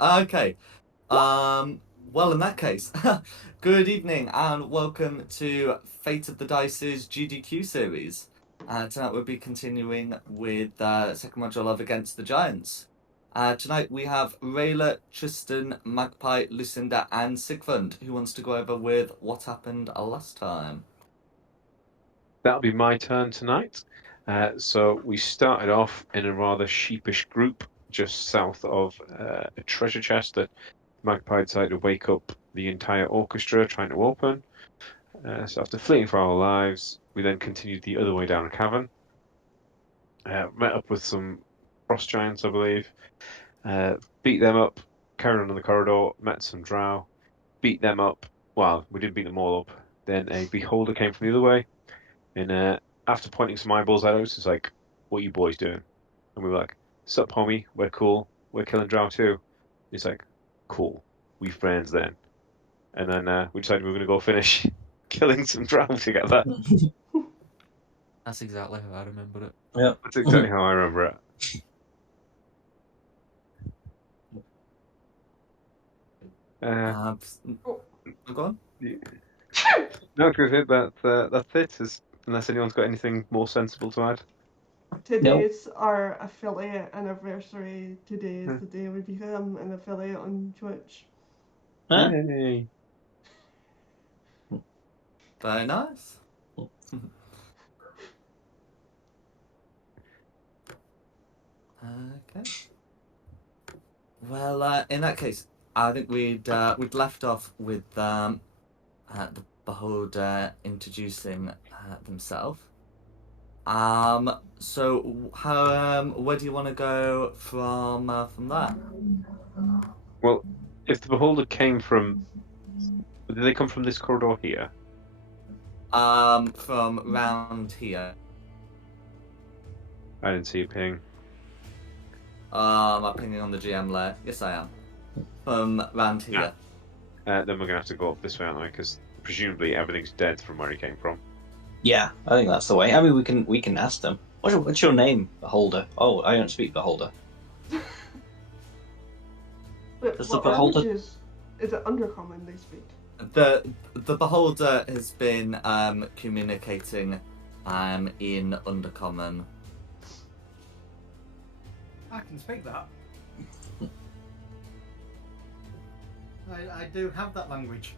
Okay. Well, in that case, good evening and welcome to Fate of the Dice's GDQ series. Tonight we'll be continuing with second module of Against the Giants. Tonight we have Rayla, Tristan, Magpie, Lucinda, and Sigfund, who wants to go over with what happened last time. That'll be my turn tonight. So we started off in a rather sheepish group just south of a treasure chest that Magpie decided to wake up the entire orchestra trying to open. So after fleeing for our lives, we then continued the other way down a cavern. Met up with some frost giants, I believe. Beat them up, carried on in the corridor, met some drow, beat them up. Well, we didn't beat them all up. Then a beholder came from the other way. And after pointing some eyeballs at us, it's like, "What are you boys doing?" And we were like, "Sup, homie? We're cool. We're killing drow too." He's like, "Cool. We friends then." And then we decided we were going to go finish killing some drow together. That's exactly how I remember it. Yeah. That's exactly how I remember it. Go on. No, because that's it. Unless anyone's got anything more sensible to add. Today's our affiliate anniversary. Today is the day we become an affiliate on Twitch. Huh? Yay. Very nice. Okay. Well, in that case, I think we'd left off with the beholder introducing themselves. So how where do you want to go from that? Well, if the beholder came from, did they come from this corridor here? From round here. I didn't see a ping. I'm pinging on the GM layer. Yes, I am. From round here. Then we're gonna have to go up this way, aren't we? Because presumably everything's dead from where he came from. Yeah, I think that's the way. I mean, we can ask them. What's your name, Beholder? Oh, I don't speak Beholder. Does the What beholder- language is it Undercommon they speak? The beholder has been communicating in Undercommon. I can speak that. I do have that language.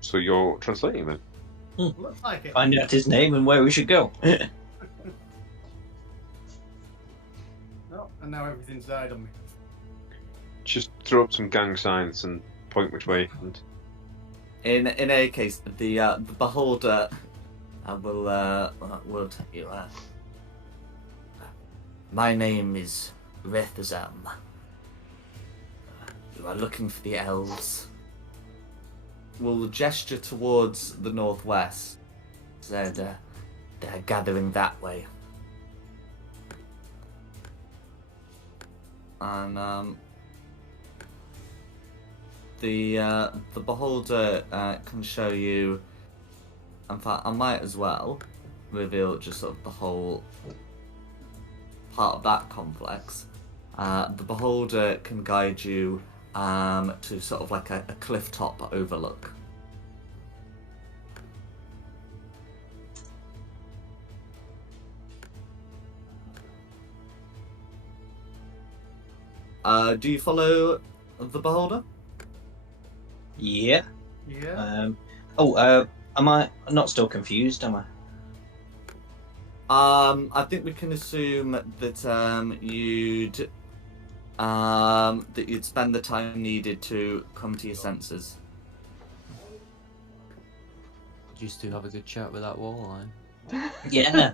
So you're translating then? Looks like it. Find out his name and where we should go. No, and now everything's died on me. Just throw up some gang signs and point which way. And In any case, the beholder will tell you. My name is Rethazam. You are looking for the elves. Will gesture towards the northwest. Said they're gathering that way. And the beholder can show you. In fact, I might as well reveal just sort of the whole part of that complex. The beholder can guide you to sort of like a cliff top overlook. Do you follow the beholder? Yeah. Yeah. Am I not still confused? Am I? I think we can assume that you'd spend the time needed to come to your senses. Used to have a good chat with that wall line. Yeah.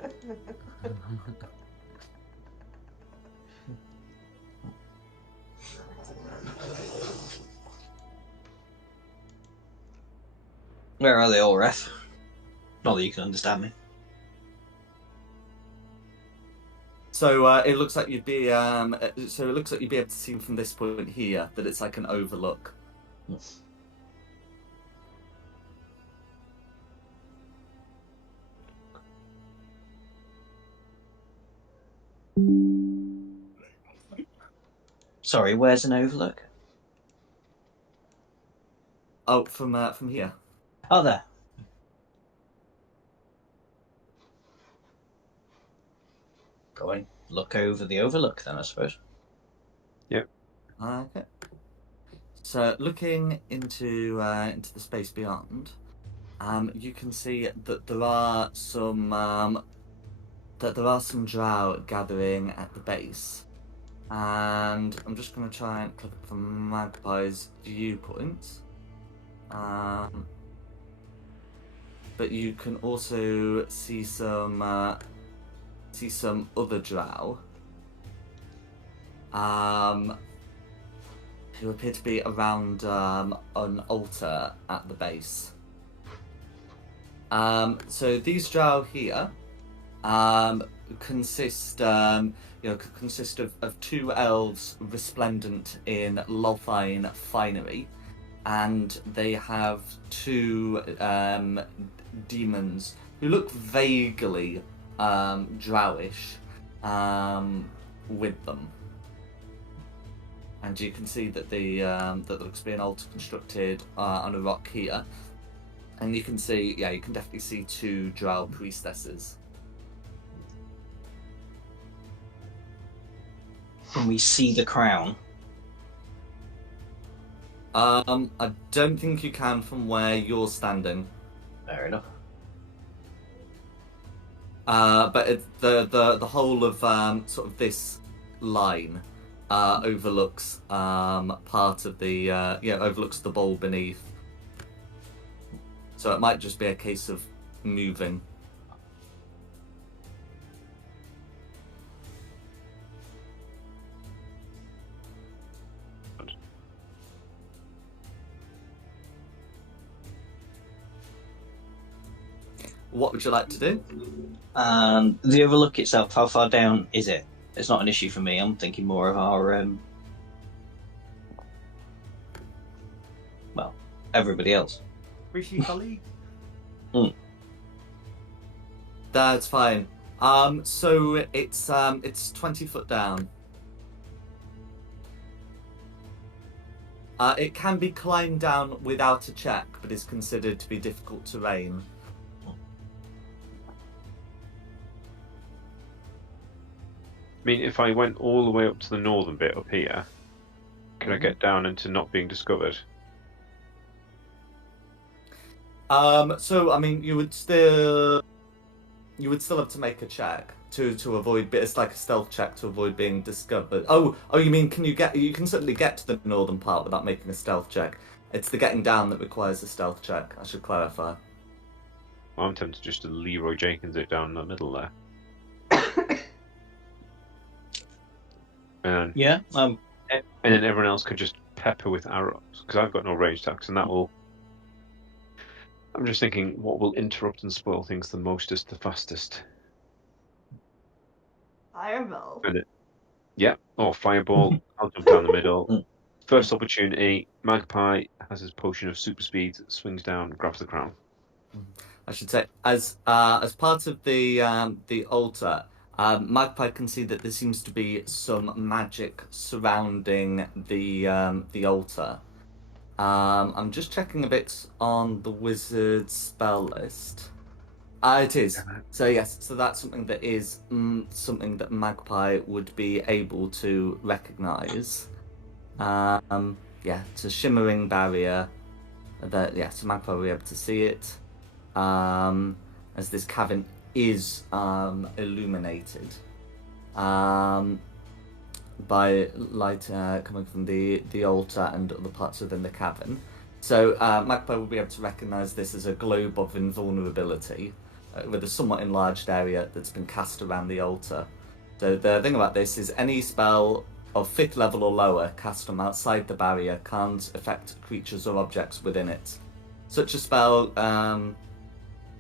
Where are they all, Ref? Not that you can understand me. So it looks like you'd be able to see from this point here that it's like an overlook. Yes. Sorry, where's an overlook? Oh, from here. Oh, there. Go and look over the overlook then, I suppose. Okay. So looking into the space beyond, you can see that there are some drow gathering at the base, and I'm just going to try and click from Magpie's viewpoint. But you can also see some other drow. Who appear to be around an altar at the base. So these drow here consist of two elves resplendent in Lolthine finery, and they have two demons who look vaguely drowish with them. And you can see that that there looks to be an altar constructed on a rock here. And you can see, you can definitely see two drow priestesses. Can we see the crown? I don't think you can from where you're standing. Fair enough. But the whole of sort of this line overlooks part of the overlooks the bowl beneath. So it might just be a case of moving. What would you like to do? The overlook itself, how far down is it? It's not an issue for me. I'm thinking more of our, everybody else. Rishi colleague. That's fine. So it's 20 foot down. It can be climbed down without a check, but is considered to be difficult terrain. I mean, if I went all the way up to the northern bit up here, can I get down into not being discovered? So I mean, you would still have to make a check to avoid. It's like a stealth check to avoid being discovered. Oh, you mean you can certainly get to the northern part without making a stealth check. It's the getting down that requires a stealth check. I should clarify. Well, I'm tempted just to Leroy Jenkins it down the middle there. And then everyone else could just pepper with arrows, because I've got no range attacks, and that will. I'm just thinking, what will interrupt and spoil things the mostest, the fastest? Fireball. Fireball. I'll jump down the middle. First opportunity, Magpie has his potion of super speed, swings down, grabs the crown. I should say, as part of the altar, Magpie can see that there seems to be some magic surrounding the altar. I'm just checking a bit on the wizard's spell list. It is. So yes, so that's something that is something that Magpie would be able to recognise. It's a shimmering barrier. So Magpie will be able to see it. As this cavern is illuminated by light coming from the altar and other parts within the cavern. So Magpie will be able to recognise this as a globe of invulnerability with a somewhat enlarged area that's been cast around the altar. So the thing about this is any spell of 5th level or lower cast from outside the barrier can't affect creatures or objects within it. Such a spell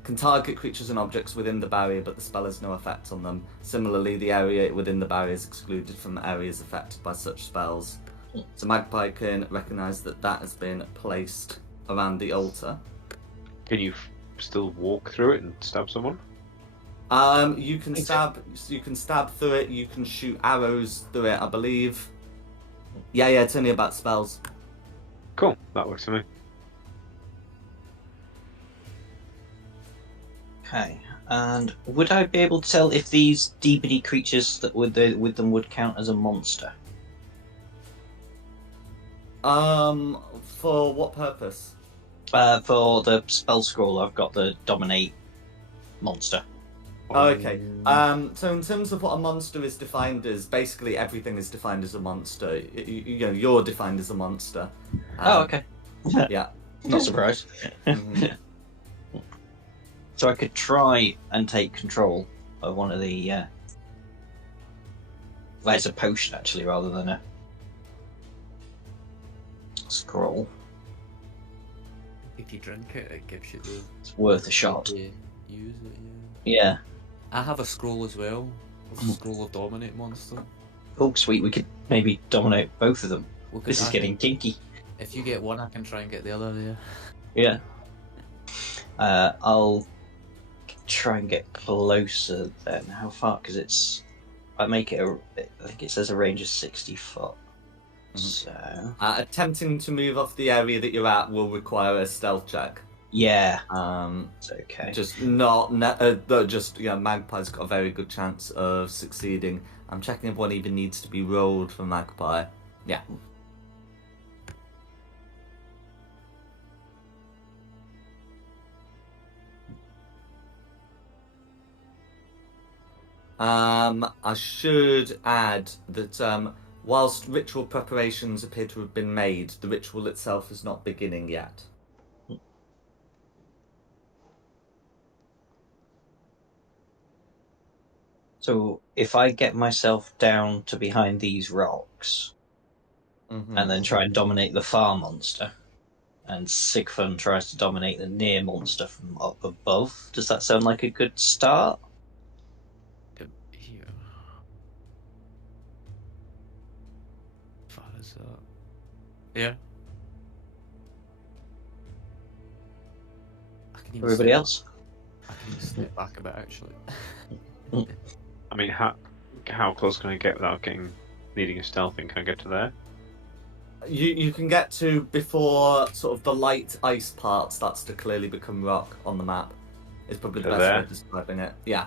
can target creatures and objects within the barrier, but the spell has no effect on them. Similarly, the area within the barrier is excluded from areas affected by such spells. So Magpie can recognise that has been placed around the altar. Can you still walk through it and stab someone? You can stab through it. You can shoot arrows through it, I believe. Yeah, it's only about spells. Cool, that works for me. Okay. And would I be able to tell if these DBD creatures that with them would count as a monster? For what purpose? For the spell scroll, I've got the dominate monster. Oh, okay. So in terms of what a monster is defined as, basically everything is defined as a monster. You know, you're defined as a monster. Oh, okay. Yeah. Not surprised. Mhm. So I could try and take control of one of the. Well, it's a potion actually, rather than a scroll. If you drink it, it gives you the. It's worth a shot. to use it, Yeah. I have a scroll as well. A scroll of Dominate Monster. Oh, sweet. We could maybe dominate both of them. We could- This is I getting can- kinky. If you get one, I can try and get the other there. Yeah. I'll try and get closer then. How far? Because it's. I make it. I think it says a range of 60 foot. Mhm. So. Attempting to move off the area that you're at will require a stealth check. Yeah. It's Just okay. just Magpie's got a very good chance of succeeding. I'm checking if one even needs to be rolled for Magpie. Yeah. I should add that whilst ritual preparations appear to have been made, the ritual itself is not beginning yet. So if I get myself down to behind these rocks Mhm. and then try and dominate the far monster, and Sigfund tries to dominate the near monster from up above, does that sound like a good start? Here. Far as that. Yeah. I can even Everybody step- else? I can even step back a bit actually. I mean, how close can I get without needing a stealthing? Can I get to there? You can get to before sort of the light ice part starts to clearly become rock on the map. Is probably the To best way there? of describing it. Yeah.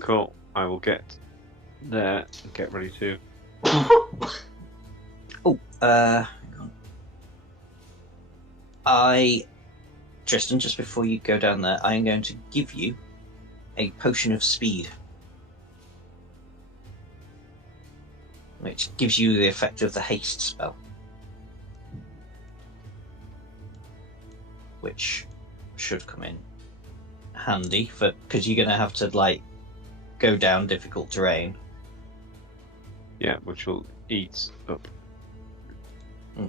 Cool. I will get there and get ready to. Oh, hang on. Tristan, just before you go down there, I am going to give you a potion of speed, which gives you the effect of the haste spell, which should come in handy because you're going to have to go down difficult terrain. Yeah, which will eat up. Mm.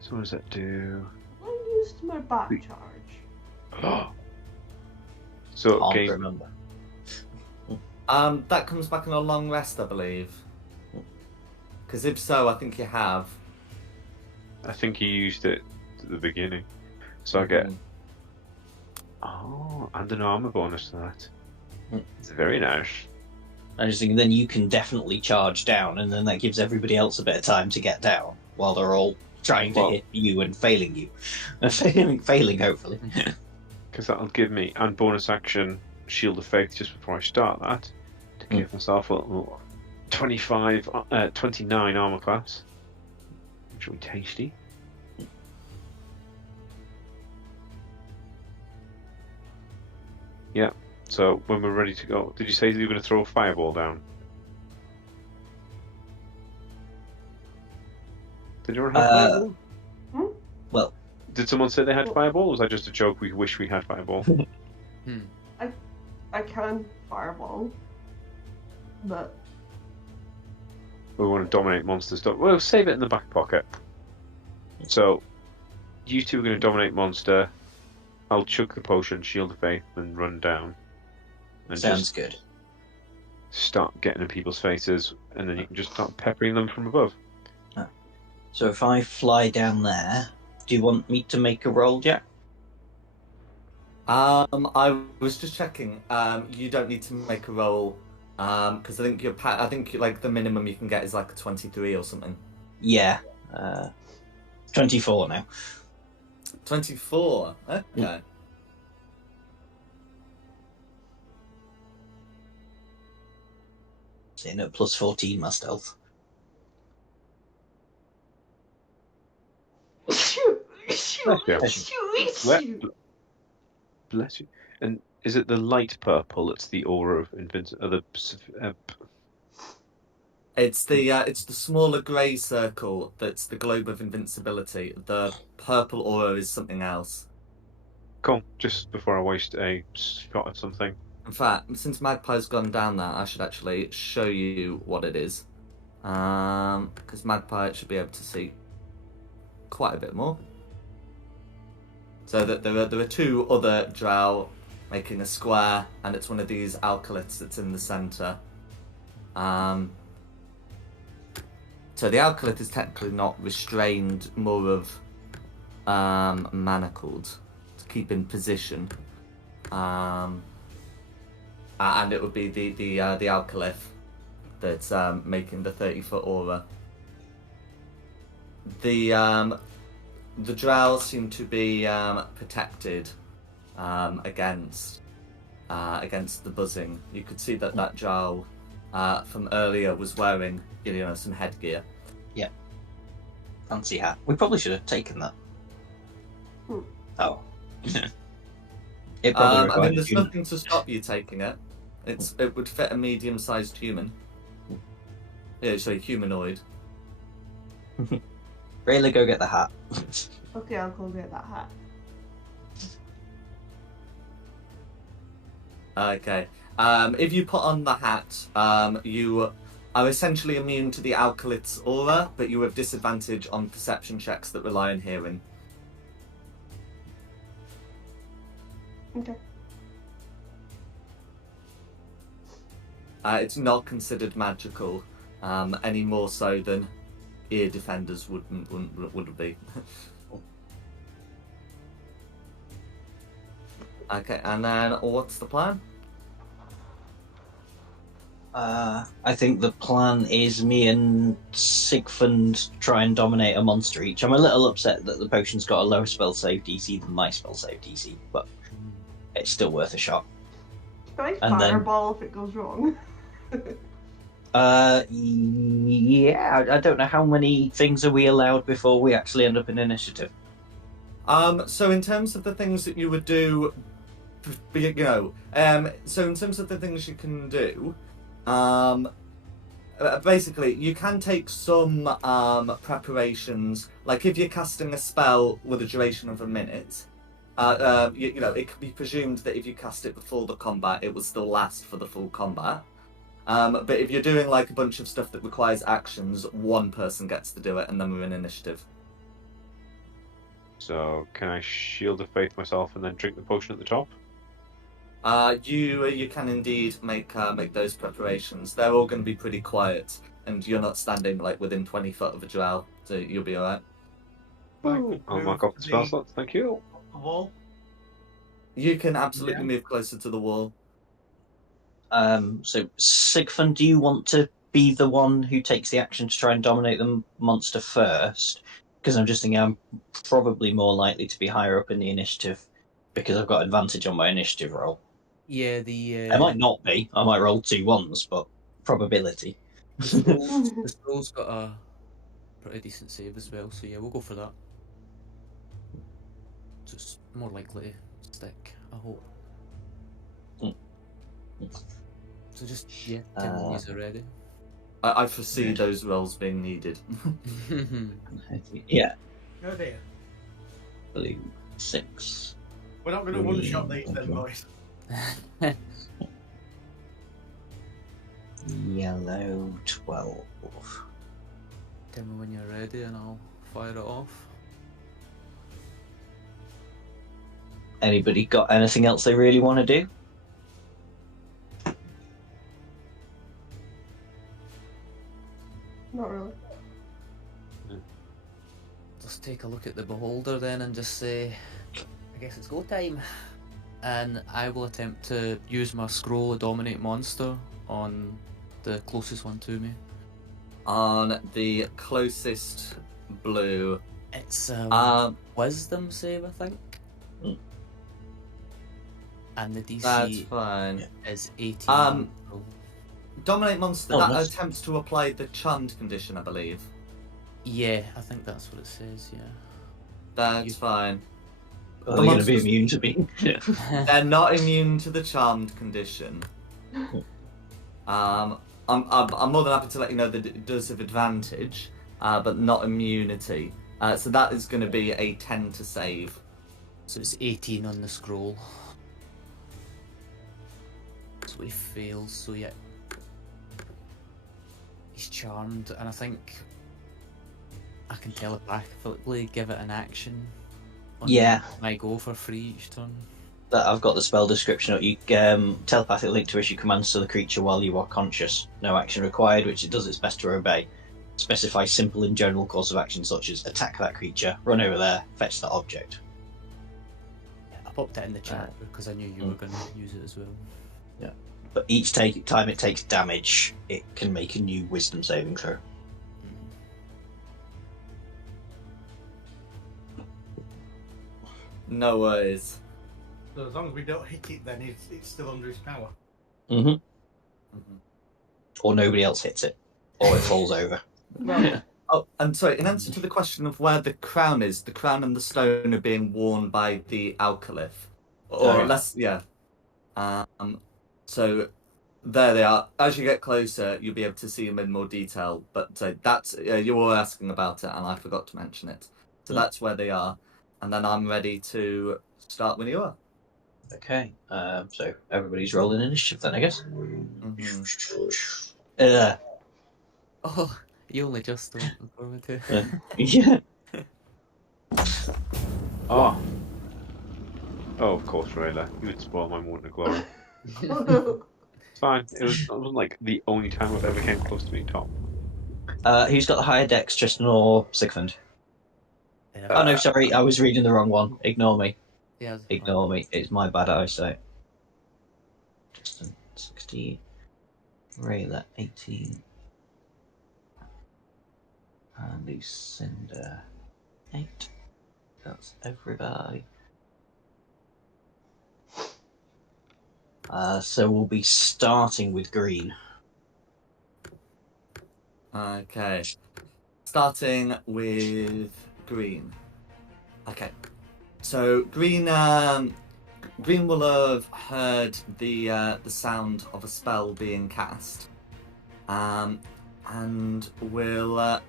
So what does that do? I used my back charge. So Can't gain. remember. That comes back on a long rest, I believe. Because if so, I think you have. I think you used it at the beginning, so I get. Mhm. Oh, and an armor bonus to that. Mm. It's very nice. I just think then you can definitely charge down, and then that gives everybody else a bit of time to get down while they're all trying to Well- hit you and failing you. failing, hopefully. Because that'll give me and bonus action Shield of Faith just before I start that to give myself a little 29 armor class, which will be tasty. Yeah. So when we're ready to go, did you say that you were going to throw a fireball down? Did you have fireball? Well, Did someone say they had fireball? Or was that just a joke? We wish we had fireball. I can fireball, but We want to dominate monsters. Well, save it in the back pocket. So, you two are going to dominate monster. I'll chuck the potion, Shield of Faith, and run down. And sounds just good. start getting in people's faces, and then you can just start peppering them from above. So if I fly down there, do you want me to make a roll, Jack? I was just checking. You don't need to make a roll, because I think the minimum you can get is like a 23 or something. Yeah. 24 now. 24. Okay. Sitting at plus 14 my stealth. Shoot! Shoot! Bless you. Shoot! Bless you. And is it the light purple that's the aura of invincibility? It's the smaller grey circle that's the globe of invincibility. The purple aura is something else. Cool. Just before I waste a shot of something. In fact, since Magpie's gone down that, I should actually show you what it is. Because Magpie should be able to see quite a bit more. So that there are two other drow making a square, and it's one of these alkalids that's in the centre. So the alkalith is technically not restrained, more of manacled to keep in position. And it would be the alkalith that's making the 30-foot aura. The drow seem to be protected against the buzzing. You could see that drow from earlier was wearing, some headgear. Yeah. Fancy hat. We probably should have taken that. Oh. It probably I mean, there's required nothing to stop you taking it. It would fit a medium-sized human. Yeah, sorry, humanoid. Rayleigh, go get the hat. Okay, I'll go get that hat. Okay. If you put on the hat, you are essentially immune to the alkalith's aura, but you have disadvantage on perception checks that rely on hearing. Okay. It's not considered magical, any more so than ear defenders would be. Okay, and then what's the plan? I think the plan is me and Sigfund try and dominate a monster each. I'm a little upset that the potion's got a lower spell save DC than my spell save DC, but it's still worth a shot. Can I And then- fireball if it goes wrong? Yeah, I don't know how many things are we allowed before we actually end up in initiative. So in terms of the things that you would do, so in terms of the things you can do, basically you can take some preparations. Like if you're casting a spell with a duration of a minute, it can be presumed that if you cast it before the combat, it will still last for the full combat. But if you're doing like a bunch of stuff that requires actions, one person gets to do it, and then we're in initiative. So can I shield of faith myself and then drink the potion at the top? You can indeed make those preparations. They're all going to be pretty quiet, and you're not standing like within 20 foot of a drow, so you'll be alright. I'll mark off the spell slots, thank you. Wall. You can absolutely move closer to the wall. So Sigfund, do you want to be the one who takes the action to try and dominate the monster first? Because I'm just thinking I'm probably more likely to be higher up in the initiative because I've got advantage on my initiative roll. Yeah, the I might not be. I might roll 2 1s, but probability. the spell's got a pretty decent save as well, so yeah, we'll go for that. So it's more likely to stick, I hope. So just, tell me are ready. I foresee those rolls being needed. Yeah. Oh dear. Blue 6. We're not going to one-shot these then, boys. Yellow 12. Tell me when you're ready and I'll fire it off. Anybody got anything else they really want to do? Not really. Just take a look at the beholder then and just say, I guess it's go time. And I will attempt to use my scroll of dominate monster on the closest one to me. on the closest blue. It's Um, wisdom save, I think. Mm. And the that's DC fine. is 18. So- Dominate monster, Oh, that nice. attempts to apply the charmed condition, I believe. yeah, I think that's what it says, That's You- fine. Are The they going to be monsters- immune to me? yeah. They're not immune to the charmed condition. I'm more than happy to let you know that it does have advantage, but not immunity. So that is going to be a 10 to save. So it's 18 on the scroll. So he fails, so yeah. He's charmed, and I think I can telepathically give it an action. on Yeah. My go for free each turn. That I've got the spell description. You telepathic link to issue commands to the creature while you are conscious. No action required, which it does its best to obey. Specify simple and general course of action such as attack that creature, run over there, fetch that object. Yeah, I popped it in the chat because I knew you were going to use it as well. But each time it takes damage, it can make a new wisdom saving throw. No worries. So as long as we don't hit it, then it's still under his power. Mm-hmm. Mhm. Or nobody else hits it. Or it falls over. Yeah. Oh, and sorry, in answer to the question of where the crown is, the crown and the stone are being worn by the alkalith. Or Okay. less, yeah. So there they are. As you get closer, you'll be able to see them in more detail. But that's you were asking about it, and I forgot to mention it. So that's where they are, and then I'm ready to start when you are. Okay, so everybody's rolling initiative then, I guess. Oh, you only just opened for me too. Yeah. Oh, of course, Rayla. You would spoil my moment of glory. It's fine. It wasn't like the only time I've ever came close to being top. Who's got the higher dex, Tristan or Sigfund? Oh no, sorry, I was reading the wrong one. Ignore me. Yeah. Ignore me. It's my bad eyesight. Tristan, 16. Rayla, 18. And Lucinda, 8. That's everybody. So we'll be starting with green. Okay. Starting with green. Okay. So green green will have heard the sound of a spell being cast. And will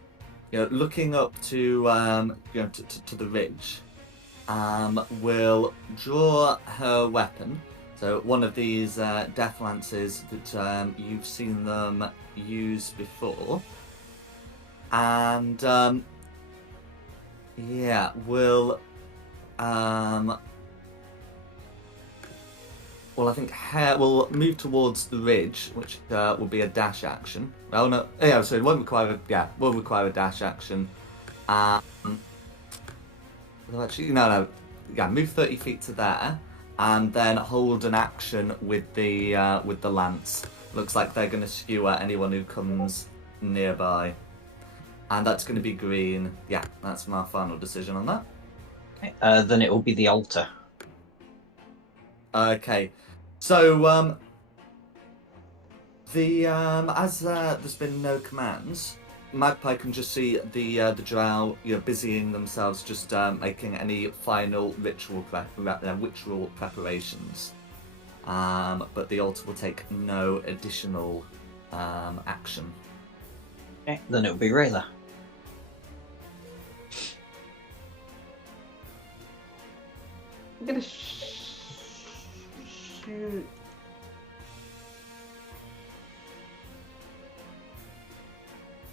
looking up to to the ridge, will draw her weapon. So one of these death lances that you've seen them use before, and will I think will move towards the ridge, which will be a dash action. Oh no, yeah, so it won't require will require a dash action. Well, actually, no, move 30 feet to there, and then hold an action with the lance. Looks like they're going to skewer anyone who comes nearby, and that's going to be green. Yeah, that's my final decision on that. Okay. Then it will be the altar. Okay, so as there's been no commands, Magpie can just see the drow busying themselves, just making any final ritual preparations. But the altar will take no additional action. Okay. Then it will be Rayla. I'm gonna shoot.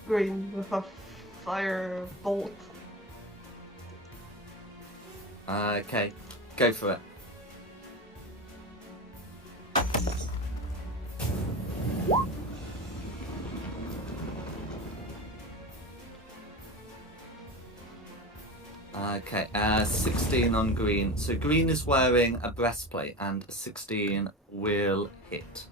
Green with a fire bolt. Okay, go for it. Okay, 16 on green. So green is wearing a breastplate, and 16 will hit.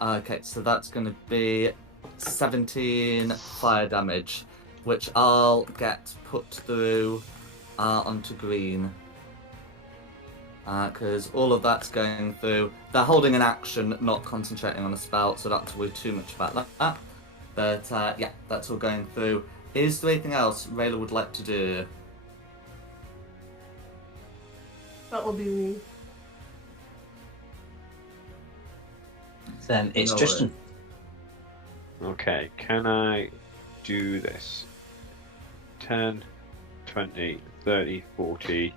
Okay, so that's going to be 17 fire damage, which I'll get put through onto green. Because all of that's going through. They're holding an action, not concentrating on a spell, so don't have to worry too much about that. But yeah, that's all going through. Is there anything else Rayla would like to do? That will be me. Then it's No Tristan. Okay, can I do this? 10, 20, 30, 40,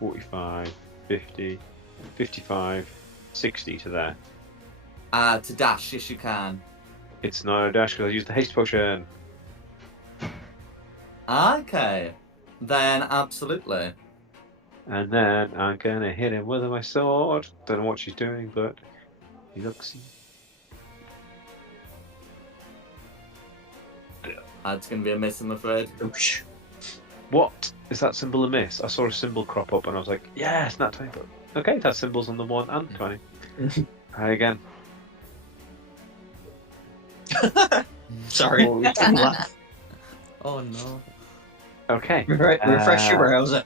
45, 50, 55, 60 to there. To dash, yes you can. It's not a dash because I used the haste potion. Okay, then absolutely. And then I'm gonna hit him with my sword. Don't know what she's doing, but he looks. It's going to be a miss, I'm afraid. Oosh. What is that symbol a miss? I saw a symbol crop up and I was like, yes, not 20. But okay, that symbol's on the 1 and 20. Try again. Sorry. Oh no. Okay. Refresh your browser.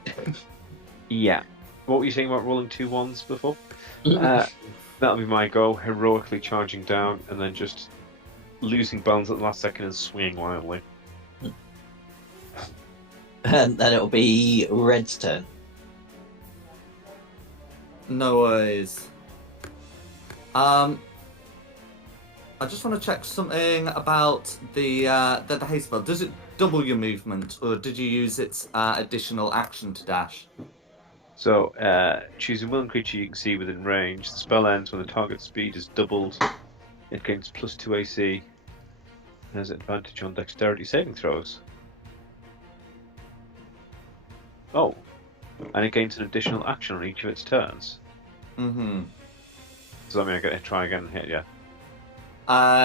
Yeah. What were you saying about rolling 2 1s before? That'll be my go. Heroically charging down and then just losing balance at the last second and swinging wildly. And then it'll be Red's turn. No worries. I just want to check something about the haste spell. Does it double your movement, or did you use its additional action to dash? So, choose a willing creature you can see within range. The spell ends when the target speed is doubled. It gains +2 AC. And has advantage on dexterity saving throws. Oh. And it gains an additional action on each of its turns. Mm-hmm. Does that mean I get to try again and hit you?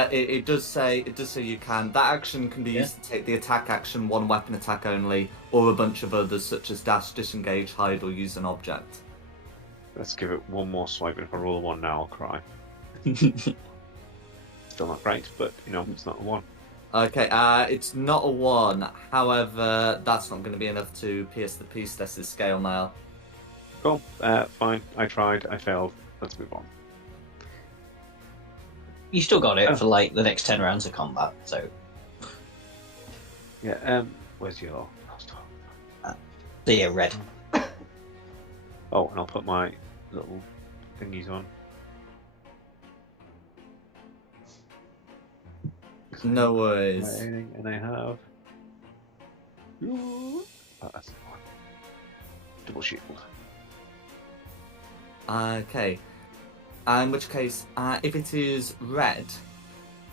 It does say you can. That action can be used to take the attack action, one weapon attack only, or a bunch of others such as dash, disengage, hide, or use an object. Let's give it one more swipe, and if I roll a 1 now, I'll cry. Still not great, but, you know, it's not a 1. Okay, it's not a 1. However, that's not going to be enough to pierce the priestess's scale now. Cool. Fine. I tried. I failed. Let's move on. You still got it for like the next 10 rounds of combat, so. Yeah, where's your last one? So yeah, Red. Oh, and I'll put my little thingies on. No worries. And I have. Oh, that's the one. Double shield. Okay. In which case, if it is red,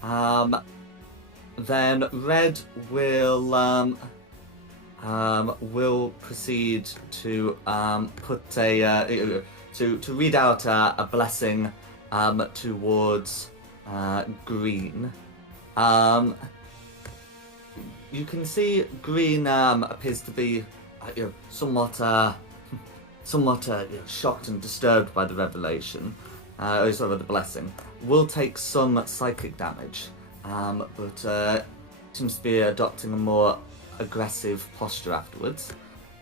then red will proceed to put a to read out a blessing towards green. You can see green appears to be somewhat shocked and disturbed by the revelation. Sorry, the blessing. Will take some psychic damage, but seems to be adopting a more aggressive posture afterwards.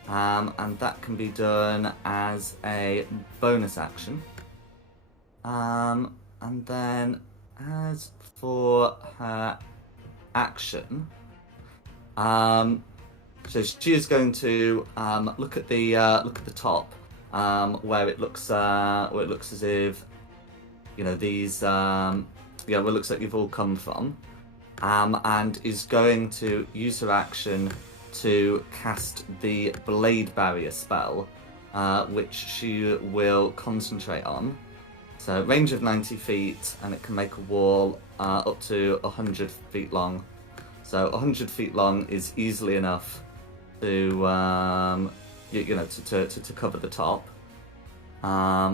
And that can be done as a bonus action. And then as for her action, so she is going to look at the top, where it looks as if these where it looks like you've all come from, and is going to use her action to cast the Blade Barrier spell, which she will concentrate on. So range of 90 feet, and it can make a wall up to 100 feet long. So 100 feet long is easily enough to to cover the top,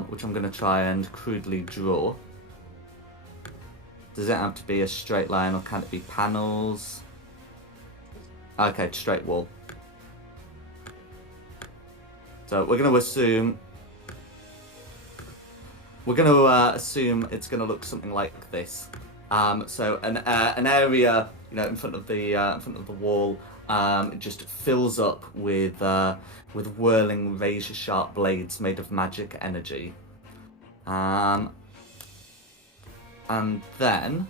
which I'm going to try and crudely draw. Does it have to be a straight line, or can it be panels? Okay, straight wall. So we're going to assume we're going to assume it's going to look something like this. So an area, in front of the wall, it just fills up with whirling razor sharp blades made of magic energy. And then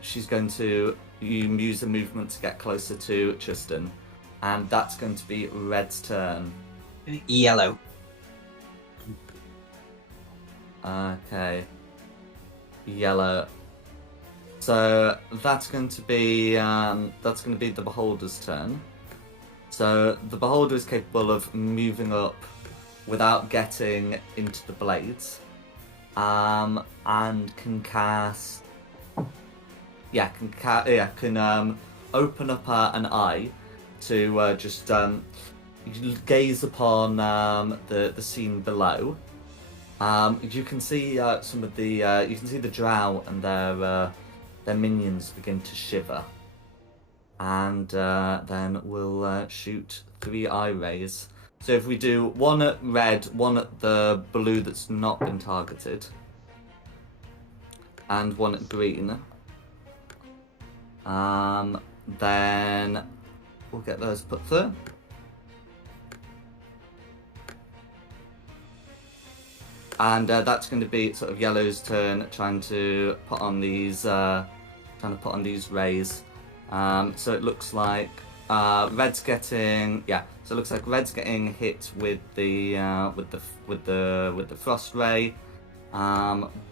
she's going to use a movement to get closer to Tristan, and that's going to be Red's turn. Yellow. Okay. Yellow. So that's going to be the Beholder's turn. So the Beholder is capable of moving up without getting into the blades, and can cast. Can open up an eye to just gaze upon the scene below. You can see some of the you can see the drow and their minions begin to shiver, and then we'll shoot 3 eye rays. So if we do one at red, one at the blue that's not been targeted, and one at green, then we'll get those put through. And that's going to be sort of Yellow's turn, trying to put on these rays. So it looks like Red's getting So it looks like Red's getting hit with the frost ray.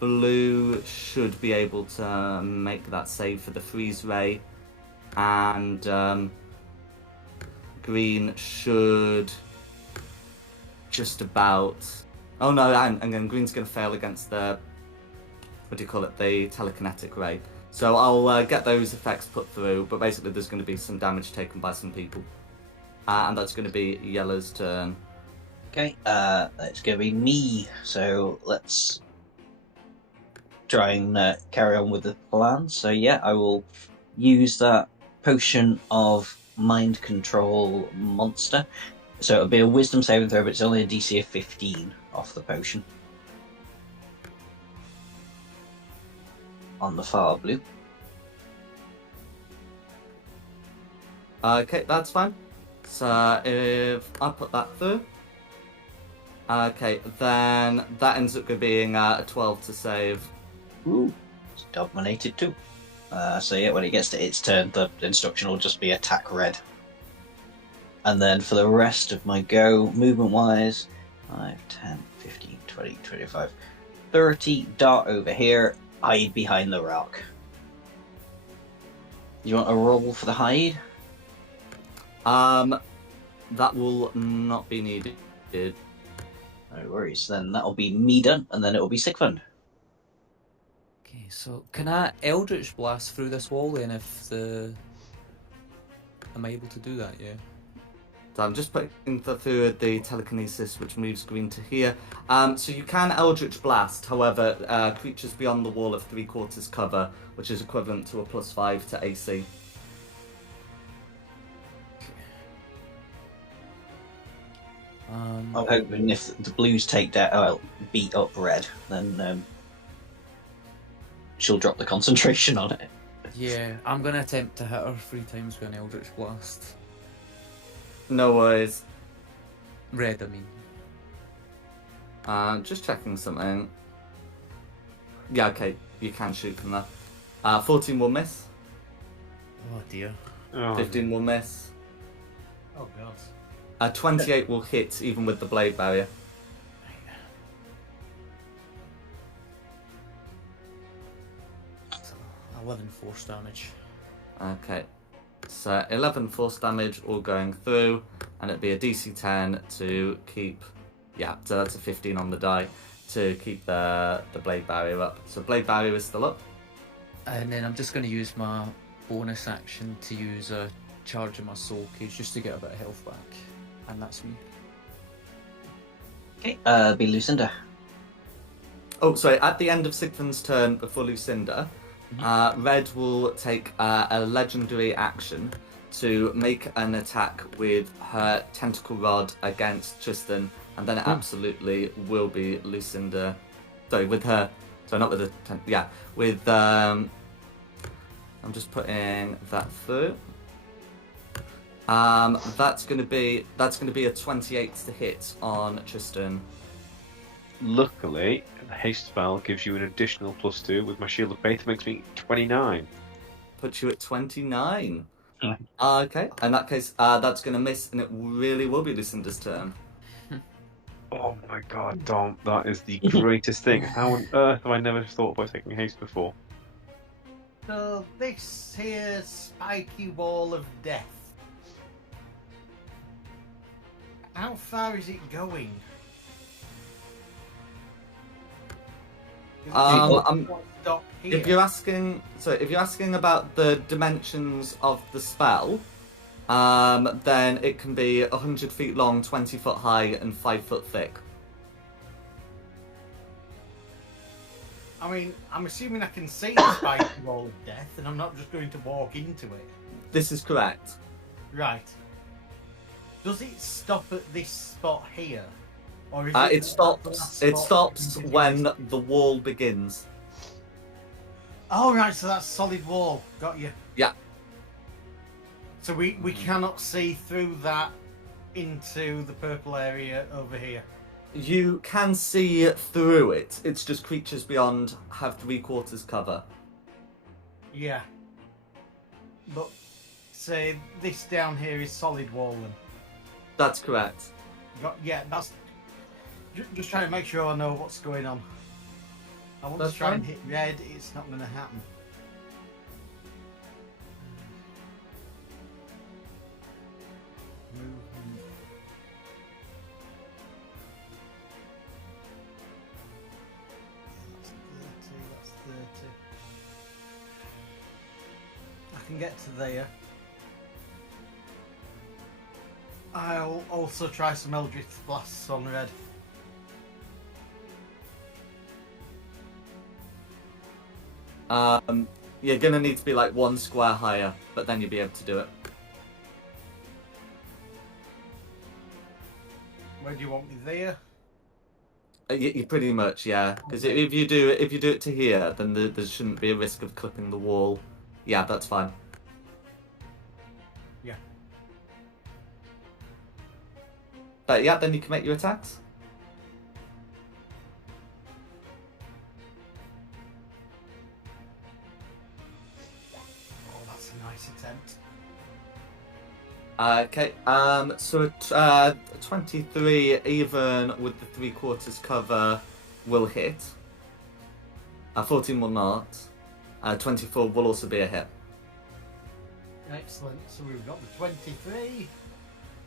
Blue should be able to make that save for the freeze ray, and green should just about. Oh no, and then green's going to fail against the the telekinetic ray. So I'll get those effects put through, but basically there's going to be some damage taken by some people, and that's going to be Yellow's turn. Okay, it's going to be me. So let's try and carry on with the plan. So yeah, I will use that potion of mind control monster. So it'll be a wisdom saving throw, but it's only a DC of 15 off the potion. On the far blue. Okay, that's fine. So if I put that through, okay, then that ends up being a 12 to save. Ooh, it's dominated too. So yeah, when it gets to its turn, the instruction will just be attack red. And then for the rest of my go, movement-wise, 5, 10, 15, 20, 25, 30, dart over here, hide behind the rock. You want a roll for the hide? That will not be needed. No worries, then that'll be me done, and then it'll be Sigfund. Okay, so can I Eldritch Blast through this wall then am I able to do that, yeah? So I'm just putting through the telekinesis, which moves green to here. So you can Eldritch Blast, however, creatures beyond the wall of 3/4 cover, which is equivalent to a +5 to AC. I'm hoping if the blues take down, beat up red, then she'll drop the concentration on it. Yeah, I'm gonna attempt to hit her 3 times with an Eldritch Blast. No worries. Red, I mean. Just checking something. Yeah, okay, you can shoot from there. 14 will miss. Oh dear. 15 will miss. Oh god. 28 will hit even with the blade barrier. So, 11 force damage. Okay. So 11 force damage all going through, and it'd be a DC 10 to keep. Yeah, so that's a 15 on the die to keep the blade barrier up. So blade barrier is still up. And then I'm just going to use my bonus action to use a charge of my soul cage just to get a bit of health back. And that's me. Okay, be Lucinda. Oh, sorry, at the end of Sigfund's turn before Lucinda, Red will take a legendary action to make an attack with her tentacle rod against Tristan and then it absolutely will be Lucinda. Sorry, with her. Sorry, not with the. Yeah, with. I'm just putting that through. That's gonna be a 28 to hit on Tristan. Luckily, the haste spell gives you an additional +2 with my Shield of Faith, makes me 29. Puts you at 29. Yeah. Okay, in that case, that's gonna miss, and it really will be Lucinda's turn. Oh my god, Dom, that is the greatest thing. How on earth have I never thought about taking haste before? So this here spiky wall of death. How far is it going? Is it stop here? If you're asking about the dimensions of the spell, then it can be 100 feet long, 20 foot high, and 5 foot thick. I mean, I'm assuming I can see the spiky wall of death, and I'm not just going to walk into it. This is correct. Right. Does it stop at this spot here? Or is It stops when the wall begins. Oh, right, so that's solid wall. Got you. Yeah. So we cannot see through that into the purple area over here. You can see through it. It's just creatures beyond have 3/4 cover. Yeah. But, say, this down here is solid wall then. That's correct. Yeah, that's... Just trying to make sure I know what's going on. I want That's to try and fine. hit red, it's not going to happen. Movement. That's 30. I can get to there. I'll also try some Eldritch Blasts on red. You're gonna need to be like 1 square higher, but then you'll be able to do it. Where do you want me there? You pretty much, yeah. Because if you do it to here, then there shouldn't be a risk of clipping the wall. Yeah, that's fine. Yeah. But yeah, then you can make your attacks. Oh, that's a nice attempt. Okay. So 23, even with the 3/4 cover, will hit. 14 will not. 24 will also be a hit. Excellent. So we've got the 23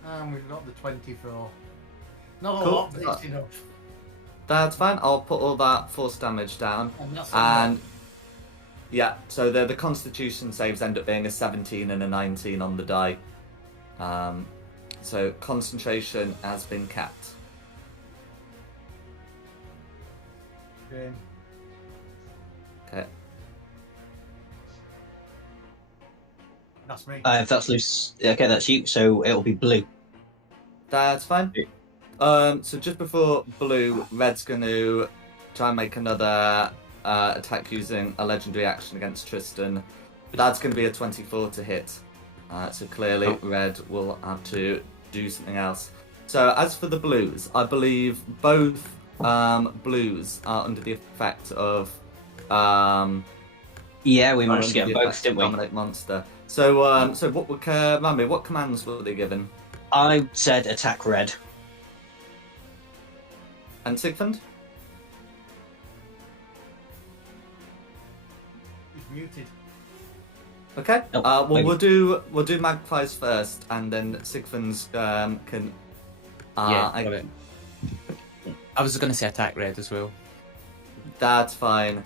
and we've got the 24. Not a Cool. lot, but it's enough. That's fine. I'll put all that force damage down. And that's And yeah, so the Constitution saves end up being a 17 and a 19 on the die. So concentration has been kept. okay. Okay. That's me. If that's loose, okay, that's you. So it'll be blue. That's fine. So just before blue, red's going to try and make another attack using a legendary action against Tristan. That's going to be a 24 to hit. So clearly red will have to do something else. So as for the blues, I believe both blues are under the effect of Yeah, we managed to get both, didn't we? Dominate monster. So so what were Mami, what commands were they given? I said attack red. And Sigfund? He's muted. Okay. Oh, Well, maybe. we'll do magpies first, and then Sigfund's can. Yeah, got it. I was going to say attack red as well. That's fine.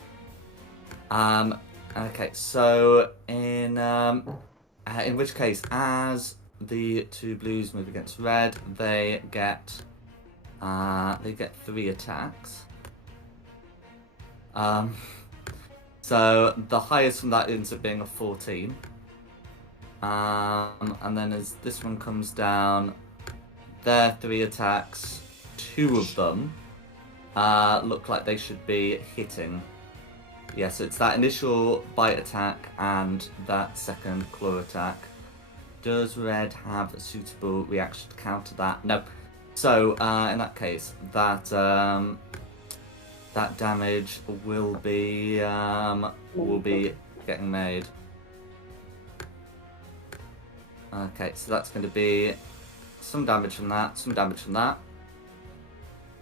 Okay. So in which case, as the two blues move against red, they get 3 attacks. So the highest from that ends up being a 14. And then as this one comes down, their 3 attacks two of them look like they should be hitting. Yes, it's that initial bite attack and that second claw attack. Does red have a suitable reaction to counter that? No. So in that case, that damage will be getting made. Okay, so that's going to be some damage from that, some damage from that,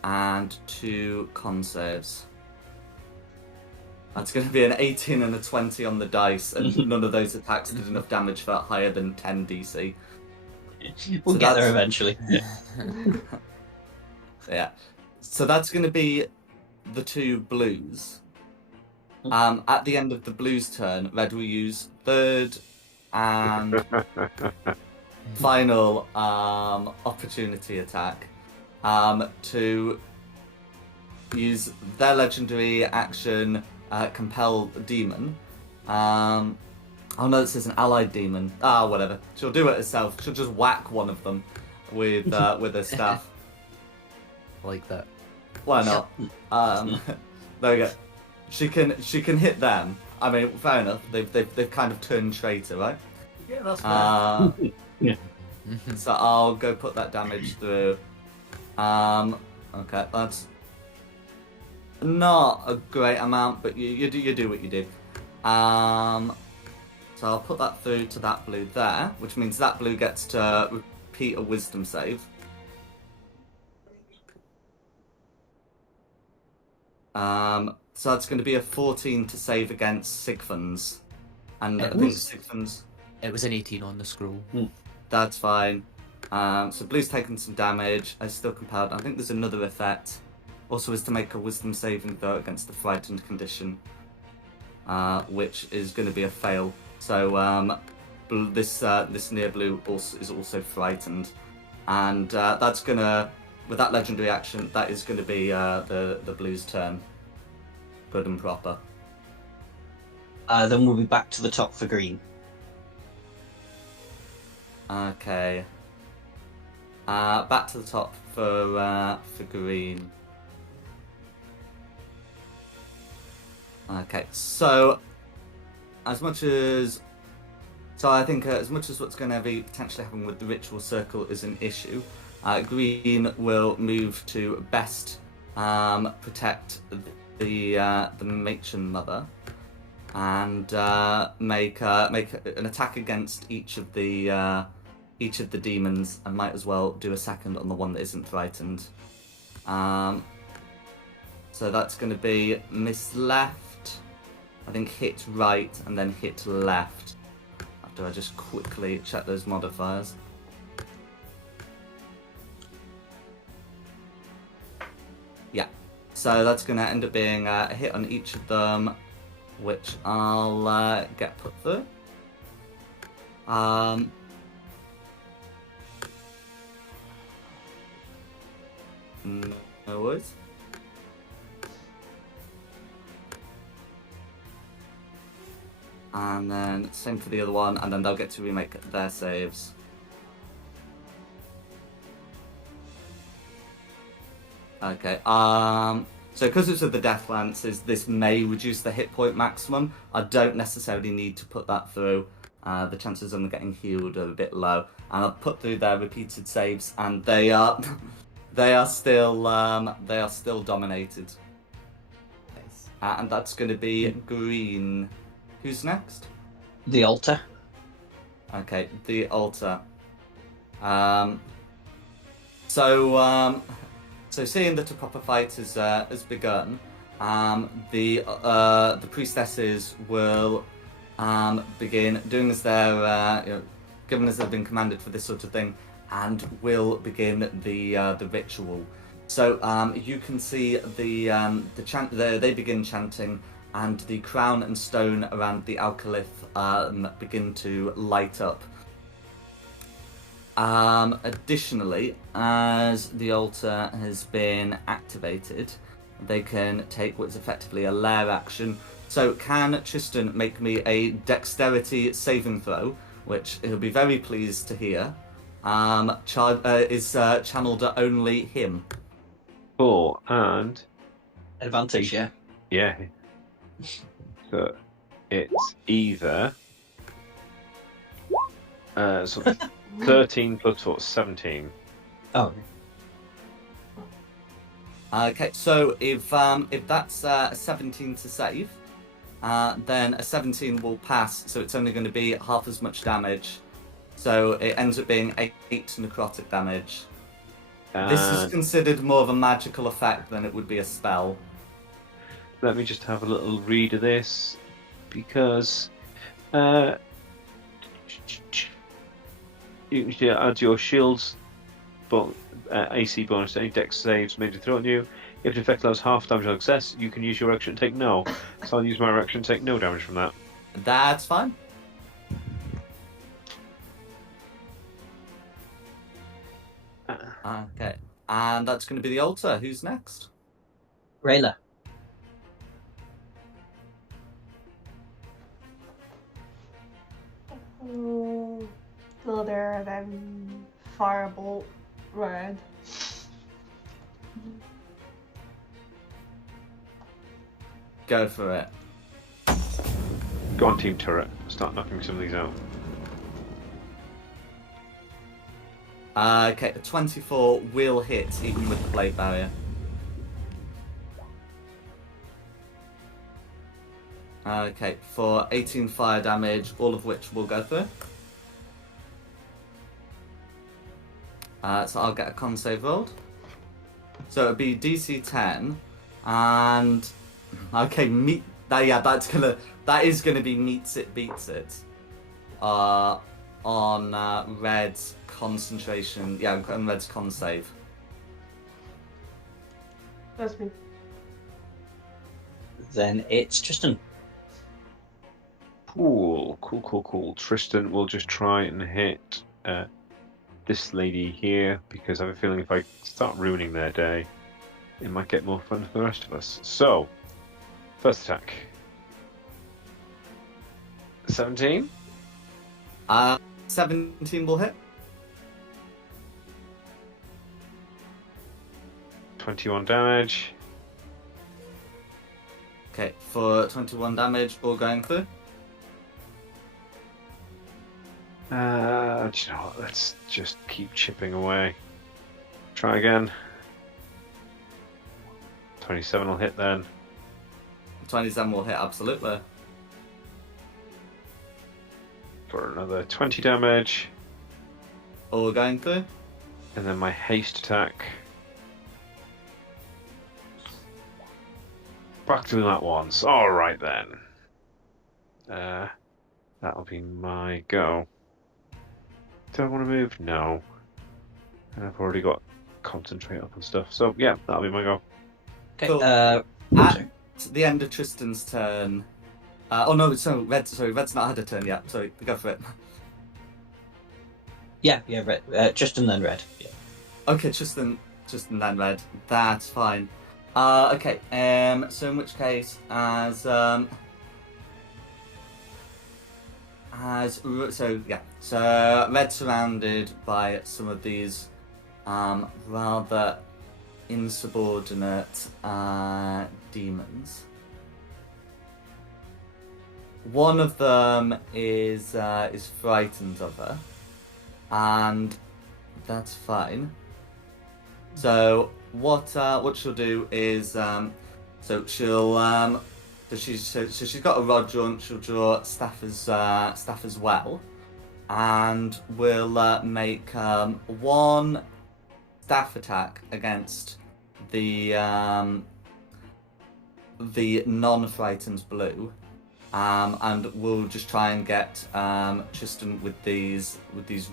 and 2 con saves. That's going to be an 18 and a 20 on the dice, and none of those attacks did enough damage for higher than 10 DC. We'll get there eventually. Yeah. So that's going to be the 2 blues. At the end of the blues turn, red will use third and final opportunity attack to use their legendary action, compel demon. Oh no, this is an allied demon. Whatever. She'll do it herself. She'll just whack one of them with her staff. Like that. Why not? There we go. She can hit them. I mean, fair enough. They've kind of turned traitor, right? Yeah, that's fair. So I'll go put that damage through. Okay, that's not a great amount, but you do what you do. So I'll put that through to that blue there, which means that blue gets to repeat a wisdom save. So that's going to be a 14 to save against Sigfund's. And I think Sigfund's... It was an 18 on the scroll. That's fine. So blue's taken some damage. I still compelled. I think there's another effect. Also is to make a wisdom saving throw against the frightened condition. Which is going to be a fail. So this near blue is also frightened. And that's going to... With that legendary action, that is going to be the blue's turn. Good and proper. Then we'll be back to the top for green. Okay. Back to the top for green. Okay, so I think as much as what's going to be potentially happening with the ritual circle is an issue, green will move to best protect the matron mother and make an attack against each of the demons, and might as well do a second on the one that isn't frightened. So that's going to be miss left, I think hit right, and then hit left. After I just quickly check those modifiers. Yeah, so that's going to end up being a hit on each of them, which I'll get put through. No worries. And then same for the other one, and then they'll get to remake their saves. Okay, so because it's with the Death Lances, this may reduce the hit point maximum. I don't necessarily need to put that through. The chances of them getting healed are a bit low. And I've put through their repeated saves, and they are still dominated. Nice. And that's going to be green. Who's next? The altar. Okay, the altar. So seeing that a proper fight has begun, the priestesses will begin doing as they're given as they've been commanded for this sort of thing, and will begin the ritual. So you can see the chant. They begin chanting, and the crown and stone around the alkalith begin to light up. Additionally, as the altar has been activated, they can take what's effectively a lair action. So can Tristan make me a dexterity saving throw, which he'll be very pleased to hear, is channeled at only him. Cool. And Advantage, yeah. yeah. So it's either so 13 plus 4, 17. Oh, Okay, so if that's a 17 to save, then a 17 will pass, so it's only going to be half as much damage. So it ends up being 8 necrotic damage. This is And considered more of a magical effect than it would be a spell. let me just have a little read of this, because you can add your shields AC bonus to any dex saves made to throw at you. If the effect allows half damage on success, you can use your action and take no. So I'll use my action and take no damage from that. That's fine. Okay, and that's going to be the altar. Who's next? Rayla. Go there and then firebolt red. Go for it. Go on, Team Turret. Start knocking some of these out. Okay, a 24 will hit even with the blade barrier. Okay, for 18 fire damage, all of which will go through. So I'll get a con save rolled. So it'll be DC 10, and okay, that is gonna be meets it beats it. On Red's concentration, yeah, on Red's con save. That's me. Then it's Tristan. Cool. Tristan will just try and hit this lady here, because I have a feeling if I start ruining their day, it might get more fun for the rest of us. So, first attack. 17? 17 will hit. 21 damage. Okay, for 21 damage, all going through. Do you know what? Let's just keep chipping away. Try again. 27 will hit then. 27 will hit, absolutely. For another 20 damage. All going through. And then my haste attack. Back to that once. Alright then. That'll be my go. Do I want to move? No. I've already got concentrate up and stuff. So yeah, that'll be my go. Okay. Cool. sorry. At the end of Tristan's turn. Oh no, Red's not had a turn yet. Sorry, go for it. Yeah, red. Tristan then red. Yeah. Okay, Tristan then Red. That's fine. Okay. So in which case, so Red's surrounded by some of these rather insubordinate demons. One of them is frightened of her, and that's fine. So what she'll do is so she's got a rod drawn. She'll draw staff as well, and will make one staff attack against the non-frightened blue, and we'll just try and get Tristan with these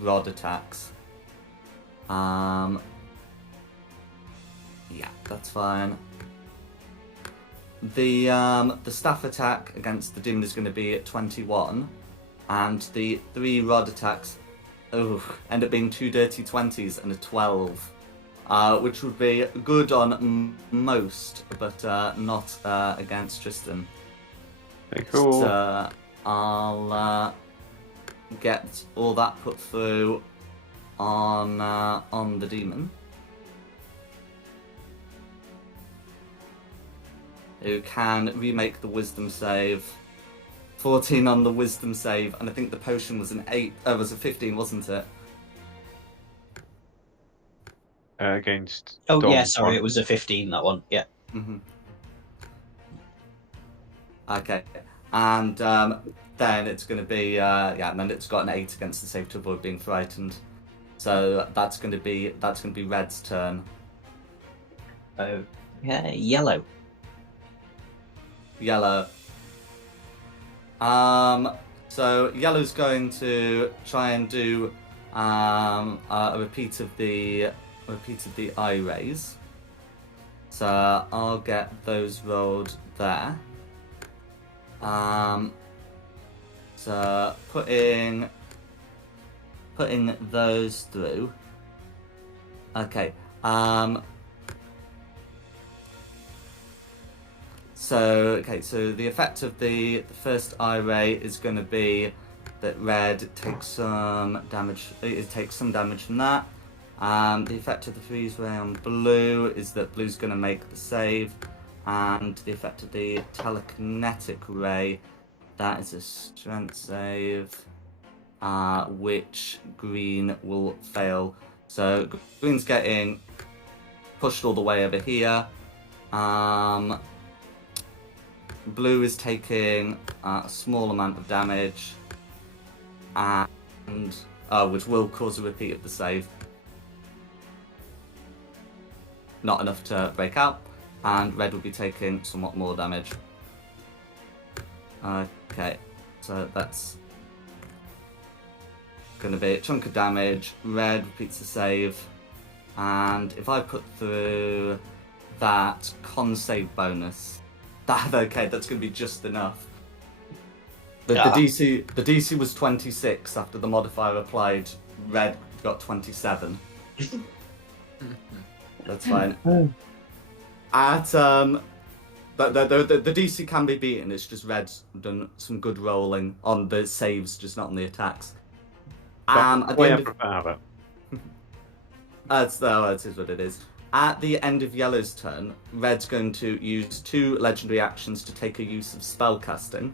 rod attacks. Yeah, that's fine. The staff attack against the demon is going to be at 21, and the 3 rod attacks end up being 2 dirty 20s and a 12, which would be good on most, but not against Tristan. Okay, cool. So, I'll get all that put through on the demon. who can remake the wisdom save. 14 on the wisdom save, and I think the potion was an 8. Was a 15, wasn't it? Against. Oh yeah, Dawn's sorry, one. it was a 15. That one. Yeah. Mm-hmm. Okay, and then it's going to be and then it's got an 8 against the save to avoid being frightened. So that's going to be Red's turn. Okay, yellow. Yellow. So yellow's going to try and do a repeat of the eye raise. So I'll get those rolled there. So putting those through. Okay. So the effect of the first eye ray is going to be that Red takes some damage. It takes some damage from that. The effect of the freeze ray on Blue is that Blue's going to make the save, and the effect of the telekinetic ray, that is a strength save, which Green will fail. So Green's getting pushed all the way over here. Blue is taking a small amount of damage, and which will cause a repeat of the save. Not enough to break out, and Red will be taking somewhat more damage. Okay, so that's going to be a chunk of damage. Red repeats the save, and if I put through that con save bonus, that's going to be just enough. The DC was 26 after the modifier applied. Red got 27. That's fine. At the DC can be beaten. It's just Red's done some good rolling on the saves, just not on the attacks. At the end of that is what it is. At the end of Yellow's turn, Red's going to use 2 legendary actions to take a use of spellcasting,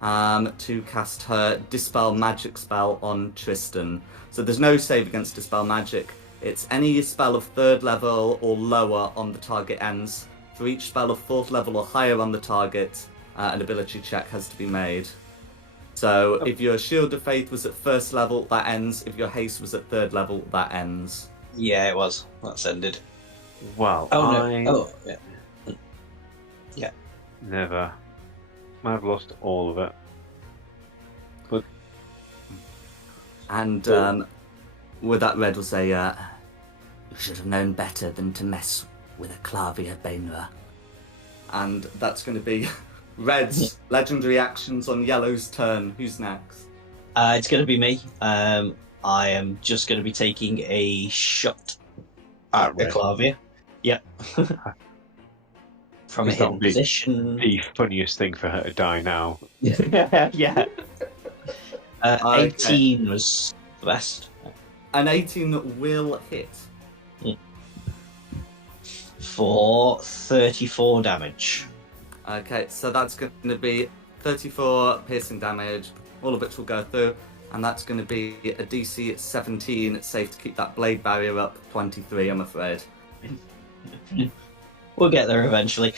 to cast her Dispel Magic spell on Tristan. So there's no save against Dispel Magic. It's any spell of 3rd level or lower on the target ends. For each spell of 4th level or higher on the target, an ability check has to be made. So if your Shield of Faith was at 1st level, that ends. If your Haste was at 3rd level, that ends. Yeah, it was. That's ended. Well, no. Yeah. Never. I've lost all of it. But. And with that, Red will say, "You should have known better than to mess with a Clavia Bainra." And that's going to be Red's legendary actions on Yellow's turn. Who's next? It's going to be me. I am just going to be taking a shot at the Clavia. Yep. From a hidden position. The funniest thing for her to die now. Yeah. 18 was the best. An 18 will hit. For 34 damage. Okay, so that's going to be 34 piercing damage, all of which will go through, and that's going to be a DC 17, safe to keep that blade barrier up, 23, I'm afraid. We'll get there eventually.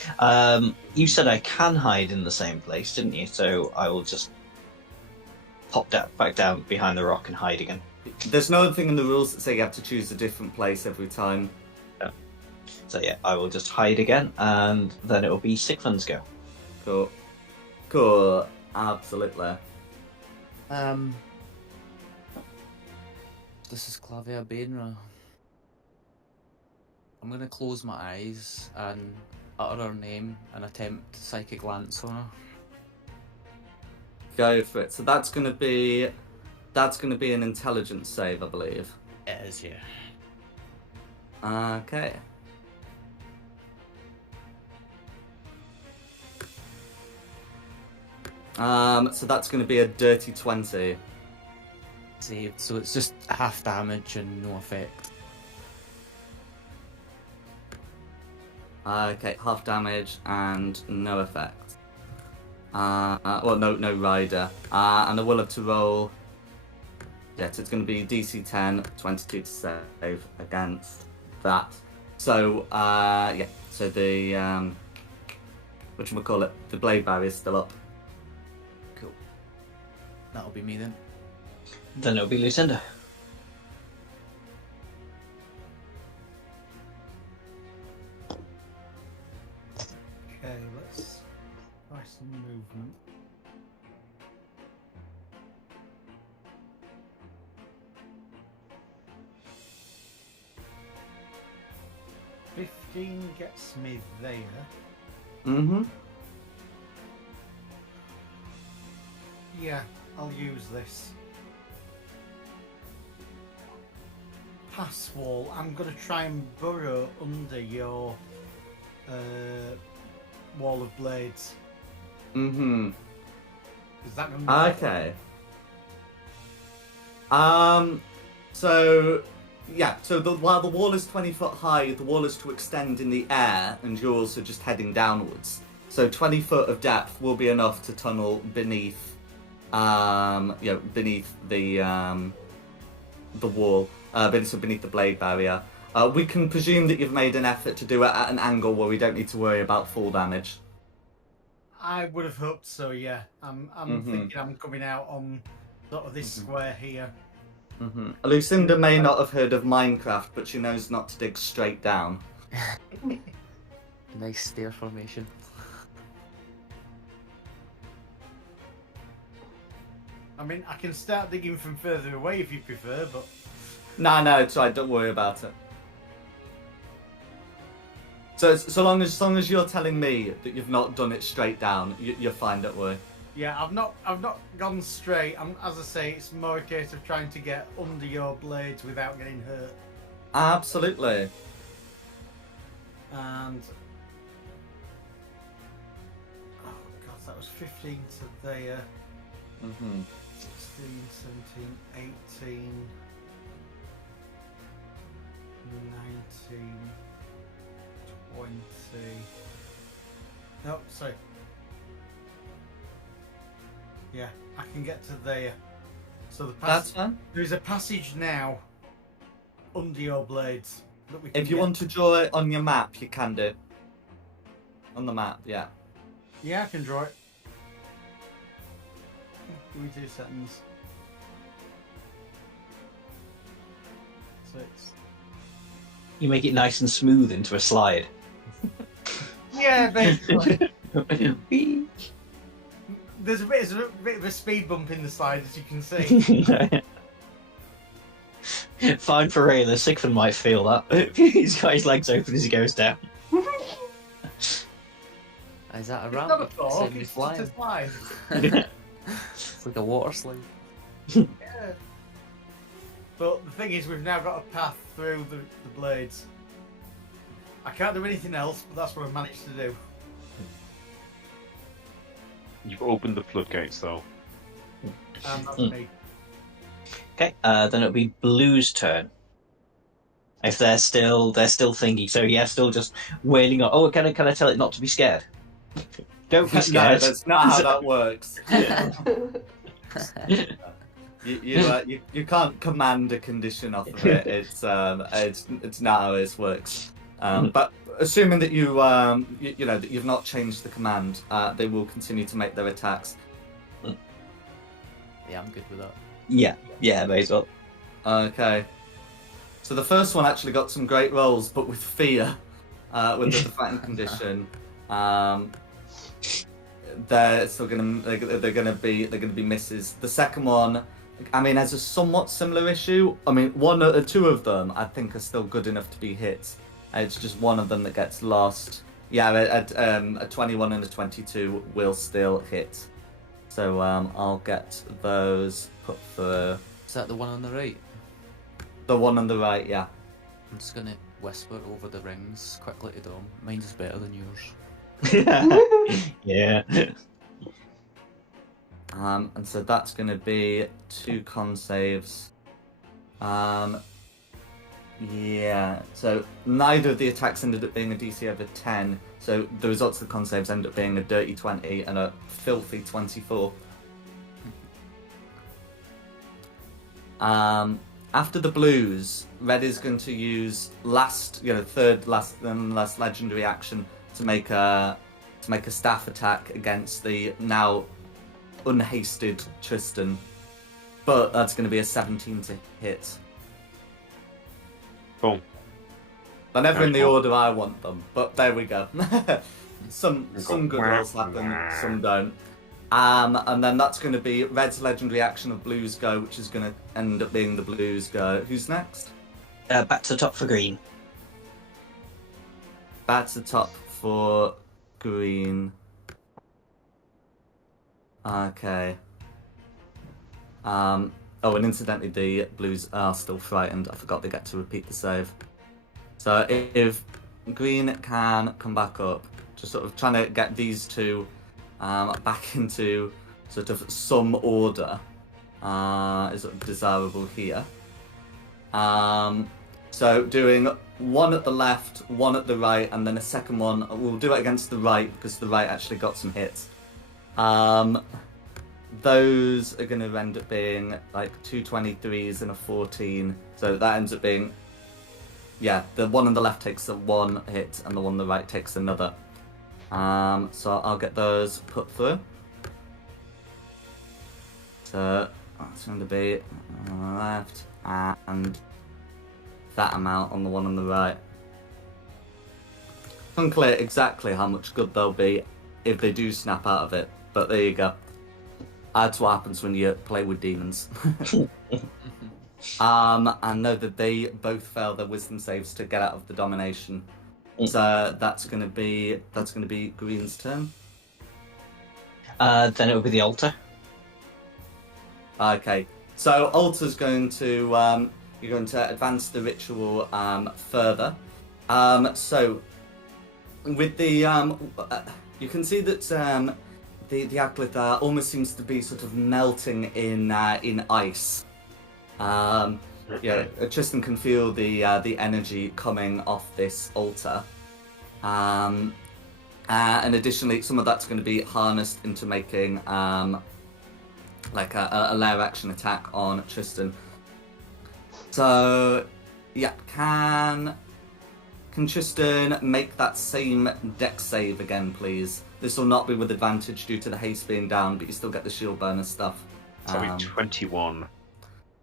You said I can hide in the same place, didn't you? So I will just pop back down behind the rock and hide again. There's no thing in the rules that say you have to choose a different place every time. Yeah. So yeah, I will just hide again, and then it will be Sigfund's go. Cool. Absolutely. This is Clavia Bainra. I'm gonna close my eyes and utter her name and attempt psychic glance on her. Go for it. So that's gonna be an intelligence save, I believe. It is, yeah. Okay. So that's going to be a dirty 20. Saved, so it's just half damage and no effect. Okay, half damage and no effect. Well, no rider. And I will have to roll. Yeah, so it's going to be DC 10, 22 to save against that. So, yeah, so the, whatchamacallit, the blade barrier is still up. Cool. That'll be me then. Then it'll be Lucinda. Okay, let's try some movement. "15 gets me there. Mm-hmm. Yeah, I'll use this. Pass wall. I'm going to try and burrow under your wall of blades. Mm-hmm. Is that going to be Okay. So, yeah, so while the wall is 20 foot high, the wall is to extend in the air, and you're also just heading downwards. So 20 foot of depth will be enough to tunnel beneath, beneath the wall, beneath the blade barrier. We can presume that you've made an effort to do it at an angle where we don't need to worry about fall damage. I would have hoped so, yeah. I'm thinking I'm coming out on sort of this square here. Mm-hmm. Lucinda may not have heard of Minecraft, but she knows not to dig straight down. Nice stair formation. I mean, I can start digging from further away if you prefer, but... No, it's right, don't worry about it. So long as you're telling me that you've not done it straight down, you're fine, don't worry. Yeah, I've not gone straight. As I say, it's more a case of trying to get under your blades without getting hurt. Absolutely. And oh god, that was 15 to there. 16, 17, 18, 19, 20. No, sorry. Yeah, I can get to there. So That's fine. there is a passage now under your blades that we can If you get. want to draw it on your map, you can do. On the map, yeah. Yeah, I can draw it. Give me 2 seconds. So it's... You make it nice and smooth into a slide. Yeah, basically. Whee! There's a bit of a speed bump in the slide, as you can see. Fine for Ray, the Sigfrid might feel that. He's got his legs open as he goes down. Is that a It's ramp? not a fork, Send me it's just flying. a slide. It's like a water slide. Yeah. But the thing is, we've now got a path through the blades. I can't do anything else, but that's what I've managed to do. You've opened the floodgates, though. That's me. Okay, then it'll be Blue's turn. If they're still thinking, so yeah, still just wailing on. Oh, can I tell it not to be scared? Don't be No, scared. that's not how that works. You can't command a condition off of it. It's not how this works. But assuming that you know that you've not changed the command, they will continue to make their attacks. Yeah, I'm good with that. Yeah, may as well. Okay. So the first one actually got some great rolls, but with fear, with the fighting condition, they're still they're gonna be misses. The second one, I mean, has a somewhat similar issue. I mean, two of them I think are still good enough to be hit. It's just one of them that gets lost. Yeah, a 21 and a 22 will still hit. So I'll get those put through. Is that the one on the right? The one on the right, yeah. I'm just gonna whisper over the rings quickly to Dom. Mine's better than yours. Yeah. And so that's going to be 2 con saves. Yeah, so neither of the attacks ended up being a DC over 10, so the results of the con saves end up being a dirty 20 and a filthy 24. After the blues, red is going to use third last legendary action to make a staff attack against the now unhasted Tristan, but that's going to be a 17 to hit. Boom. They're never in the Nice one. order I want them, but there we go. some good rolls happen, some don't. And then that's going to be red's legendary action of blues go, which is going to end up being the blues go. Who's next? Back to the top for green. Back to the top for green. Okay. Oh, and incidentally, the blues are still frightened. I forgot they get to repeat the save. So if green can come back up, just sort of trying to get these two back into sort of some order is sort of desirable here. So doing one at the left, one at the right, and then a second one. We'll do it against the right because the right actually got some hits. Those are going to end up being like 2 23s and a 14. So that ends up being, yeah, the one on the left takes one hit and the one on the right takes another. So I'll get those put through. So that's going to be on the left and that amount on the one on the right. Unclear exactly how much good they'll be if they do snap out of it, but there you go. That's what happens when you play with demons. And know that they both fail their wisdom saves to get out of the domination. So that's gonna be green's turn. Then it will be the altar. Okay, so altar's going to you're going to advance the ritual further. So with the you can see that the acolyth almost seems to be sort of melting in ice. Yeah, Tristan can feel the energy coming off this altar, and additionally, some of that's going to be harnessed into making like a lair action attack on Tristan. So, yeah, can Tristan make that same dex save again, please? This will not be with advantage due to the haste being down, but you still get the shield bonus stuff. That'll be 21.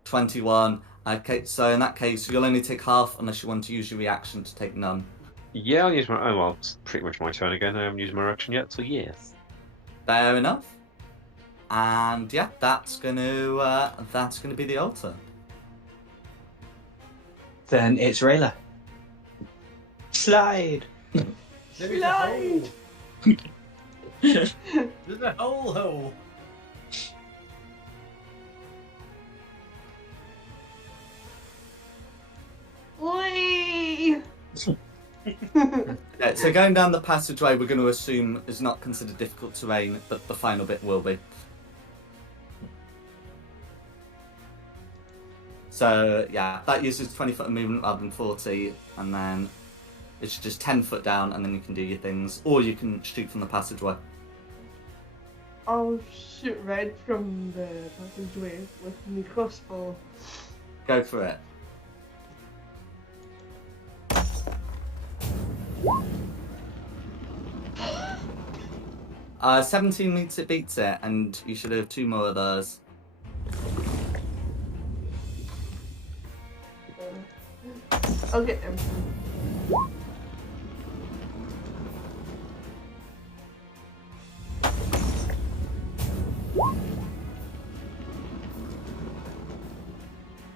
21. Okay, so in that case, you'll only take half unless you want to use your reaction to take none. Yeah, I'll use my. Oh, well, it's pretty much my turn again. I haven't used my reaction yet, so yes. Fair enough. And yeah, that's gonna be the altar. Then it's Rayla. Slide! There's a hole. There's a hole. Oi! Yeah, so going down the passageway, we're going to assume is not considered difficult terrain, but the final bit will be. So yeah, that uses 20 foot of movement rather than 40, and then it's just 10 foot down, and then you can do your things, or you can shoot from the passageway. I'll shoot red from the passageway with my crossbow. Go for it. 17 meets it, beats it, and you should have 2 more of those. I'll get them.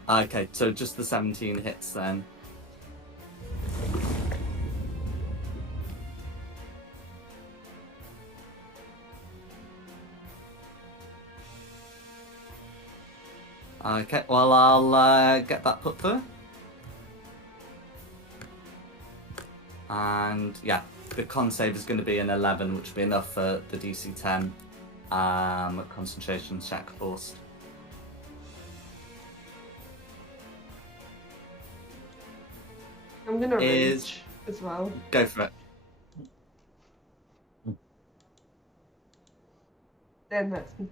Okay, so just the 17 hits then. Okay, well I'll get that put through. And yeah, the con save is going to be an 11, which will be enough for the DC 10 concentration check forced. I'm gonna is rage as well. go for it. Then that's me.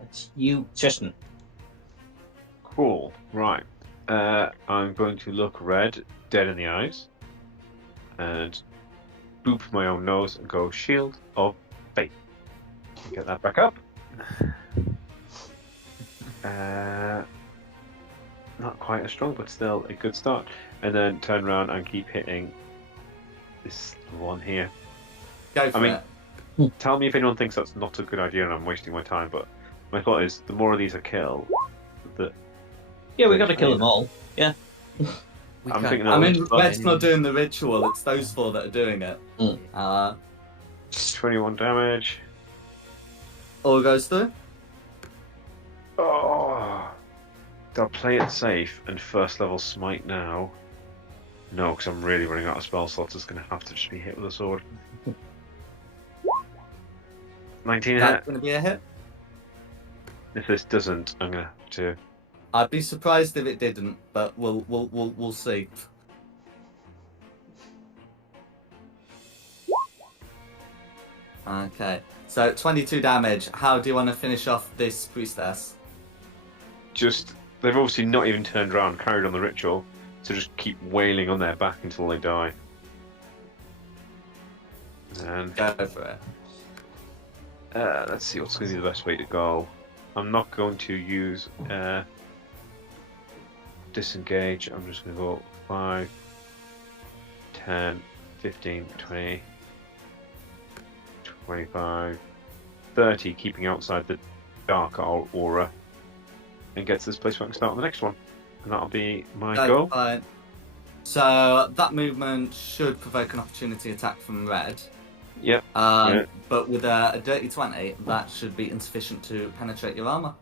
That's you, Tristan. Cool. Right. I'm going to look Red dead in the eyes and boop my own nose and go Shield of Faith. Get that back up. Not quite as strong, but still a good start. And then turn around and keep hitting this one here. Go for mean- it. Tell me if anyone thinks that's not a good idea and I'm wasting my time, but my thought is the more of these I kill, the Yeah, we got to kill them all. We I'm can't thinking I mean, but- Red's not doing the ritual. It's those 4 that are doing it. Mm. 21 damage. All goes through. Oh, do I play it safe and first level smite now? No, because I'm really running out of spell slots. It's going to have to just be hit with a sword. 19 hit. That's going to be a hit. If this doesn't, I'm going to have to. I'd be surprised if it didn't, but we'll see. Okay, so 22 damage. How do you want to finish off this priestess? Just, they've obviously not even turned around, carried on the ritual, so just keep wailing on their back until they die. And Go for it. let's see what's going to be the best way to go. I'm not going to use disengage. I'm just going to go 5, 10, 15, 20, 25, 30, keeping outside the dark aura, and get to this place where I can start on the next one. And that'll be my That's go. fine. So that movement should provoke an opportunity attack from Red. Yep. Yeah. But with a dirty 20, that should be insufficient to penetrate your armor.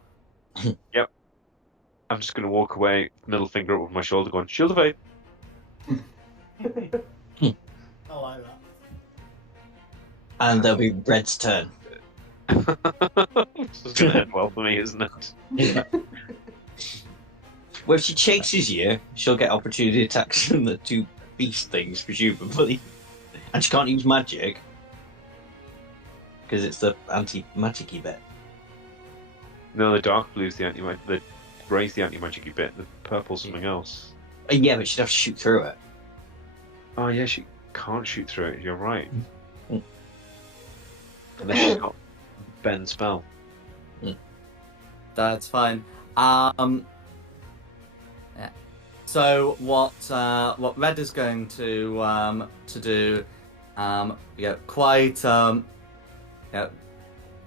I'm just going to walk away, middle finger up with my shoulder, going, Shield of Faith. I like that. And there'll be Red's turn. This is going to end well for me, isn't it? Well, if she chases you, she'll get opportunity attacks from the 2 beast things, presumably. And she can't use magic. Because it's the anti-magic-y bit. No, the dark blue's the anti-magic. The grey's the anti-magic bit. The purple's something else. Yeah, but she'd have to shoot through it. Oh, yeah, she can't shoot through it. You're right. Mm. Unless she's got bend spell. That's fine. Yeah. So what Red is going to do,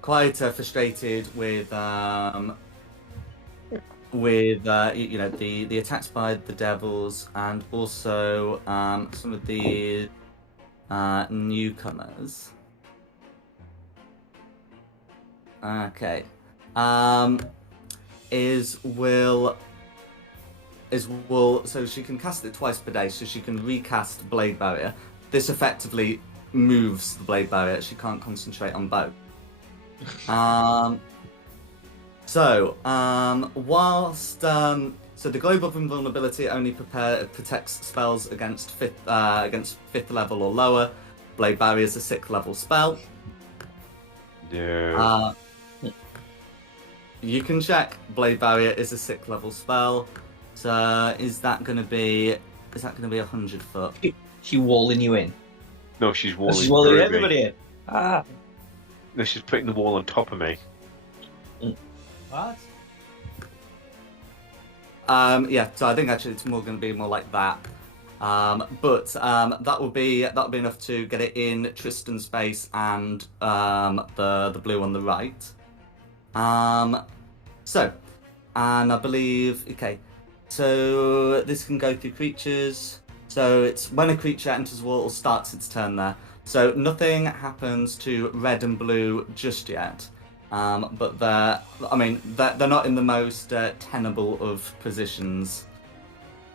quite frustrated with the attacks by the devils and also some of the newcomers. Okay. So she can cast it twice per day, so she can recast Blade Barrier. This effectively moves the Blade Barrier. She can't concentrate on both. So the Globe of Invulnerability only protects spells against fifth level or lower. Blade Barrier is a 6th level spell. Yeah. You can check. Blade Barrier is a 6th level spell. So is that going to be 100 foot? She walling you in. No, she's walling, She's walling through everybody me. in. Ah. No, she's putting the wall on top of me. What? Yeah. So I think actually it's going to be more like that. But that would be enough to get it in Tristan's space and the blue on the right. And I believe, okay, so this can go through creatures. So it's when a creature enters wall or starts its turn there. So nothing happens to red and blue just yet. But they're not in the most tenable of positions.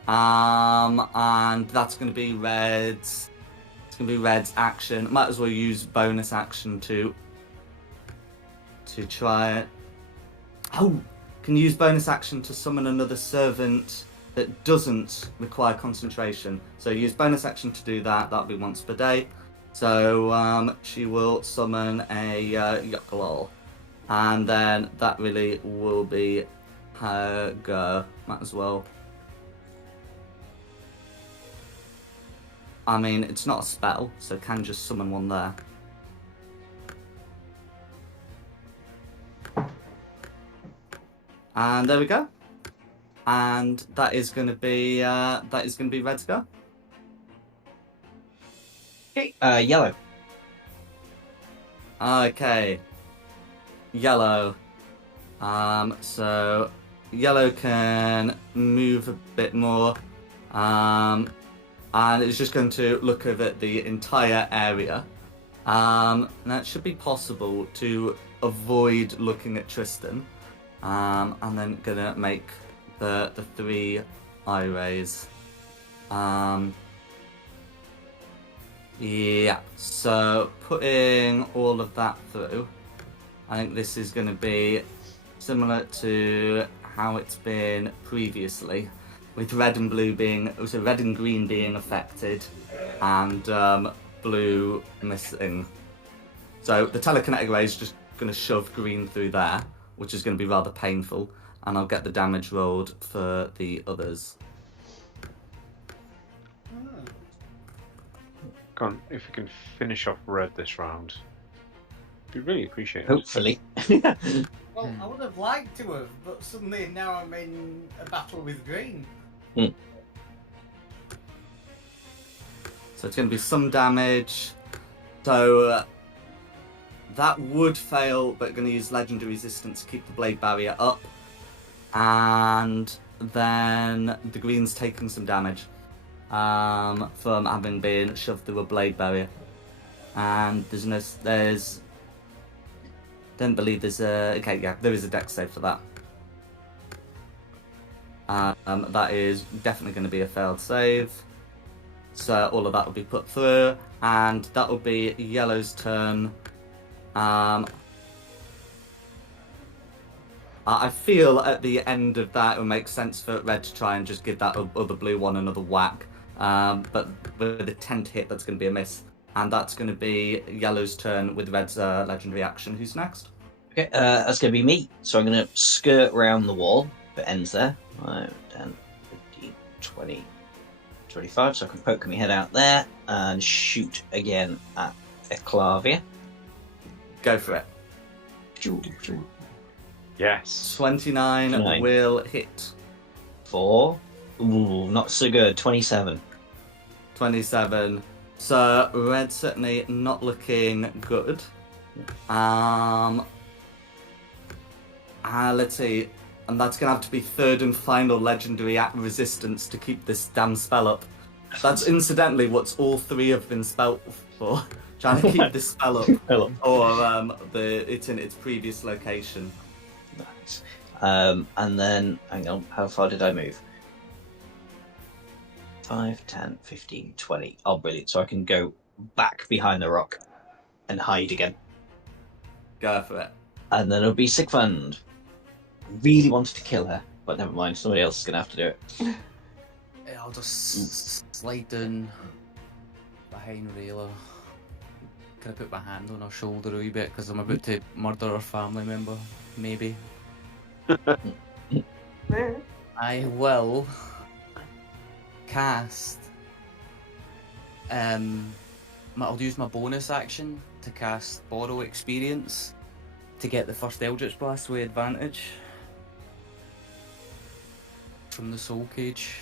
And that's going to be Red's. It's going to be Red's action. Might as well use bonus action to try it. Oh, can use bonus action to summon another servant that doesn't require concentration. So use bonus action to do that. That'll be once per day. So she will summon a Yokalol. And then that really will be her go. Might as well. I mean, it's not a spell, so can just summon one there. And there we go. And that is going to be Red's go. Okay, yellow. Okay. Yellow. So yellow can move a bit more. And it's just going to look over the entire area. Now it should be possible to avoid looking at Tristan. And then gonna make the 3 eye rays. Yeah, so putting all of that through, I think this is going to be similar to how it's been previously, with red and blue being, also red and green being affected, and blue missing. So the telekinetic ray is just going to shove green through there, which is going to be rather painful, and I'll get the damage rolled for the others. If we can finish off red this round, we really appreciate it. Hopefully. Well, I would have liked to have, but suddenly now I'm in a battle with green. So it's going to be some damage. So that would fail, but going to use legendary resistance to keep the blade barrier up. And then the green's taking some damage from having been shoved through a blade barrier. And don't believe there's a, okay, yeah, there is a dex save for that. That is definitely going to be a failed save. So all of that will be put through, and that will be yellow's turn. I feel at the end of that it would make sense for red to try and just give that other blue one another whack. But with a 10 to hit, that's going to be a miss. And that's going to be yellow's turn with red's legendary action. Who's next? Okay, that's going to be me. So I'm going to skirt round the wall if it ends there. 5, 10, 15, 20, 25. So I can poke my head out there and shoot again at Eclavia. Go for it. Yes. 29 Nine. will hit. 4. Ooh, not so good. 27. 27. So red certainly not looking good. Let's see. And that's gonna have to be third and final legendary resistance to keep this damn spell up. That's incidentally what's all 3 have been spelt for. Trying to keep this spell up. Or it's in its previous location. Nice. And then, hang on, how far did I move? 5, 10, 15, 20. Oh, brilliant. So I can go back behind the rock and hide again. Go for it. And then it'll be Sigfund. Really wanted to kill her, but never mind. Somebody else is going to have to do it. Yeah, I'll just slide down behind Rayla. Can I put my hand on her shoulder a wee bit because I'm about to murder her family member? Maybe. There. I will cast. I'll use my bonus action to cast Borrow Experience to get the first Eldritch Blast with advantage from the Soul Cage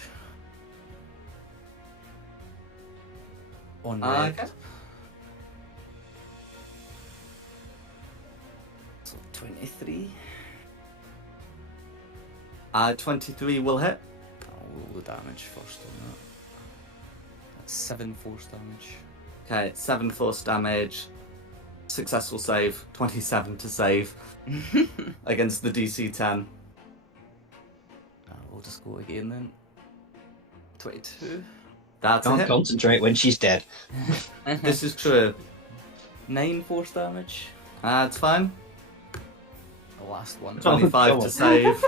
on red. Okay. So 23. 23 will hit. I'll roll the damage first on that. That's 7 force damage. Okay, 7 force damage. Successful save. 27 to save against the DC 10. We'll just go again then. 22. That's a Can't hit. concentrate when she's dead. This is true. 9 force damage. It's fine. The last one. 25 come to on. save.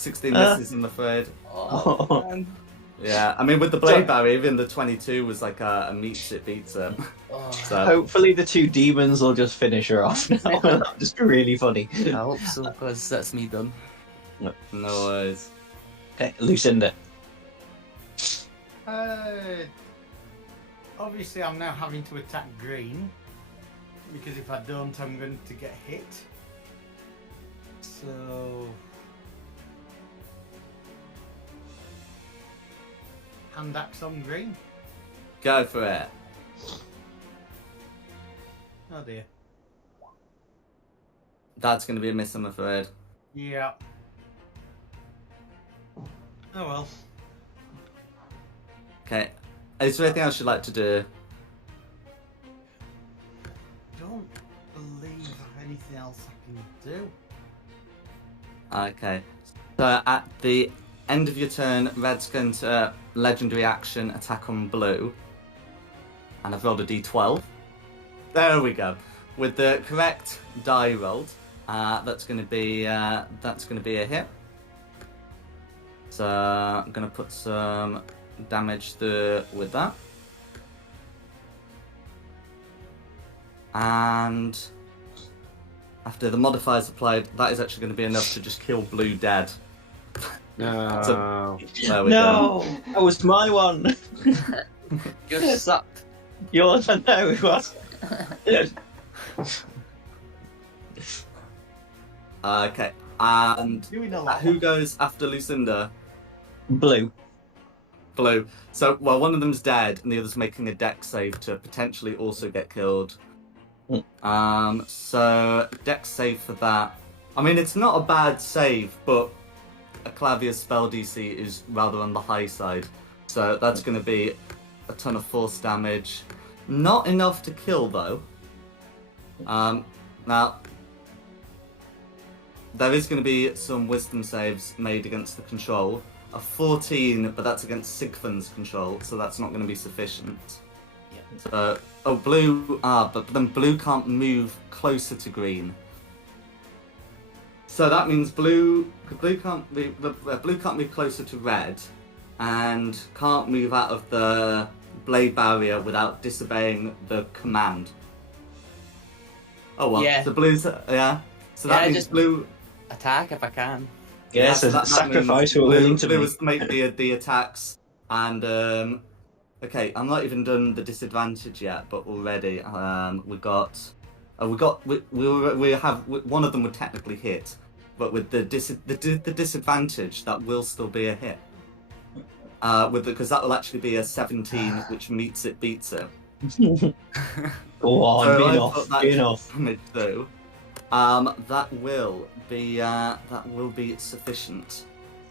16 misses, I'm afraid. Oh, man. Yeah, I mean, with the blade barrier, even the 22 was like a meets it, beats it. Oh, So, Hopefully the two demons will just finish her off now. That'll just be really funny. I hope so, because that's me done. no worries. Okay, Lucinda. Obviously, I'm now having to attack green because if I don't, I'm going to get hit. So, hand axe on green. Go for it. Oh dear. That's going to be a miss, I'm afraid. Yeah. Oh well. Okay. Is there anything else you'd like to do? Don't believe I have anything else I can do. Okay. So at the end of your turn, Red's going to legendary action attack on blue. And I've rolled a d12. There we go. With the correct die rolled, that's going to be a hit. So I'm going to put some damage through with that. And after the modifiers applied, that is actually going to be enough to just kill blue dead. No. So, there we go. No, that was my one. You sucked. Yours, I know it was. Okay. And Doing a lot. who goes after Lucinda? Blue. Blue. So, well, one of them's dead, and the other's making a dex save to potentially also get killed. So dex save for that. I mean, it's not a bad save, but a Clavier's spell DC is rather on the high side. So that's going to be a ton of force damage. Not enough to kill, though. Now, there is going to be some wisdom saves made against the control. A 14, but that's against Sigfund's control, so that's not going to be sufficient. So, blue, but then blue can't move closer to green. So that means blue can't move closer to red, and can't move out of the blade barrier without disobeying the command. Oh well, Yeah. so blue's yeah. So that Yeah, means just- blue. Attack if I can. Yeah, so it's a that sacrifice means we're willing blue, to blue make. was to make the attacks, and okay, I'm not even done the disadvantage yet, but already we have one of them would technically hit, but with the disadvantage that will still be a hit. Because that will actually be a 17, which meets it, beats it. Go on, So be I enough, put that be enough. damage through. That will be sufficient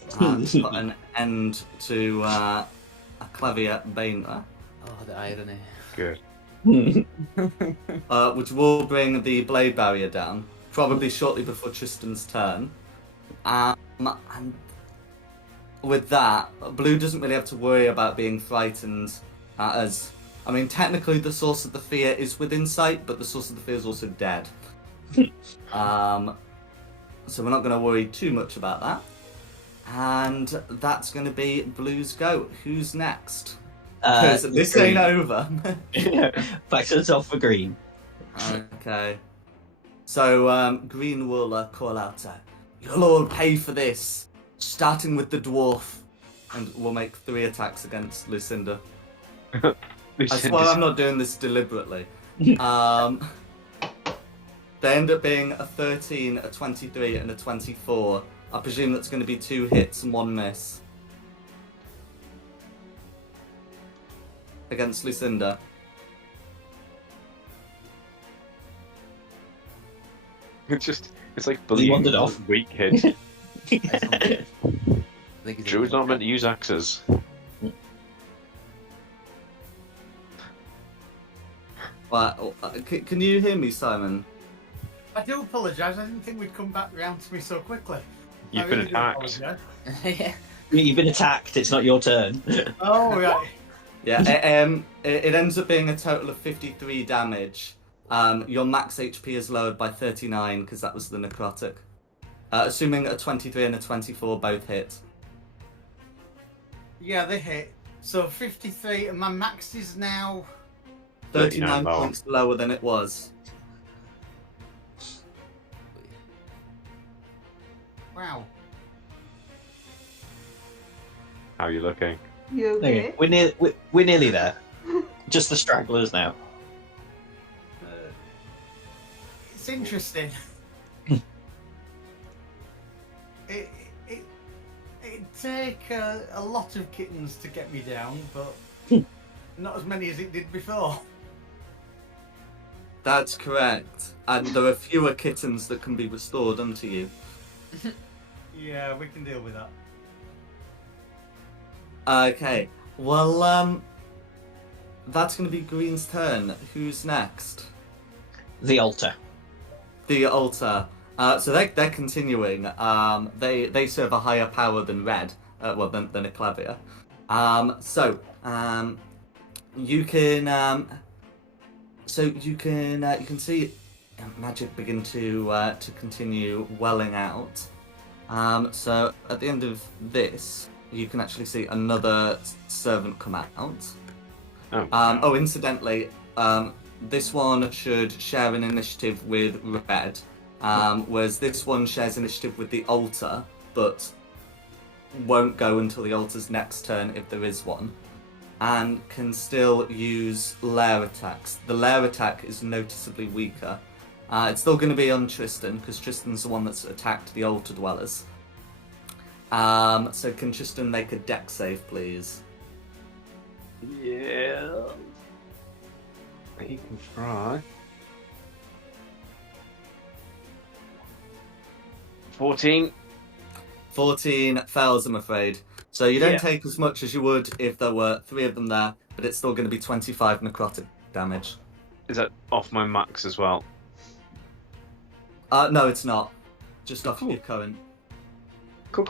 to put an end to a Clavier Baner, Oh, the irony. Good. which will bring the blade barrier down, probably shortly before Tristan's turn. And with that, blue doesn't really have to worry about being frightened, as I mean, technically the source of the fear is within sight, but the source of the fear is also dead. So we're not going to worry too much about that. And that's going to be blue's go. Who's next? Because this green. ain't over. Back to the top for green. Okay. So green will call out, "You'll all pay for this, starting with the dwarf," and we'll make 3 attacks against Lucinda. I swear I'm not doing this deliberately. They end up being a 13, a 23, and a 24. I presume that's going to be 2 hits and 1 miss. Against Lucinda. It's like He believing wandered off. weak kid. Like Drew's not meant to use axes. Can you hear me, Simon? I do apologise. I didn't think we'd come back round to me so quickly. You've I been really do attacked. apologise. Yeah. You've been attacked, it's not your turn. Oh right. Yeah, it ends up being a total of 53 damage. Your max HP is lowered by 39 because that was the necrotic. Assuming a 23 and a 24 both hit. Yeah, they hit. So 53, and my max is now. 39 lower. points lower than it was. Wow. How are you looking? You There you okay? go. We're nearly there. Just the stragglers now. It's interesting. it, it, it'd take a lot of kittens to get me down, but not as many as it did before. That's correct. And there are fewer kittens that can be restored unto you. Yeah, we can deal with that. Okay. Well, that's going to be Green's turn. Who's next? The altar. The altar. So they're continuing. They serve a higher power than red. Than a clavier. You can. You can see magic begin to continue welling out. So at the end of this, you can actually see another servant come out. Oh, Incidentally, this one should share an initiative with red, whereas this one shares initiative with the altar, but won't go until the altar's next turn if there is one, and can still use lair attacks. The lair attack is noticeably weaker. It's still going to be on Tristan, because Tristan's the one that's attacked the altar dwellers. So can Tristan make a dex save, please? yeah. He can try. 14. 14 fails, I'm afraid. So you don't Yeah. take as much as you would if there were 3 of them there, but it's still going to be 25 necrotic damage. Is that off my max as well? No, it's not. Just off Cool. your current. Cool.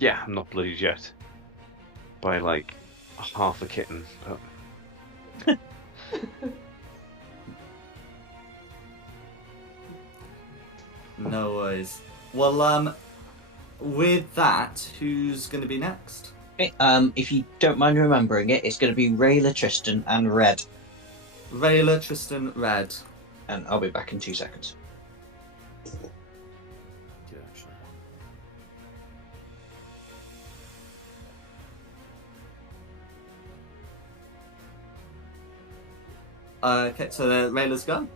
Yeah, I'm not bloodied yet. By like half a kitten. But... No worries. Well, with that, who's going to be next? Okay, if you don't mind remembering it, it's going to be Rayla, Tristan, and Red. Rayla, Tristan, Red. And I'll be back in 2 seconds. Okay, so Rayla's gone.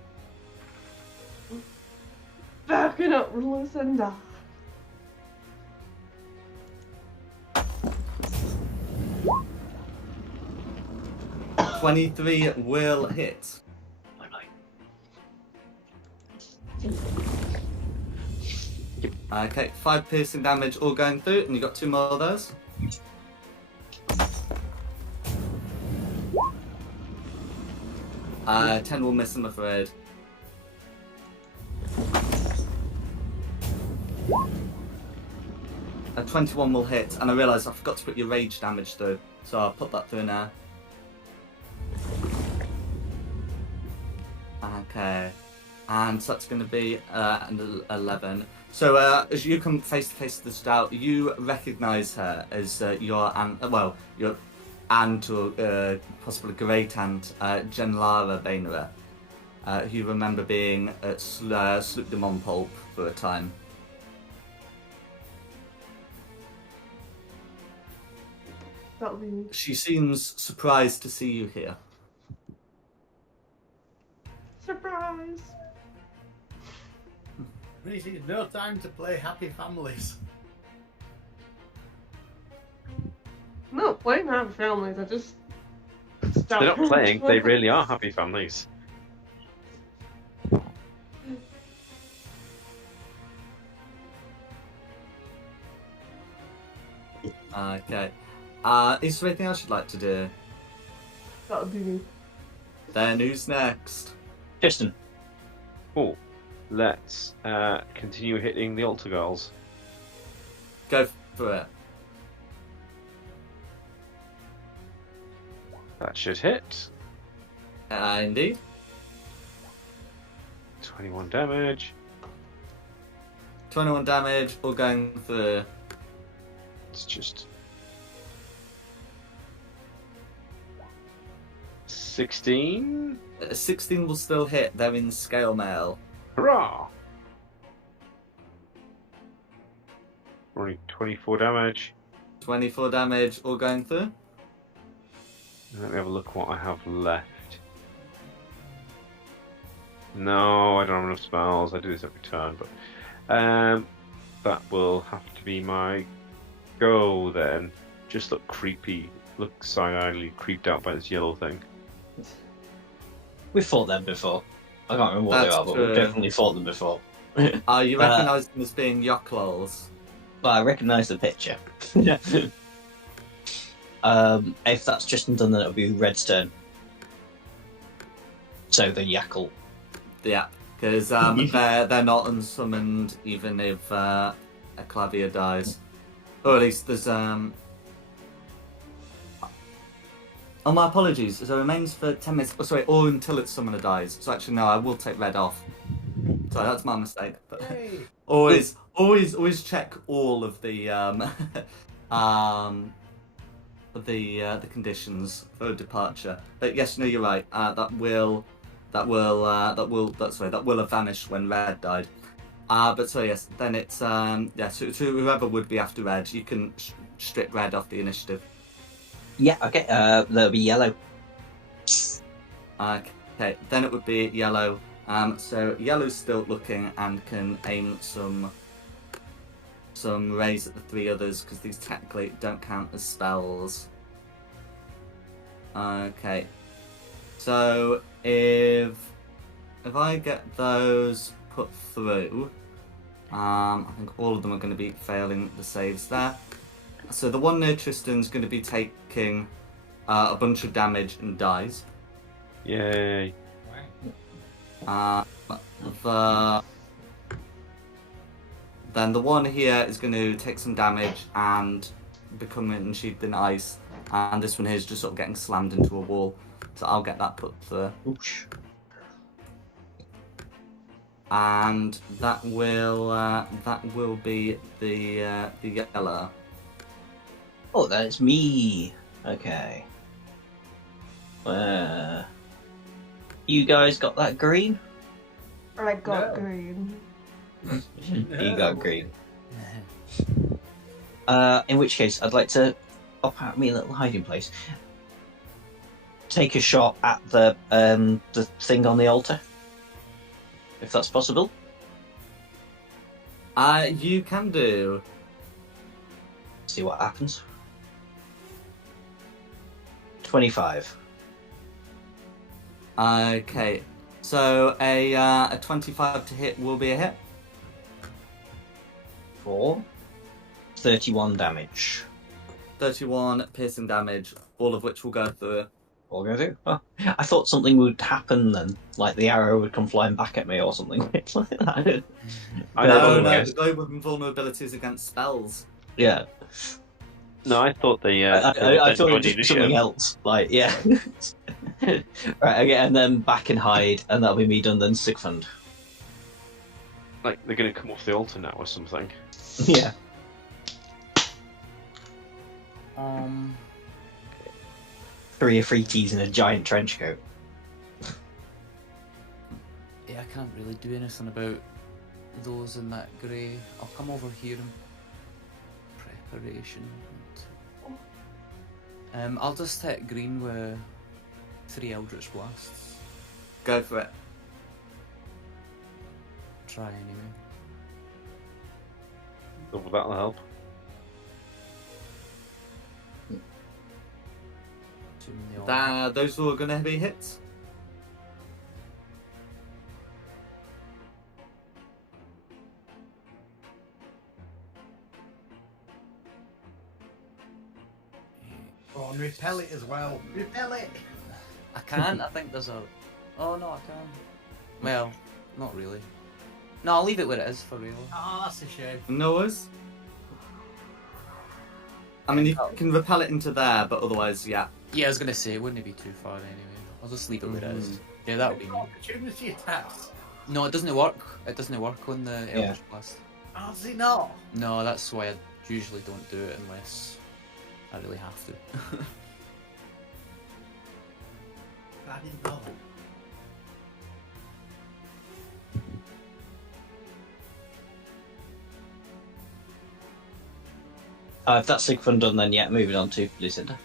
Backing up, Lucinda. Uh, 23 will hit. Okay, 5 piercing damage all going through, and you got 2 more of those. Uh, 10 will miss, I'm afraid. A 21 will hit, and I realise I forgot to put your rage damage through, so I'll put that through now. Okay, and so that's going to be an 11. So as you come face to face with the stout, you recognise her as your aunt, your aunt or possibly great aunt, Genlara Bainera, who you remember being at Sloop de Montpulp for a time. That'll be me. She seems surprised to see you here. Surprise! This is no time to play Happy Families. I'm not playing Happy Families, I just. They're not playing, they really are happy families. Okay. Is there anything else you'd like to do? That'll be me. Then who's next? Tristan. Cool. Let's continue hitting the altar girls. Go for it. That should hit. Indeed. 21 damage. 21 damage, all going through. It's just 16. 16 will still hit. They're in scale mail. Hurrah! Only 24 damage. 24 damage, all going through. Let me have a look what I have left. No, I don't have enough spells. I do this every turn, but that will have to be my go then. Just look creepy, look side-eyedly creeped out by this yellow thing. We've fought them before. I can't remember what That's they are, but true. we've definitely fought them before. You recognise them as being Yoklals. But I recognise the picture. If that's Justin done, then it'll be Red's turn. So the Yackle. Yeah, because they're not unsummoned even if a Clavier dies. Or at least there's Oh, my apologies. So it remains for 10 minutes. Oh, sorry, or until its summoner dies. So actually, no, I will take Red off. Sorry, that's my mistake. But Hey. always check all of the the conditions for departure. But yes, no, you're right. That will have vanished when Red died. But so yes, then it's so whoever would be after Red, you can strip Red off the initiative. Yeah, okay. That'll be yellow. Okay, then it would be yellow. So yellow's still looking and can aim some rays at the three others because these technically don't count as spells. Okay, so if I get those put through, I think all of them are going to be failing the saves there. So the one near Tristan's going to be taking a bunch of damage and dies. Yay. Then the one here is going to take some damage and become ensheathed in ice, and this one here is just sort of getting slammed into a wall. So I'll get that put through, Oosh. and that will be the yellow. Oh, that's me. Okay. You guys got that green? I got No. green. You got green. In which case, I'd like to pop out me little hiding place. Take a shot at the thing on the altar, if that's possible. You can do. See what happens. 25. Okay, so a 25 to hit will be a hit. For 31 damage. 31 piercing damage, all of which will go through. All gonna do? Oh, I thought something would happen then, like the arrow would come flying back at me or something. It's like that. I No, thought, no, yes. go with vulnerabilities against spells. Yeah. No, I thought the I thought it joined was the something initiative. else. Like, yeah. Right, okay, and then back and hide, and that'll be me done then Sigfund. Like they're gonna come off the altar now or something. Yeah. 3 Afritis in a giant trench coat. Yeah, I can't really do anything about those in that grey. I'll come over here in preparation. I'll just hit green with 3 Eldritch Blasts. Go for it. Try anyway. So that'll help. 2 in the order. Those are going to be hits. Oh, and repel it as well. Repel it! I can't. I think there's a. Oh no, I can. Well, not really. No, I'll leave it where it is for real. Oh, that's a shame. No worries. I mean, you can repel it into there, but otherwise, yeah. Yeah, I was gonna say it wouldn't be too far anyway. I'll just leave it where it is. Yeah, that would be me. Opportunity attacks. No, it doesn't work. It doesn't work on the Yeah. Eldritch Blast. Oh, does it not? No, that's why I usually don't do it unless I really have to. I didn't know that. If that's Sigfund done, then yeah, moving on to Lucinda.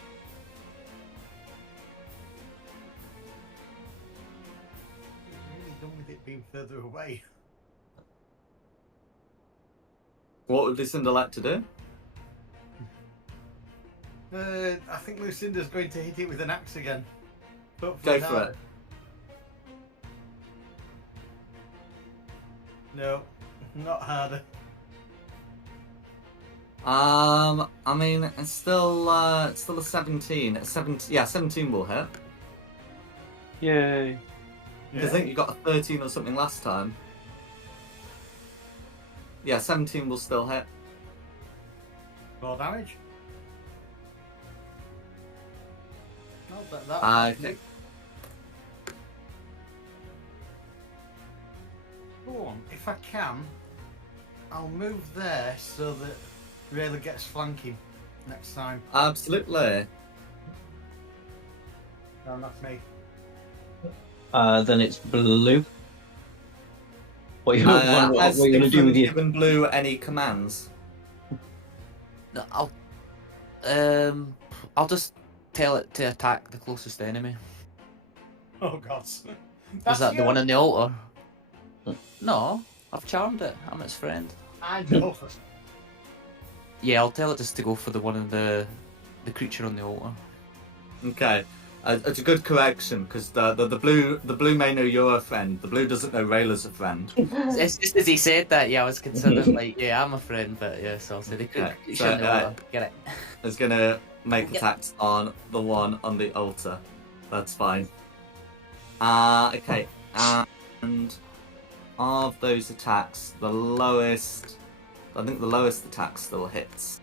I'm really done with it being further away. What would Lucinda like to do? I think Lucinda's going to hit it with an axe again. Go Hopefully for not. it. No, not harder. I mean, it's still a 17. 17 will hit. Yay. I think you got a 13 or something last time. Yeah, 17 will still hit. More damage. I'll bet that. Okay. Go on, if I can, I'll move there so that Rayla gets flanking next time. Absolutely. No, that's me. Then it's Blue. What you, what Has are you going to do Sigfund with you? given Blue any commands? No, I'll just tell it to attack the closest enemy. Oh god. Is that the one in the altar? No, I've charmed it. I'm its friend. I know. Yeah, I'll tell it just to go for the one in the creature on the altar. Okay. It's a good correction because the blue may know you're a friend. The blue doesn't know Rayla's a friend. It's just as he said that, yeah, I was considering like, yeah, I'm a friend, but yeah, so I'll say the Okay, creature so, on the altar. Get it? It's gonna make Yep. attacks on the one on the altar. That's fine. Okay. And of those attacks, the lowest, I think the lowest attack still hits.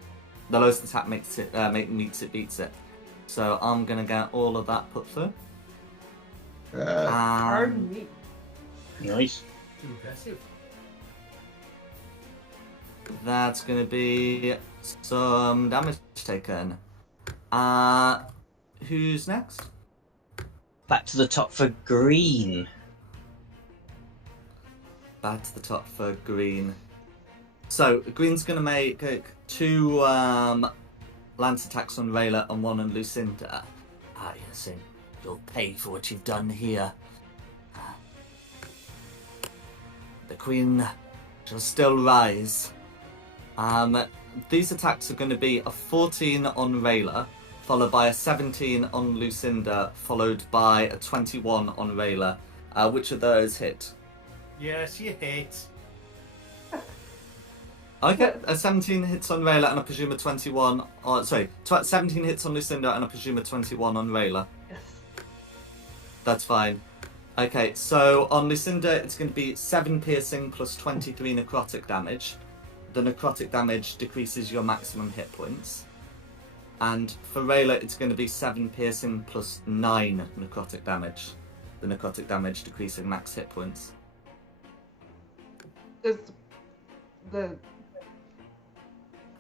The lowest attack makes it meets it, beats it. So I'm gonna get all of that put through. Pardon me. Nice. Impressive. That's gonna be some damage taken. Who's next? Back to the top for green. Back to the top for green. So green's gonna make two lance attacks on Rayla and one on Lucinda. Yes, and you'll pay for what you've done here. The queen shall still rise. These attacks are going to be a 14 on Rayla, followed by a 17 on Lucinda, followed by a 21 on Rayla. Which of those hit? Yes, you hate. Okay, a 17 hits on Rayla and I presume a 21... 17 hits on Lucinda and I presume a 21 on Rayla. Yes. That's fine. Okay, so on Lucinda it's going to be 7 piercing plus 23 necrotic damage. The necrotic damage decreases your maximum hit points. And for Rayla it's going to be 7 piercing plus 9 necrotic damage. The necrotic damage decreasing max hit points. Is the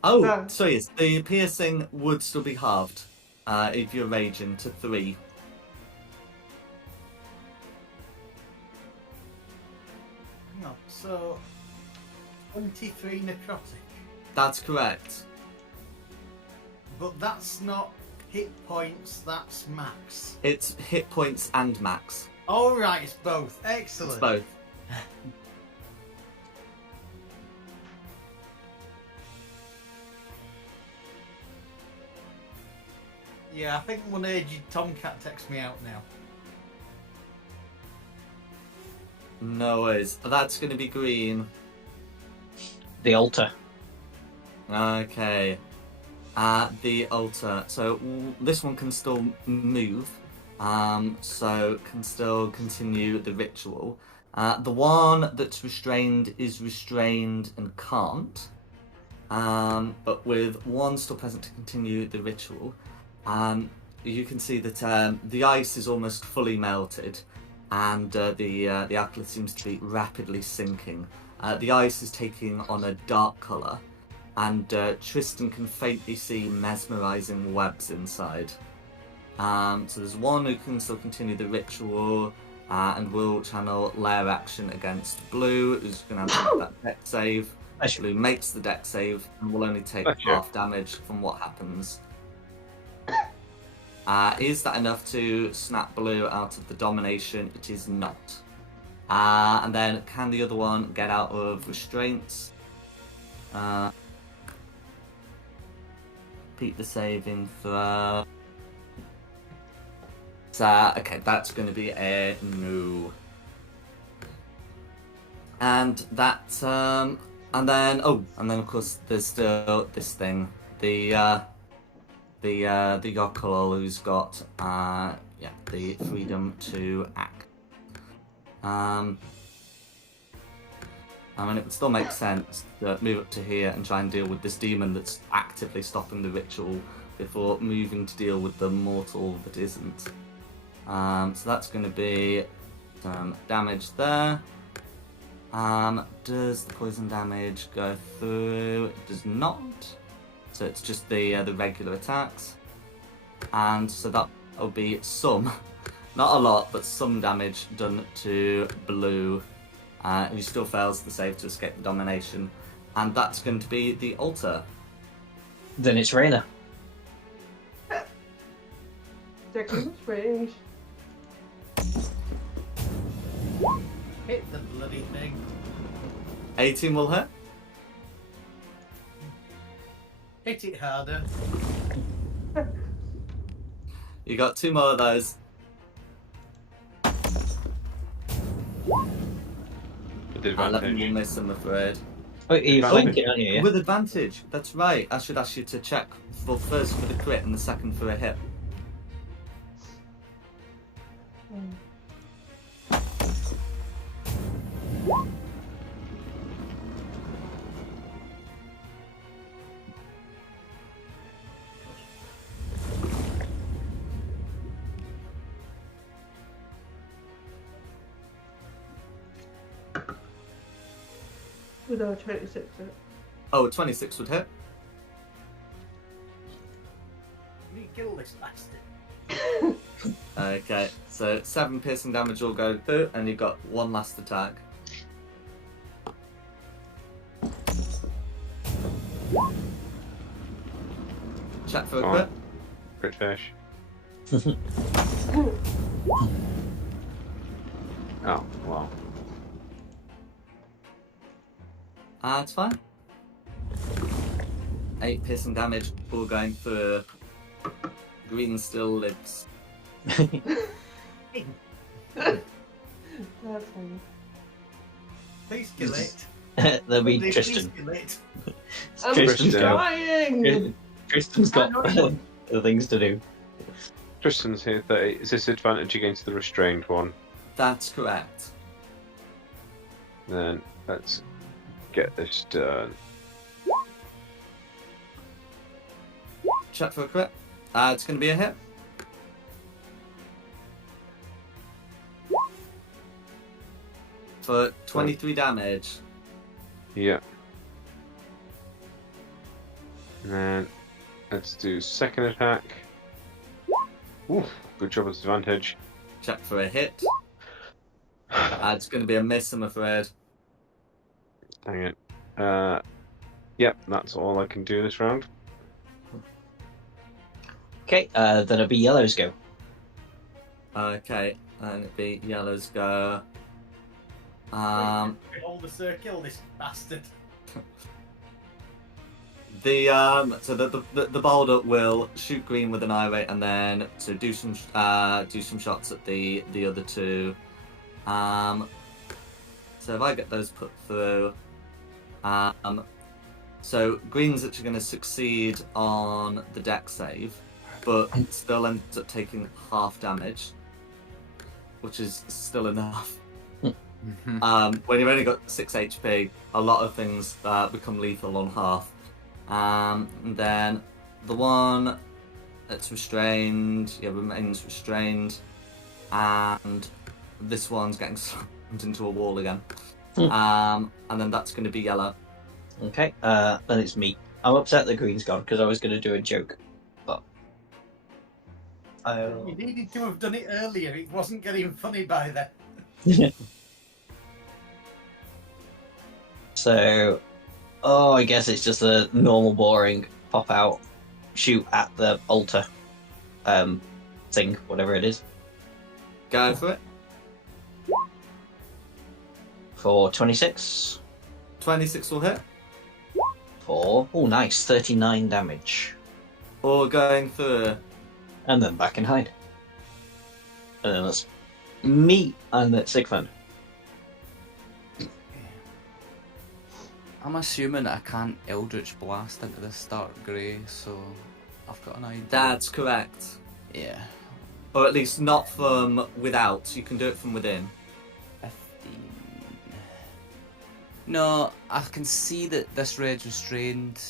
Oh, No. so yes, the piercing would still be halved if you're raging to 3. No, so 23 necrotic. That's correct. But that's not hit points, that's max. It's hit points and max. Alright, it's both. Excellent. It's both. Yeah, I think one aged Tomcat texts me out now. No worries. That's going to be green. The altar. Okay. The altar. So this one can still move. So can still continue the ritual. The one that's restrained is restrained and can't. But with one still present to continue the ritual. You can see that the ice is almost fully melted. and the alkali seems to be rapidly sinking. The ice is taking on a dark colour, and Tristan can faintly see mesmerising webs inside. So there's one who can still continue the ritual, and will channel lair action against Blue, who's going to have to make that deck save. Blue makes the deck save and will only take half damage from what happens. Is that enough to snap Blue out of the domination? It is not. And then can the other one get out of restraints? Repeat the saving throw. Okay, that's going to be a no. And that, and then of course there's still this thing, the Yokolol who's got the freedom to act. I mean, it would still make sense to move up to here and try and deal with this demon that's actively stopping the ritual before moving to deal with the mortal that isn't. So that's going to be some damage there. Does the poison damage go through? It does not. So it's just the regular attacks. And so that will be some, not a lot, but some damage done to Blue, who still fails the save to escape the domination. And that's going to be the altar. Then it's Rayna. Declan range. Hit the bloody thing. 18 will hit. Hit it harder. You got 2 more of those. With 11 will advantage. miss, I'm afraid. Oh, you're flanking, aren't you? Yeah? With advantage, that's right. I should ask you to check first for the crit and the second for a hit. With our 26 hit. Oh, 26 would hit. You kill this bastard. Okay, so 7 piercing damage will go through, and you've got 1 last attack. Check for a Oh. crit. Crit fish. Oh, wow. It's fine. 8 piercing damage, all going through. Green still lives. That's fine. Please kill it. There'll be Please Tristan. kill it. I'm Tristan's Tristan. trying! Tristan's got other things to do. Tristan's here 30. Is this advantage against the restrained one? That's correct. Then let's get this done. Check for a crit. It's going to be a hit. For 23 damage. Yeah. And then let's do second attack. Ooh, good job with advantage. Check for a hit. It's going to be a miss, I'm afraid. Dang it. Yep, that's all I can do this round. Okay, then it'll be Yellow's go. Okay, and it'd be Yellow's go. Hold the circle, this bastard. So the boulder will shoot Green with an irate, and then to do some shots at the other 2. So if I get those put through, so Green's actually going to succeed on the deck save, but still ends up taking half damage, which is still enough. When you've only got 6 HP, a lot of things become lethal on half. And then the one that's restrained, remains restrained, and this one's getting slammed into a wall again. Hmm. And then that's going to be yellow. Okay, then it's me. I'm upset that green's gone because I was going to do a joke, but You needed to have done it earlier. It wasn't getting funny by then. So, I guess it's just a normal, boring pop out, shoot at the altar, thing, whatever it is, Go for it. for 26. 26 will hit. For nice, 39 damage, Or going through. and then back and hide. And then that's me and that's Sigfund. I'm assuming I can't Eldritch Blast into this dark grey, so I've got an idea. That's correct. Yeah. Or at least not from without. You can do it from within. 15. No, I can see that this red's restrained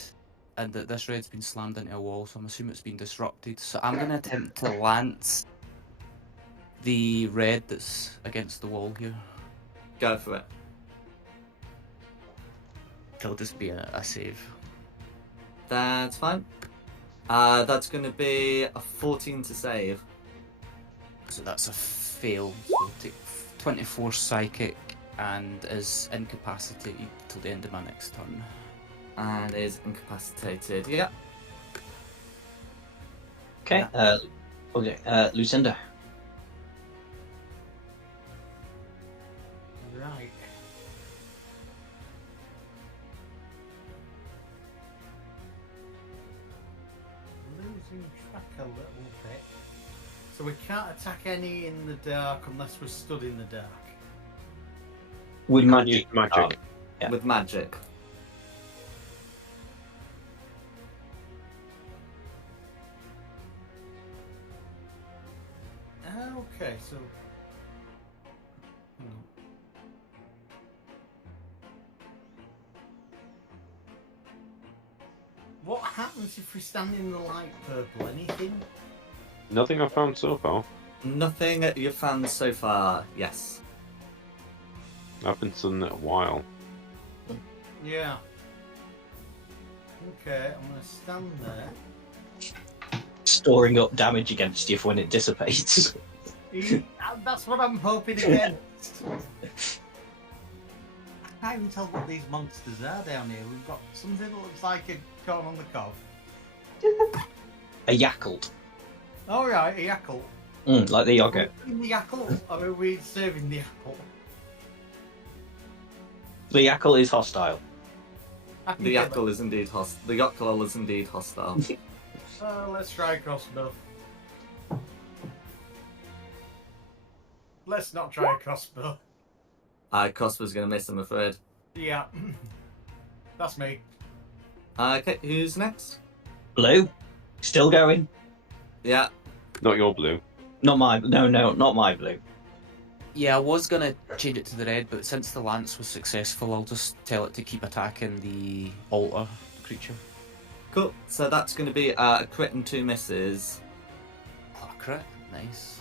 and that this red's been slammed into a wall, so I'm assuming it's been disrupted. So I'm going to attempt to lance the red that's against the wall here. Go for it. It'll just be a save. That's fine. That's going to be a 14 to save. So that's a fail. So I'll take 24 psychic and is incapacitated till the end of my next turn. And is incapacitated. Yeah. Okay, Lucinda. Right. Losing track a little bit. So we can't attack any in the dark unless we're stood in the dark. With Can't magic. use magic. Yeah. With magic. Okay, so. What happens if we stand in the light purple? Anything? Nothing I've found so far. Nothing you've found so far, yes. I've been studying it a while. Yeah. Okay, I'm gonna stand there. Storing up damage against you for when it dissipates. That's what I'm hoping against. I can't even tell what these monsters are down here. We've got something that looks like a corn on the cob. A yakult. Alright, a yakult. Like the yogurt. Are we eating the yakult, or are we serving the yakult? The yakult is hostile. I can The get Yackle is indeed hostile. The Yackle is indeed hostile. that. Let's try crossbow. Let's not try a crossbow. Cosper's gonna miss, I'm afraid. Yeah. That's me. Okay, who's next? Blue. Still going. Yeah. Not your blue. Not my blue. Yeah, I was gonna change it to the red, but since the lance was successful, I'll just tell it to keep attacking the altar creature. Cool. So that's gonna be a crit and 2 misses. Oh, crit. Nice.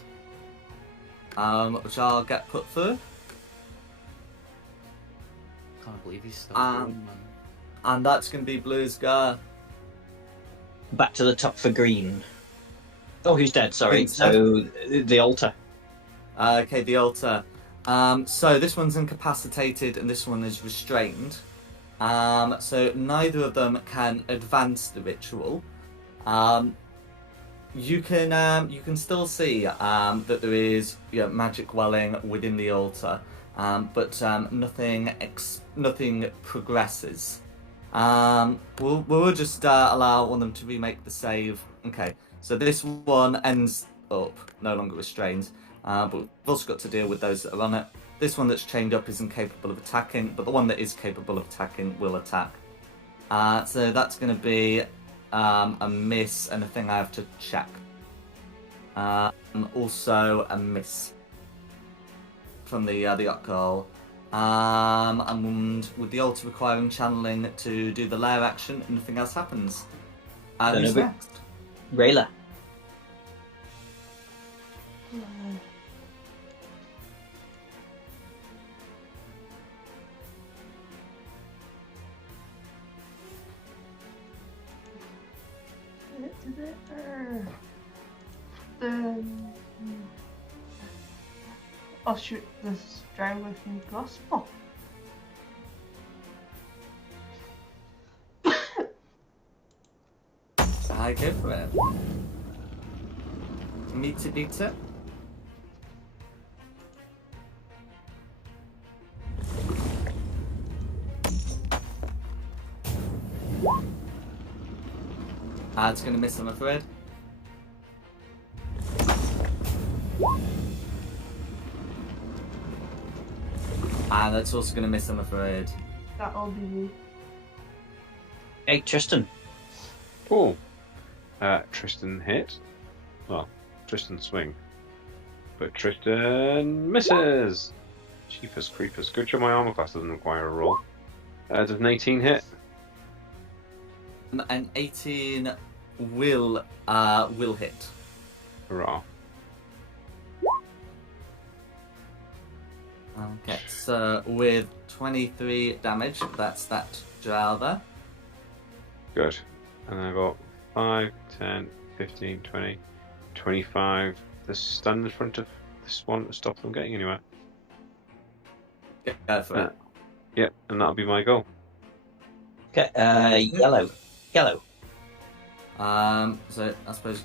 Which I'll get put through. Can't believe he's still Um, going, man. And that's gonna be Blue's go. Back to the top for green. Oh, who's dead? Sorry. Green's So the altar. Okay, the altar. So this one's incapacitated and this one is restrained. So neither of them can advance the ritual. You can still see that there is magic welling within the altar, but nothing progresses. We'll just allow one of them to remake the save. Okay, so this one ends up no longer restrained. But we've also got to deal with those that are on it. This one that's chained up is incapable of attacking, but the one that is capable of attacking will attack. So that's going to be a miss and a thing I have to check. Also a miss from the alcohol. And with the altar requiring channeling to do the lair action, nothing else happens. Who's next? Then I'll shoot this drow with my crossbow. I go for it. Meet it, beat it. It's going to miss, I'm afraid. And that's also going to miss, I'm afraid. That'll be me. Hey, Tristan. Oh. Tristan hit. Well, Tristan swing. But Tristan misses! Jeepers creepers. Good job my armor class doesn't require a roll. Does an 18 hit? An 18 will hit. Hurrah. Okay, so with 23 damage, that's that drow there. Good. And then I've got 5, 10, 15, 20, 25. The stun in front of this one to stop them getting anywhere. Go for it. Yep, and that'll be my goal. Okay, yellow. Yellow. So I suppose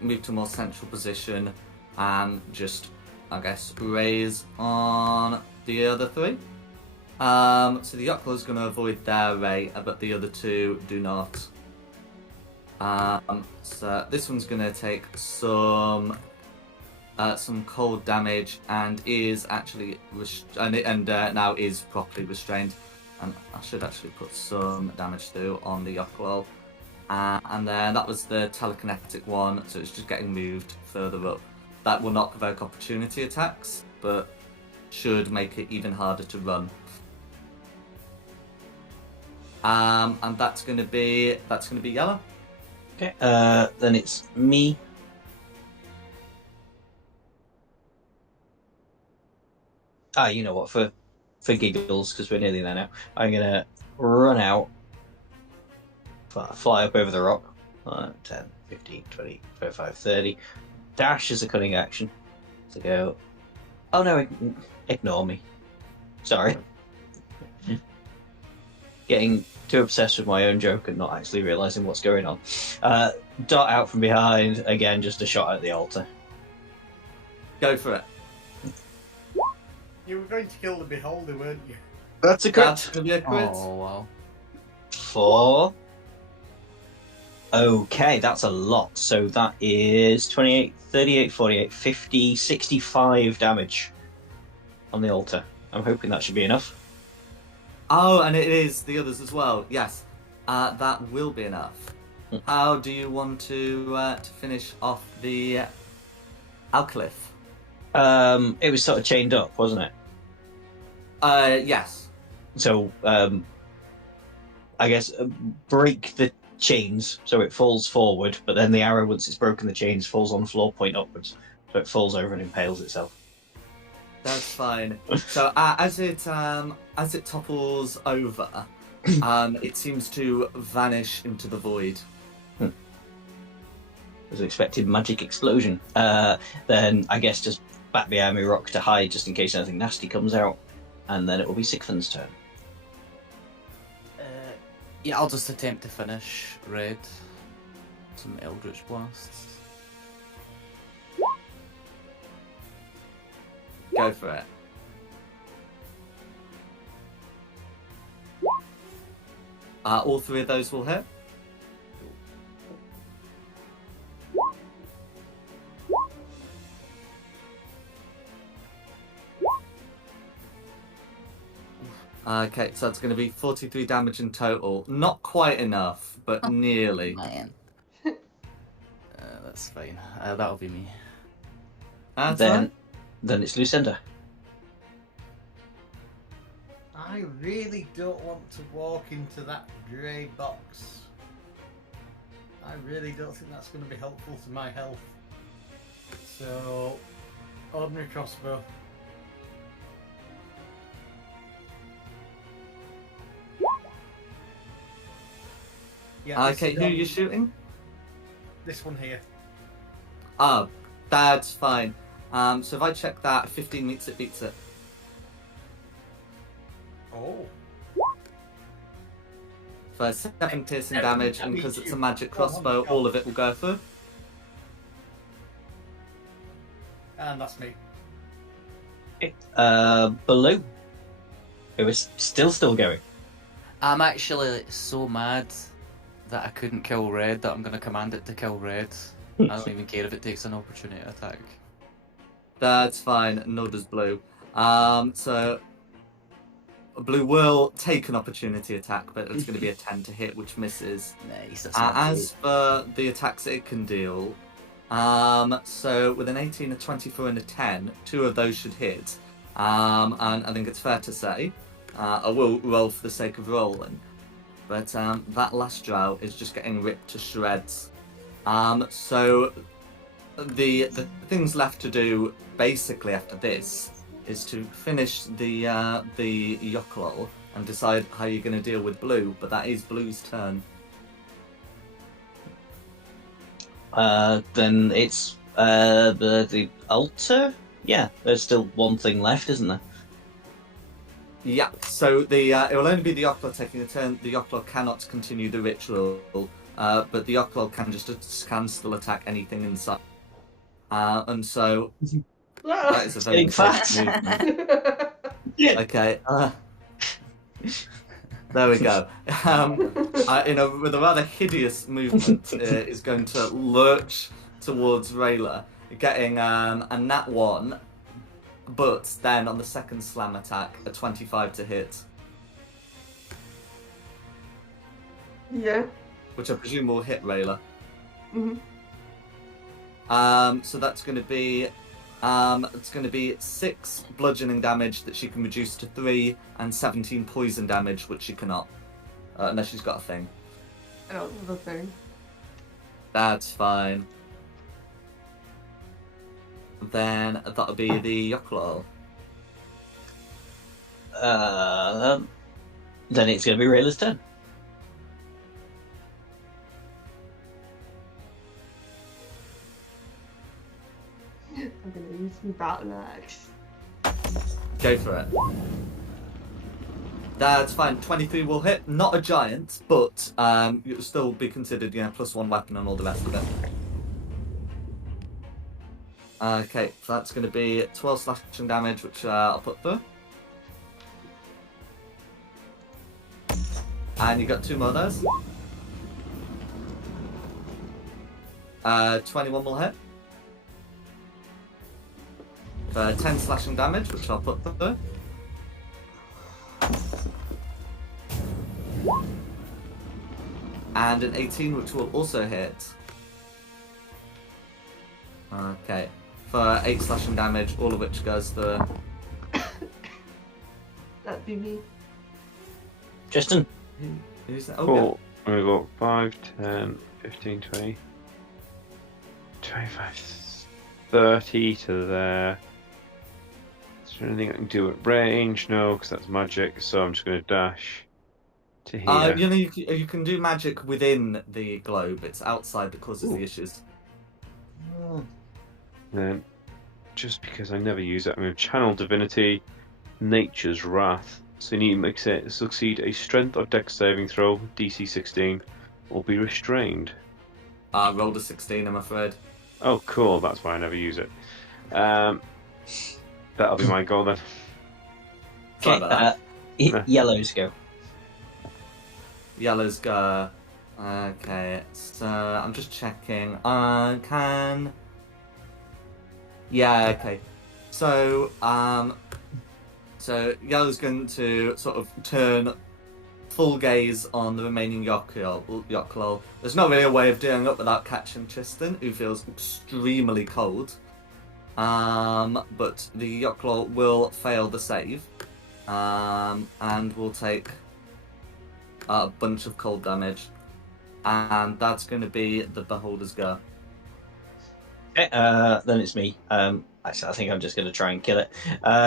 move to a more central position and just, I guess, raise on the other three. So the Yokel is going to avoid their ray, but the other two do not. So this one's going to take some cold damage and is actually now is properly restrained. And I should actually put some damage through on the Yokel. And then that was the telekinetic one, so it's just getting moved further up. That will not provoke opportunity attacks, but should make it even harder to run. And that's going to be yellow. Okay, then it's me. You know what? For giggles, because we're nearly there now, I'm gonna run out, fly up over the rock. 10, 15, 20, 25, 30. Dash is a cunning action. To go. Oh no, ignore me. Sorry. Getting too obsessed with my own joke and not actually realising what's going on. Dart out from behind, again, just a shot at the altar. Go for it. You were going to kill the beholder, weren't you? That's a crit. That's going to be a crit. Oh, wow. 4. Okay, that's a lot. So that is 28, 38, 48, 50, 65 damage on the altar. I'm hoping that should be enough. Oh, and it is the others as well. Yes, that will be enough. How do you want to finish off the Alcliffe? It was sort of chained up, wasn't it? Yes. So, I guess break the chains so it falls forward, but then the arrow, once it's broken the chains, falls on the floor point upwards. So it falls over and impales itself. That's fine. So as it topples over, it seems to vanish into the void. As expected, magic explosion. Then I guess just back behind me rock to hide just in case anything nasty comes out, and then it will be Sigfund's turn. Yeah, I'll just attempt to finish red. Some Eldritch Blasts. Go for it. All three of those will hit. Okay, so it's going to be 43 damage in total. Not quite enough, but nearly. Man. That's fine. That'll be me. That's fine. Then it's Lucinda. I really don't want to walk into that grey box. I really don't think that's going to be helpful to my health. So, ordinary crossbow. Yeah, Okay, who are you shooting? This one here. Oh, that's fine. So if I check that, 15 meets it, beats it. Oh. For 7 piercing damage, and because it's a magic Oh my crossbow, God. all of it will go through. And that's me. Below. It was still going. I'm actually so mad that I couldn't kill red that I'm going to command it to kill red. I don't even care if it takes an opportunity attack. That's fine, nor does blue. So blue will take an opportunity attack, but it's going to be a 10 to hit, which misses. Nice, that's not As for the attacks it can deal, so with an 18, a 24, and a 10, 2 of those should hit. And I think it's fair to say, I will roll for the sake of rolling, but that last drow is just getting ripped to shreds. So the things left to do basically after this is to finish the Yoklol and decide how you're going to deal with blue, but that is blue's turn. Then it's the altar. Yeah, there's still one thing left, isn't there? Yeah, so the it will only be the Yoklol taking a turn. The Yoklol cannot continue the ritual, but the Yoklol can still attack anything inside. And so that is a very Getting fast. movement. Yeah. Okay. There we go. With a rather hideous movement, is going to lurch towards Rayla, getting a nat 1, but then on the second slam attack, a 25 to hit, Yeah. which I presume will hit Rayla. Mhm. So that's going to be it's going to be 6 bludgeoning damage that she can reduce to 3, and 17 poison damage, which she cannot, unless she's got a thing. I don't have a thing. That's fine. Then that'll be the Yoklol. Then it's going to be Rayla's turn. I'm gonna use my battle axe. Go for it. That's fine. 23 will hit. Not a giant, but you'll still be considered, +1 weapon and all the rest of it. Okay, so that's going to be 12 slashing damage, which I'll put through. And you got 2 more of those. 21 will hit. For 10 slashing damage, which I'll put through. And an 18, which will also hit. Okay. For 8 slashing damage, all of which goes through. That'd be me. Justin. Who's that? Oh, Cool. We've got 5, 10, 15, 20, 25, 30 to there. Is there anything I can do at range? No, because that's magic, so I'm just going to dash to here. You can do magic within the globe. It's outside that causes the issues. Then, just because I never use it, I'm going to channel divinity, nature's wrath. So you need to make it succeed a strength or dex saving throw, DC 16, or be restrained. Rolled a 16, I'm afraid. Oh, cool. That's why I never use it. That'll be my goal then. Sorry about that. Yellows go. Yellow's go. Okay, so I'm just checking. Yeah, okay. So, so Yellow's going to sort of turn full gaze on the remaining Yoklol. There's not really a way of doing it without catching Tristan, who feels extremely cold. But the Yoklol will fail the save, and will take a bunch of cold damage, and that's going to be the Beholder's go. Okay, then it's me. Actually, I think I'm just going to try and kill it.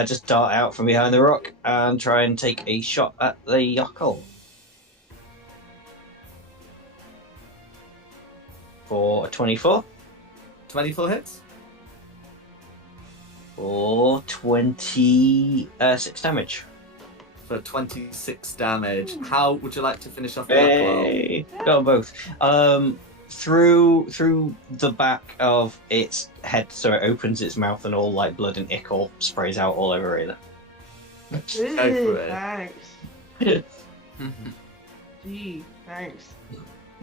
Just dart out from behind the rock and try and take a shot at the Yokel. for a 24 24 hits. or 26 damage. For 26 damage. How would you like to finish off the Yuckle? Hey, got 'em both. Through the back of its head, so it opens its mouth and all like blood and ichor sprays out all over it. Go for it. Thanks. Gee, thanks.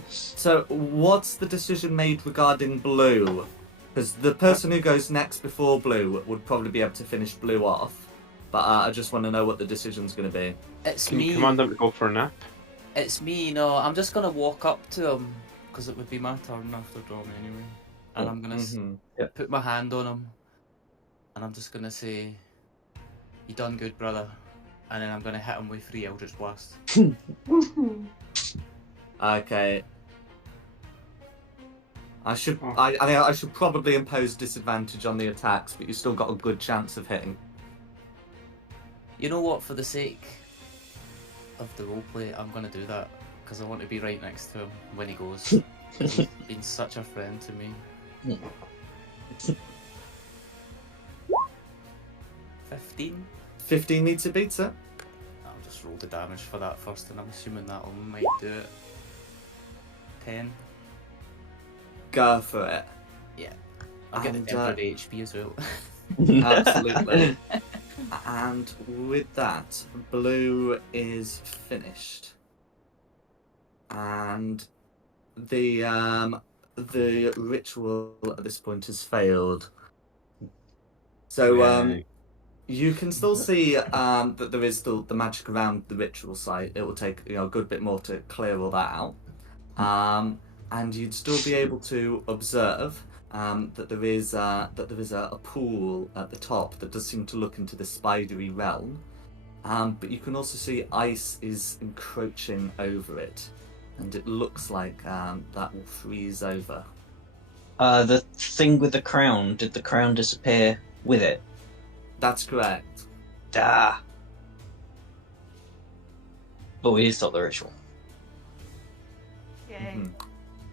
So, what's the decision made regarding Blue? Because the person who goes next before Blue would probably be able to finish Blue off. But I just want to know what the decision's going to be. It's Can me. you command them to go for a nap? It's me. No, I'm just gonna walk up to him because it would be my turn after drawing anyway, and I'm gonna put my hand on him, and I'm just gonna say, "You done good, brother," and then I'm gonna hit him with 3 Eldritch Blasts. Okay. I should probably impose disadvantage on the attacks, but you still got a good chance of hitting. You know what? For the sake of the roleplay, I'm gonna do that because I want to be right next to him when he goes. He's been such a friend to me. 15. 15 meets a beat, sir. I'll just roll the damage for that first, and I'm assuming that might do it. 10. Go for it. Yeah. I'll get the And, temporary HP as well. Absolutely. And with that, Blue is finished. And the ritual at this point has failed. So you can still see that there is still the magic around the ritual site. It will take a good bit more to clear all that out. And you'd still be able to observe that there is a pool at the top that does seem to look into the spidery realm. But you can also see ice is encroaching over it, and it looks like that will freeze over. The thing with the crown, did the crown disappear with it? That's correct. Ah. But we did stop the ritual. Yay. Mhm.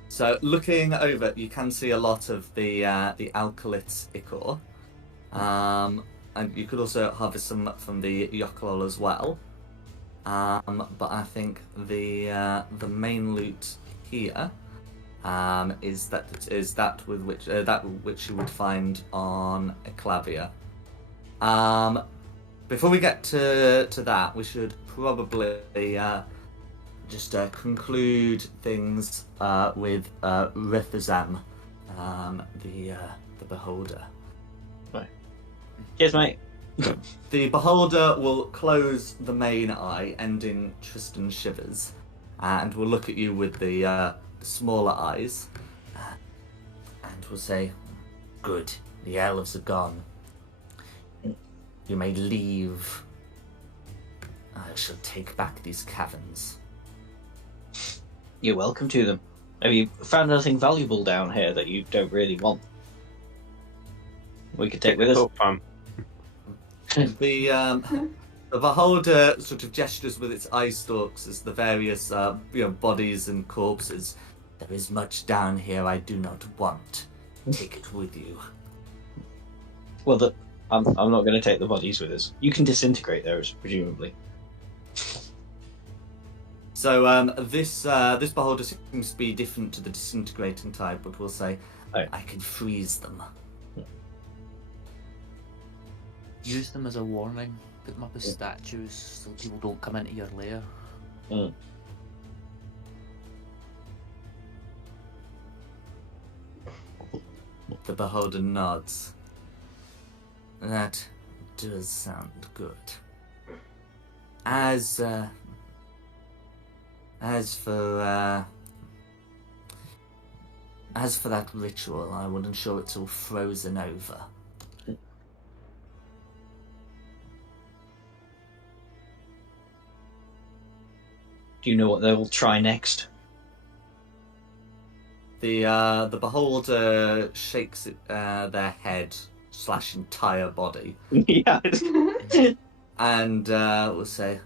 So looking over, you can see a lot of the alkalit ichor, and you could also harvest some from the Yoklol as well. But I think the main loot here is that which you would find on Eclavia. Before we get to that, we should probably just conclude things with Rethazam, the Beholder. Right. Cheers, mate. The Beholder will close the main eye, ending Tristan Shivers, and will look at you with the smaller eyes, and will say, "Good, the elves are gone. You may leave. I shall take back these caverns." You're welcome to them. Have you found anything valuable down here that you don't really want? We could take with us. Oh, fam. The Beholder sort of gestures with its eye stalks as the various bodies and corpses. "There is much down here I do not want. Take it with you." Well, I'm not going to take the bodies with us. You can disintegrate those, presumably. So this Beholder seems to be different to the disintegrating type, but we'll say, Oh. I can freeze them. Use them as a warning. Put them up as statues so people don't come into your lair. Mm. The Beholder nods. That does sound good. As for that ritual, I will ensure it's all frozen over. Do you know what they will try next? The Beholder shakes their head / entire body Yeah. and will say,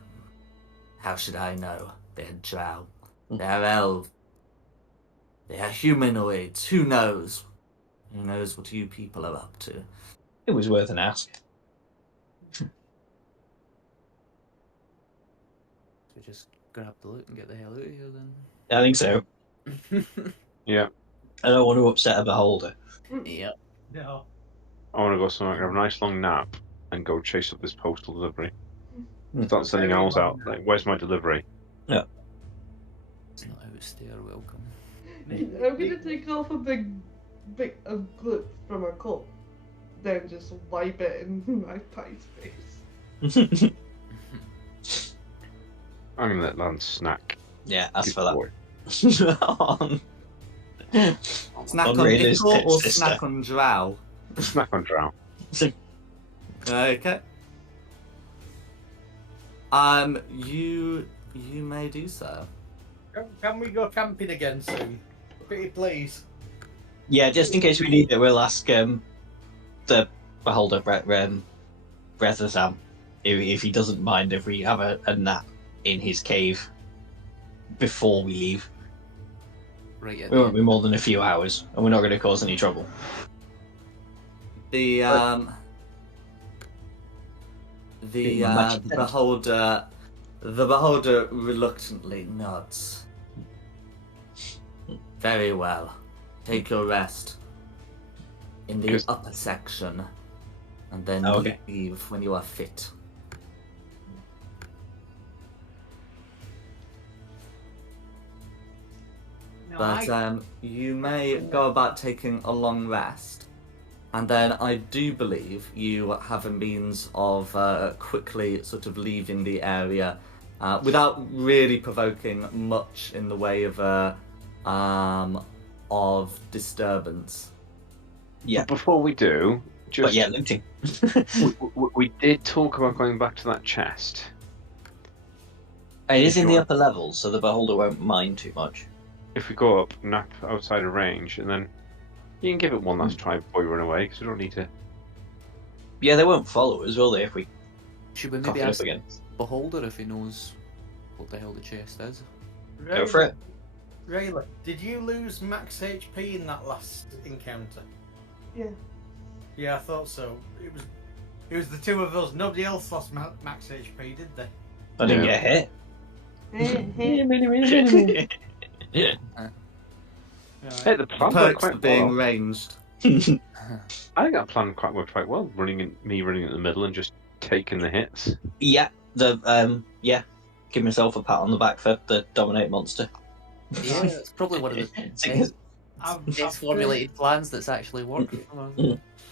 "How should I know? They're drow. They're elves. They are humanoids. Who knows? Who knows what you people are up to? It was worth an ask. We just grab the loot and get the hell out of here I think so. then. Yeah. I don't want to upset a beholder. Yep. No. I want to go somewhere, have a nice long nap, and go chase up this postal delivery. Mm. Start sending Very owls long out. nap. Like, where's my delivery? It's not outstay or welcome. I'm gonna take off a big bit of glue from a cup, then just wipe it in my pie's face. I'm gonna let Lance snack. Yeah, ask Good for that. boy. Snack On on Raider's pickle or sister. snack on drow? Snack on drow. Okay. You may do so. Can we go camping again soon? Pretty please. Yeah, just in case we need it, we'll ask the beholder, Brother Sam, if he doesn't mind if we have a nap in his cave before we leave. Right at We the won't be more than a few hours, and we're not going to cause any trouble. The Magic tent. beholder reluctantly nods. Very well. Take your rest in the Yes. upper section, and then Okay. leave when you are fit. No, But you may go about taking a long rest, and then I do believe you have a means of quickly sort of leaving the area without really provoking much in the way of disturbance. Yeah, But before we do, but just yeah, looting. we did talk about going back to that chest. It is If in you the want- upper level, so the beholder won't mind too much. If we go up, nap outside of range, and then you can give it one last try before we run away, because we don't need to. Yeah, they won't follow us, will they, if we Should we cock maybe it up ask again? Beholder if he knows what the hell the chest is? Go for it. Rayla, did you lose max HP in that last encounter? Yeah. Yeah, I thought so. It was the two of us. Nobody else lost max HP, did they? I didn't Yeah. get hit. Hey, the The plan worked perks quite of being well. ranged. I think that plan quite worked quite well. Running in the middle and just taking the hits. Yeah, give myself a pat on the back for the dominate monster. Yeah, it's probably one of the best formulated plans that's actually worked.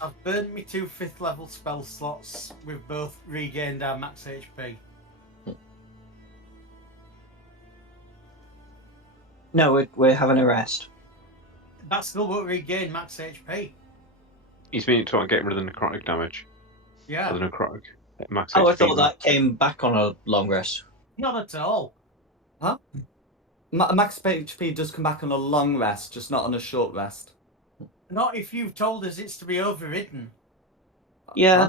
I've burned me 2 5th level spell slots. We've both regained our max HP. No, we're having a rest. That still won't regain max HP. He's been trying to get rid of the necrotic damage. Yeah, Or the necrotic max Oh, I HP. thought that came back on a long rest. not at all. Max HP does come back on a long rest, just not on a short rest. Not if you've told us it's to be overridden. Yeah.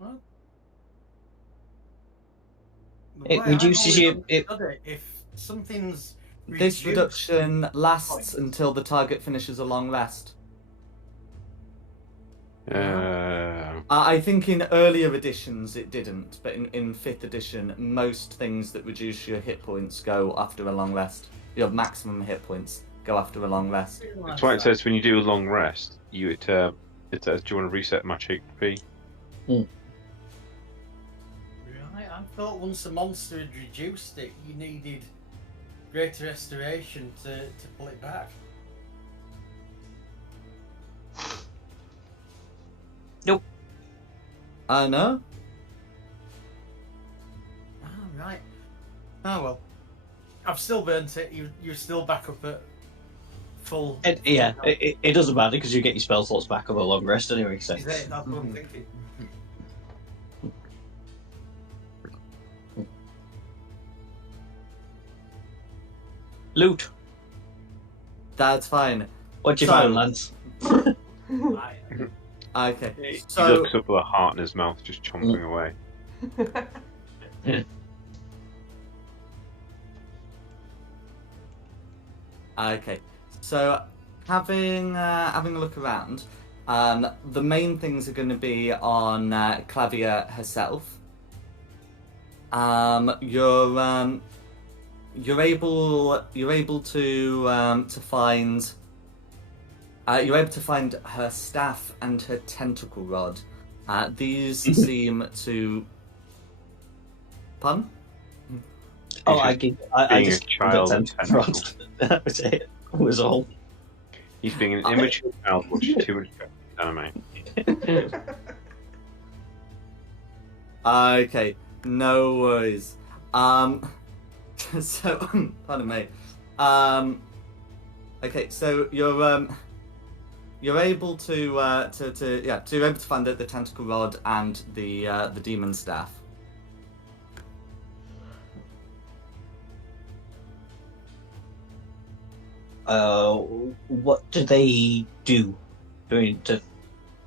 Well, It reduces you- If something's This reduced- reduction lasts until the target finishes a long rest. I think in earlier editions it didn't, but in 5th edition, most things that reduce your hit points go after a long rest. Your maximum hit points go after a long rest. That's why it says when you do a long rest, it says, do you want to reset match HP? Right, I thought once a monster had reduced it, you needed greater restoration to pull it back. No? Ah, right. Oh well. I've still burnt it. You're still back up at full. It doesn't matter because you get your spell slots back on a long rest anyway. So. Is it? That's what I'm thinking. Loot. That's fine. What you So- found, Lance? Right. Okay. He So, looks up with a heart in his mouth, just chomping away. Okay, so having a look around, the main things are going to be on Clavia herself. You're able to find you're able to find her staff and her tentacle rod. These seem to. Pardon? Oh, He's I being a just child and tentacle. That was it. That was all. He's being an immature child watching too much anime. Okay, no worries. So pardon me. Okay, so you're able to you're able to find the tentacle rod and the demon staff. What do they do? Do we need to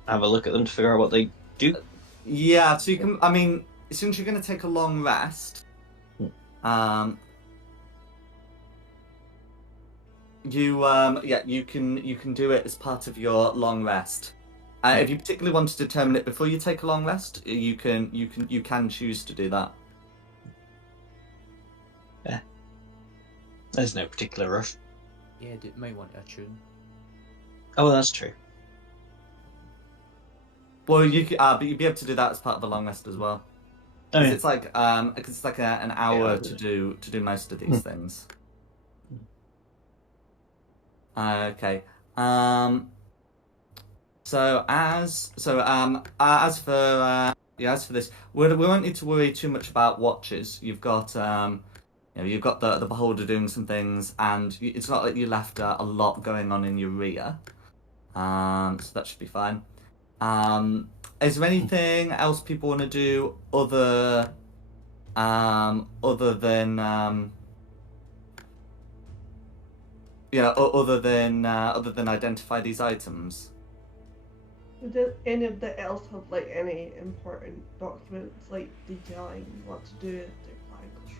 have a look at them to figure out what they do? Yeah, so you can. I mean, since you're going to take a long rest, you can do it as part of your long rest. If you particularly want to determine it before you take a long rest, you can choose to do that. There's no particular rush. Yeah, you might want a tune. Oh, that's true. Well, but you'd be able to do that as part of a long rest as well. Oh, Because yeah. it's like an hour Yeah. to do most of these things. Okay. So as for this, we won't need to worry too much about watches. You've got you've got the beholder doing some things, and it's not like you left a lot going on in your rear. So that should be fine. Is there anything else people want to do other than other than identify these items? Does any of the else have like any important documents like detailing what to do if they're flying control?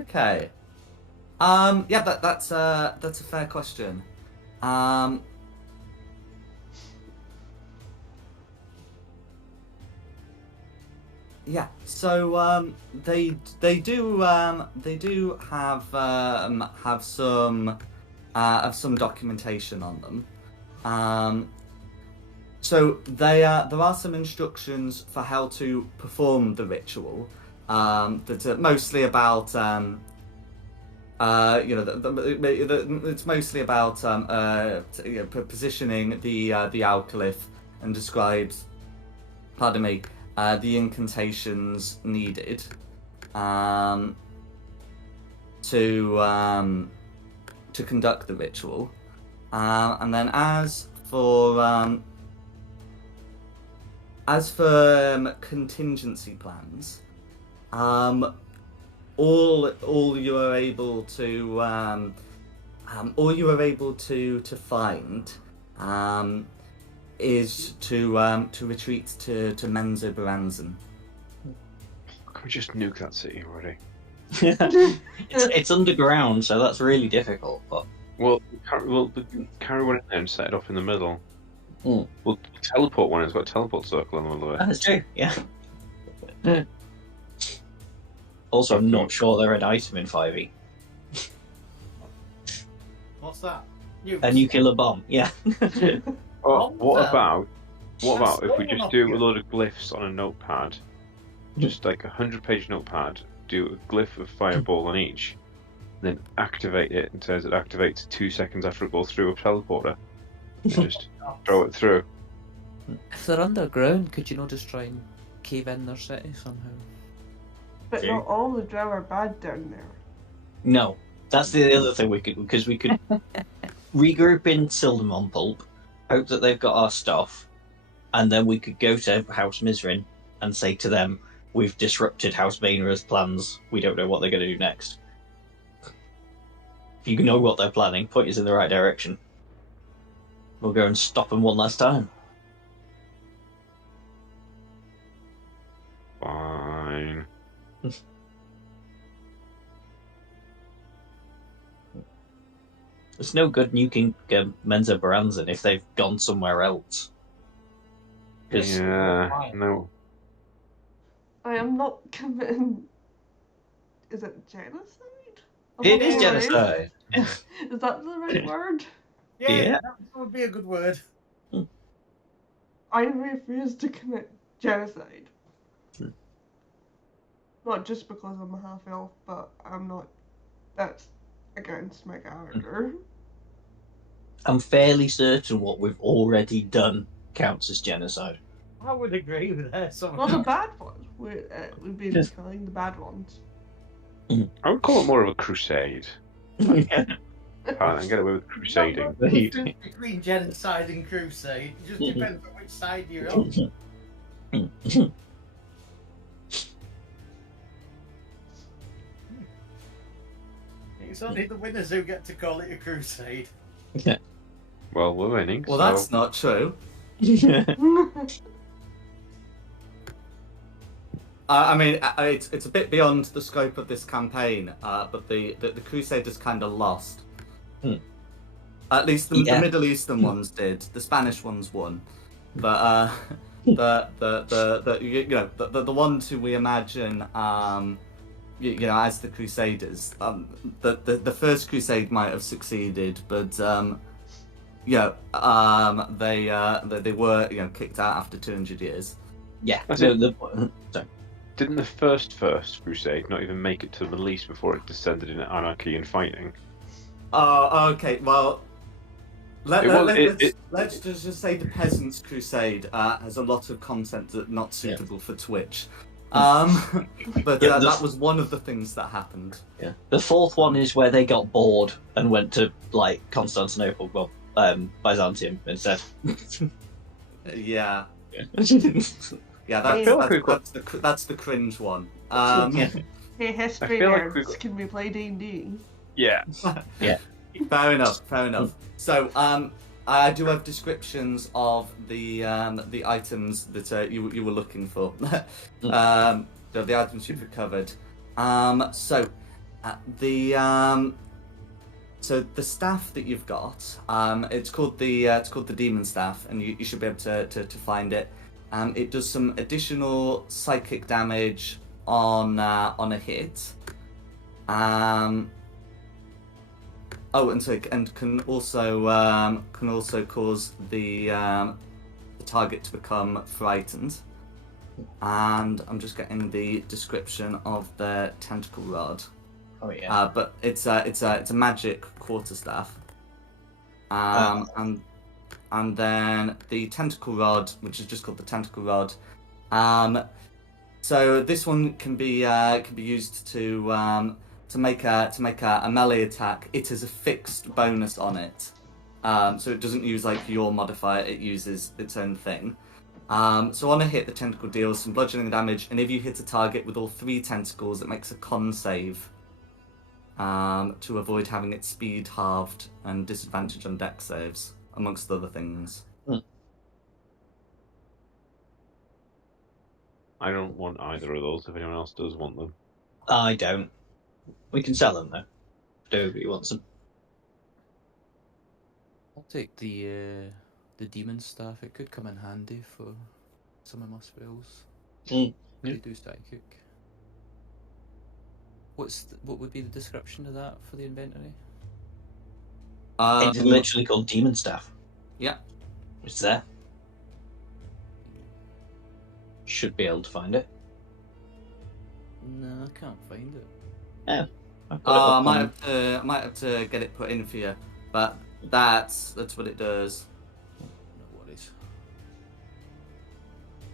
Okay. Yeah, that's a fair question. Yeah. So they do have some documentation on them. So there are some instructions for how to perform the ritual. That are mostly about it's mostly about positioning the alcalith and describes, pardon me, the incantations needed to conduct the ritual, and then as for contingency plans, all you are able to find is to retreat to Menzo Baranzan. Can we just nuke that city already? it's underground, so that's really difficult. But Well, carry one in there and set it up in the middle. Mm. We'll teleport one. It's got a teleport circle on the middle of it. that's true. Yeah. Also, I'm not sure they're an item in 5e. What's that? A nuclear bomb. Yeah. Oh, what That's about if we stolen just off do you. a load of glyphs on a notepad, just like a 100-page notepad, do a glyph of fireball on each, then activate it and says it activates 2 seconds after it goes through a teleporter, and just throw it through. If they're underground, could you not just try and cave in their city somehow? But Yeah. not all the drow are bad down there. No, that's the other thing we could, because we could regroup in Sildamon Pulp, hope that they've got our stuff, and then we could go to House Mizrin and say to them, "We've disrupted House Bainra's plans. We don't know what they're going to do next. If you know what they're planning, point us in the right direction. We'll go and stop them one last time." Fine. It's no good nuking Menzo Baranzan if they've gone somewhere else. 'Cause- Yeah, no. I am not committing. Is it genocide? It is Among the race? genocide. Is that the right word? Yeah. That would be a good word. I refuse to commit genocide. Not just because I'm a half elf, but I'm not. That's against my character. I'm fairly certain what we've already done counts as genocide. I would agree with that. Well, the bad ones. We've been Yes. killing the bad ones. I would call it more of a crusade. Yeah. And get away with crusading. The difference between genocide and crusade it just depends on which side you're on. It's only the winners who get to call it a crusade. Well, we're winning. Well, so... that's not true. I mean, it's a bit beyond the scope of this campaign, but the Crusaders kind of lost. At least the Middle Eastern ones did. The Spanish ones won, but the ones who we imagine, as the Crusaders, the first Crusade might have succeeded, but they were kicked out after 200 years. Yeah. Sorry. Didn't the first crusade not even make it to the Middle East before it descended into anarchy and fighting? Oh, okay. Well, let's just say the Peasants' Crusade has a lot of content that's not suitable for Twitch. But that was one of the things that happened. Yeah. The fourth one is where they got bored and went to like Constantinople, Byzantium instead. Yeah. Yeah. That's the cringe one. Hey, history nerds, can we play D&D? Yeah. Yeah. Fair enough. So, I do have descriptions of the items that you were looking for. The items you've recovered. So the staff that you've got, it's called the demon staff, and you should be able to find it. It does some additional psychic damage on a hit. And can also cause the target to become frightened. And I'm just getting the description of the tentacle rod. Oh yeah. But it's a magic quarterstaff. And then the tentacle rod, which is just called the tentacle rod. So this one can be used to make a melee attack. It has a fixed bonus on it, so it doesn't use like your modifier. It uses its own thing. So on a hit, the tentacle deals some bludgeoning damage, and if you hit a target with all 3 tentacles, it makes a con save to avoid having its speed halved and disadvantage on dex saves, amongst other things. I don't want either of those. If anyone else does want them, I don't. We can sell them though. If nobody wants them. I'll take the demon staff. It could come in handy for some of my spells. They do psychic. What would be the description of that for the inventory? It's literally called demon staff. Yeah. It's there. Should be able to find it. No, I can't find it. Yeah. I might have to get it put in for you, but that's what it does. No worries.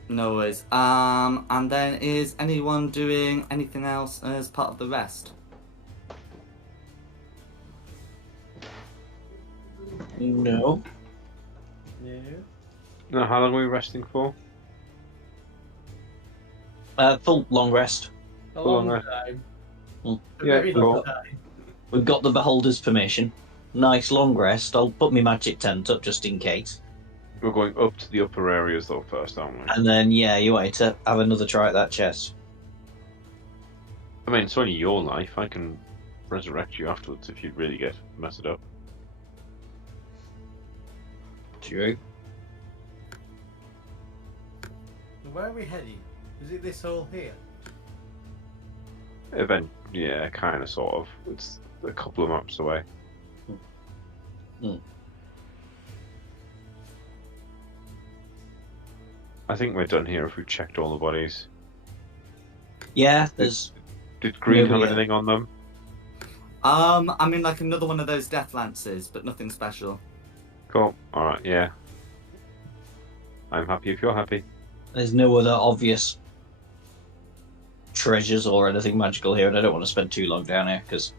No worries. And then is anyone doing anything else as part of the rest? No. no. How long are we resting for? Full long rest. A Long long rest. time. Hmm. A Yeah, very cool. long time. We've got the beholder's permission. Nice long rest. I'll put my magic tent up just in case. We're going up to the upper areas though first, aren't we? And then you wanted to have another try at that chest. I mean, it's only your life. I can resurrect you afterwards if you really mess it up. True. Where are we heading? Is it this hole here? Yeah, kind of, sort of. It's a couple of maps away. I think we're done here if we've checked all the bodies. Yeah, there's. Did Green have Nobody- anything on them? I mean, like another one of those death lances, but nothing special. Cool. Alright, yeah. I'm happy if you're happy. There's no other obvious treasures or anything magical here, and I don't want to spend too long down here because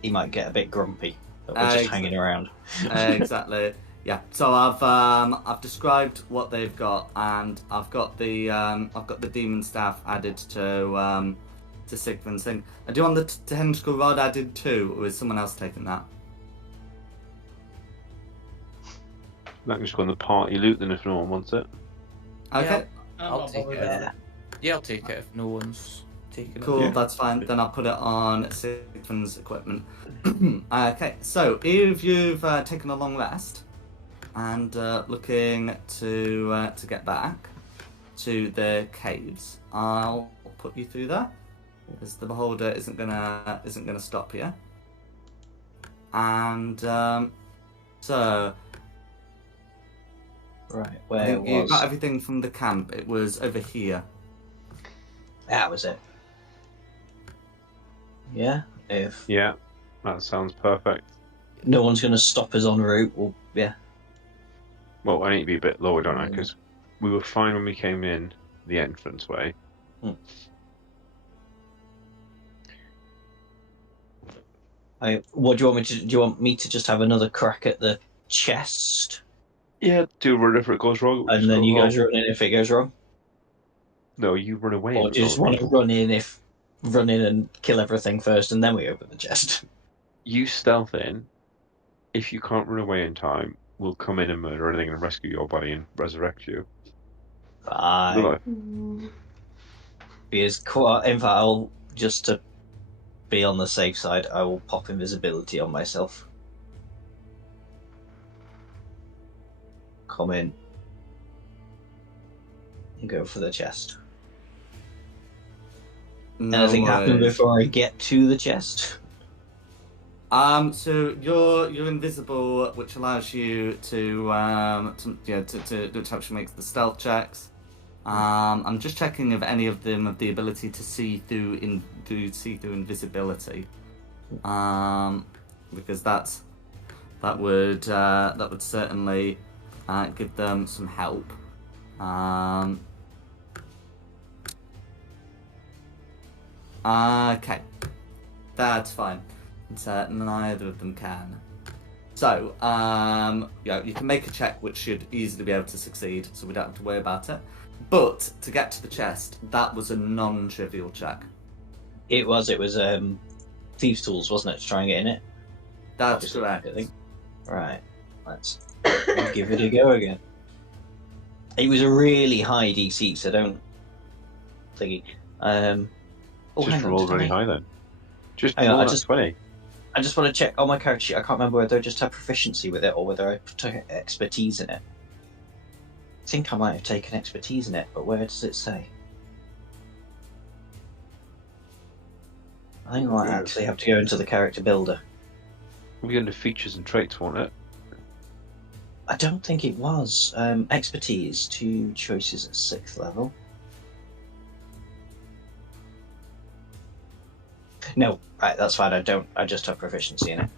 he might get a bit grumpy that we're just hanging around. Exactly. Yeah. So I've described what they've got, and I've got the demon staff added to Sigmund's thing. I do want the tentacle rod added too, or is someone else taking that? That can just go in the party loot then if no one wants it. Okay. I'll take it. Yeah. Yeah, I'll take it if no one's taking Cool, it. that's fine. Then I'll put it on Sigmund's equipment. Okay, so if you've taken a long rest and looking to get back to the caves, I'll put you through there because the beholder isn't gonna stop you. And so Right, I where think you was got everything from the camp. It was over here. that? Was it? Yeah. If Yeah, that sounds perfect. no one's going to stop us en route, well, yeah. Well, I need to be a bit lower, don't I? Because we were fine when we came in the entrance way. What do you want me to? Do you want me to just have another crack at the chest, Yeah, do a run if it goes wrong. and then you guys run in if it goes wrong, No, you run away. or do you just want to run in and kill everything first, and then we open the chest? You stealth in. If you can't run away in time, we'll come in and murder everything and rescue your body and resurrect you. Fine. No, Because in fact, I'll just to be on the safe side, I will pop invisibility on myself. Come in and go for the chest. No Anything happen worries. before I get to the chest? So you're invisible, which allows you to which actually makes the stealth checks. I'm just checking if any of them have the ability to see through invisibility, because that would certainly give them some help. Okay, that's fine. So neither of them can. So, you can make a check which should easily be able to succeed, so we don't have to worry about it. But to get to the chest, that was a non-trivial check. It was thieves' tools, wasn't it, to try and get in it? That's Obviously, correct. I think. Right, let's give it a go again. It was a really high DC, so don't think. just hang on, roll did really I- high then. Just Hang on, roll I that just- 20. I just want to check on my character sheet. I can't remember whether I just had proficiency with it or whether I took expertise in it. I think I might have taken expertise in it, but where does it say? I think I might actually have to go into the character builder. We'll get into features and traits, won't it? I don't think it was. Expertise, 2 choices at 6th level. No, right, that's fine. I just have proficiency in it.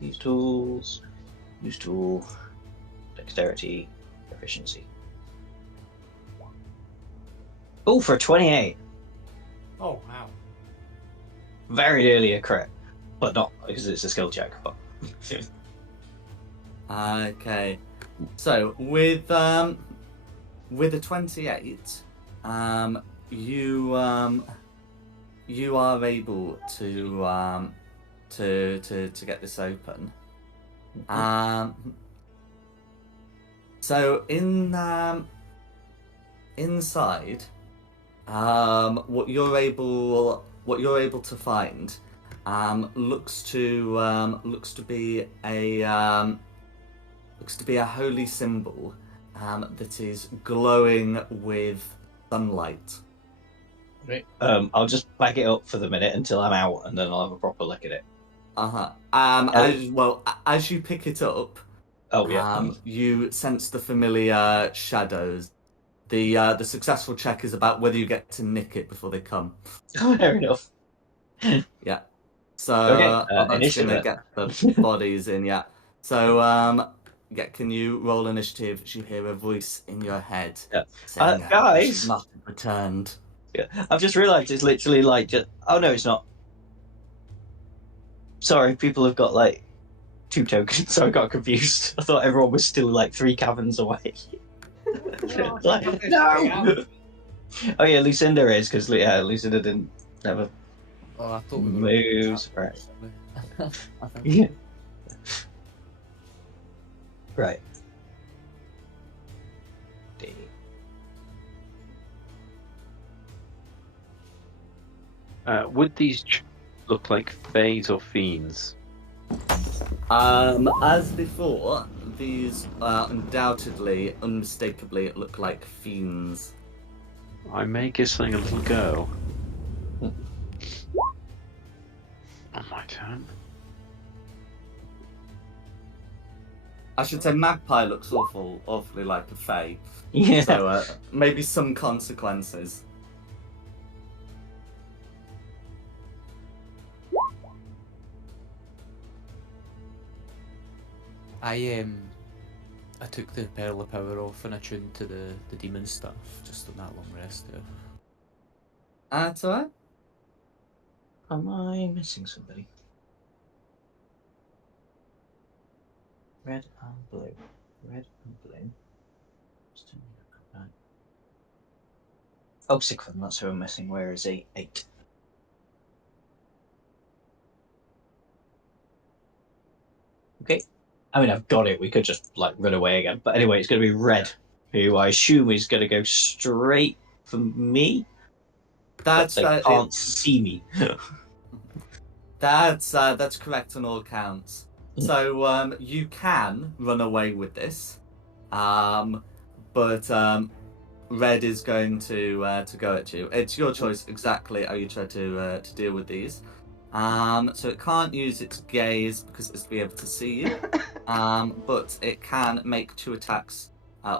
These tools, use tool, dexterity, proficiency. Oh, for a 28. Oh, wow. Very nearly a crit, but not because it's a skill check. But Okay. So with a 28, you are able to get this open. So inside, what you're able what you're able to find looks to be a holy symbol that is glowing with sunlight. Right. I'll just bag it up for the minute until I'm out, and then I'll have a proper look at it. As you pick it up, Oh yeah. you sense the familiar shadows. The successful check is about whether you get to nick it before they come. Fair enough. Yeah. So Okay, that's initiative gonna then. get the bodies in. Yeah. So can you roll initiative as you hear a voice in your head Yeah. saying, Guys! "You should not have returned." Yeah. I've just realised it's literally like just. Oh no, it's not. Sorry, people have got like 2 tokens, so I got confused. I thought everyone was still like 3 caverns away. Like, no. Oh yeah, Lucinda is because Lucinda didn't have a Oh, I thought we were moves. Right. I think. Yeah. Right. Would these look like fays or fiends? As before, these undoubtedly, unmistakably look like fiends. I may give something a little go. On my turn. I should say Magpie looks awfully like a fae. Yeah. So maybe some consequences. I took the Pearl of Power off and attuned to the demon stuff just on that long rest there. That's alright. Am I missing somebody? Red and blue. Red and blue. Oh, Sigfrid, that's who I'm missing. Where is he? 8. Okay. I mean, I've got it. We could just like run away again. But anyway, it's going to be Red, who I assume is going to go straight for me. That's but they can't see me. That's correct on all counts. So you can run away with this, but Red is going to go at you. It's your choice exactly how you try to deal with these. So it can't use its gaze because it's to be able to see you, but it can make 2 attacks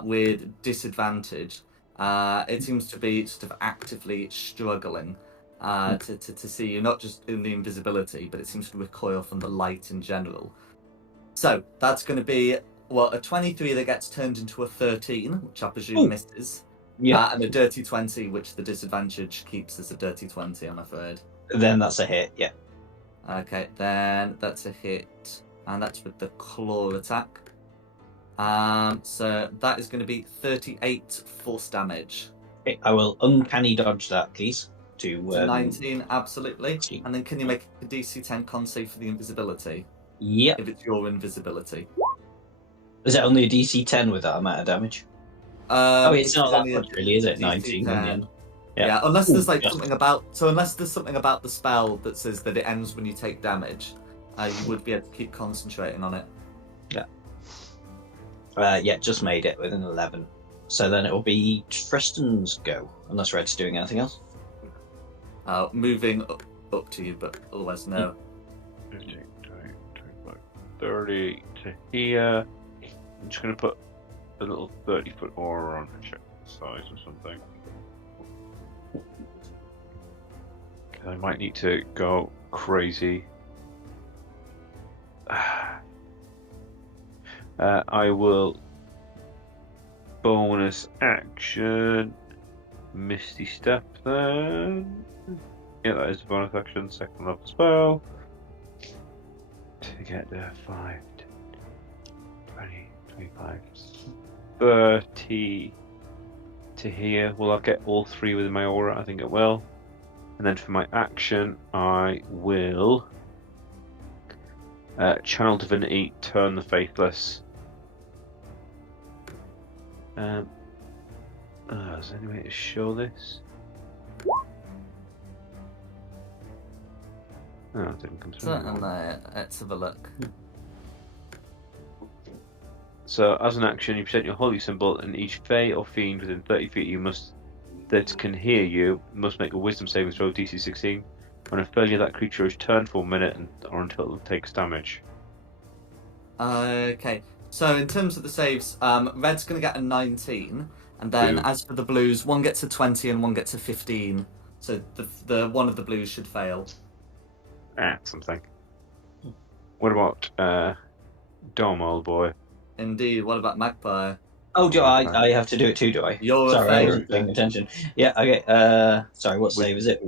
with disadvantage. It seems to be sort of actively struggling to see you, not just in the invisibility, but it seems to recoil from the light in general. So that's going to be a 23 that gets turned into a 13, which I presume misses. Yeah. And a dirty 20, which the disadvantage keeps as a dirty 20, I'm afraid. Then that's a hit, yeah. Okay, then that's a hit, and that's with the claw attack. So that is going to be 38 force damage. Okay, I will uncanny dodge that, please. To 19, absolutely. And then can you make a DC 10 con save for the invisibility? Yeah. If it's your invisibility. Is it only a DC 10 with that amount of damage? It's not that much, really, is it? 19 in the end. Yeah, unless there's something about the spell that says that it ends when you take damage, you would be able to keep concentrating on it. Yeah, just made it with an 11. So then it will be Tristan's go, unless Red's doing anything else. Moving up to you, but otherwise no. 30 to here. I'm just going to put a little 30-foot aura on to check the size or something. I might need to go crazy. I will bonus action Misty Step then. Yeah, that is a bonus action, second level spell. To get there, 5, 10, 20, 25, 30 to here. Will I get all 3 with my aura? I think it will. And then for my action, I will Channel Divinity, Turn the Faithless. Is there any way to show this? Oh, it didn't come So, through. and let's have a look. So, as an action, you present your holy symbol, and each Fey or Fiend within 30 feet that can hear you must make a Wisdom saving throw DC 16. On a failure, that creature is turned for a minute or until it takes damage. Okay, so in terms of the saves, Red's going to get a 19, and then Blue. as for the Blues, one gets a 20 and one gets a 15. So the one of the Blues should fail. Something. What about Dom, old boy? Indeed. What about Magpie? Oh, do I have to do it too, do I? You're a Sorry, I Fey. wasn't paying attention. Yeah, okay. Sorry, what save is it?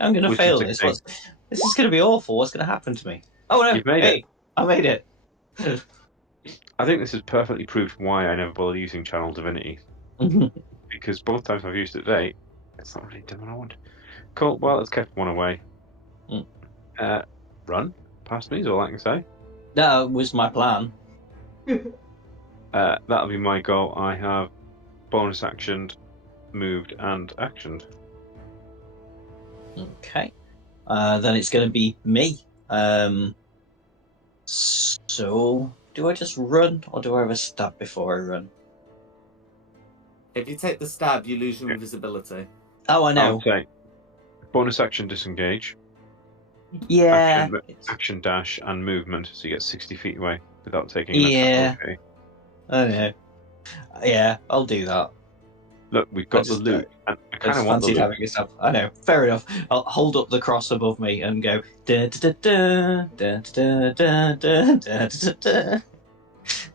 I'm going to Wisdom fail this. 16. This is going to be awful. What's going to happen to me? Oh, no. You've made hey, I made it. I think this has perfectly proved why I never bothered using Channel Divinity. Because both times I've used it today, it's not really done what I want. Cool, well, it's kept one away. Run past me is all I can say. That was my plan. That'll be my goal. I have bonus actioned, moved, and actioned. Okay. Then it's going to be me. So, do I just run, or do I have a stab before I run? If you take the stab, you lose your invisibility. Oh, I know. Okay. Bonus action disengage, Yeah. action dash, and movement, so you get 60 feet away without taking an Yeah. attack. Okay. I know. Yeah, I'll do that. Look, we've got I just, the loot. And I I kind just of want the fancied loot. having a stab. I know. Fair enough. I'll hold up the cross above me and go. Da da da da da da da da da da.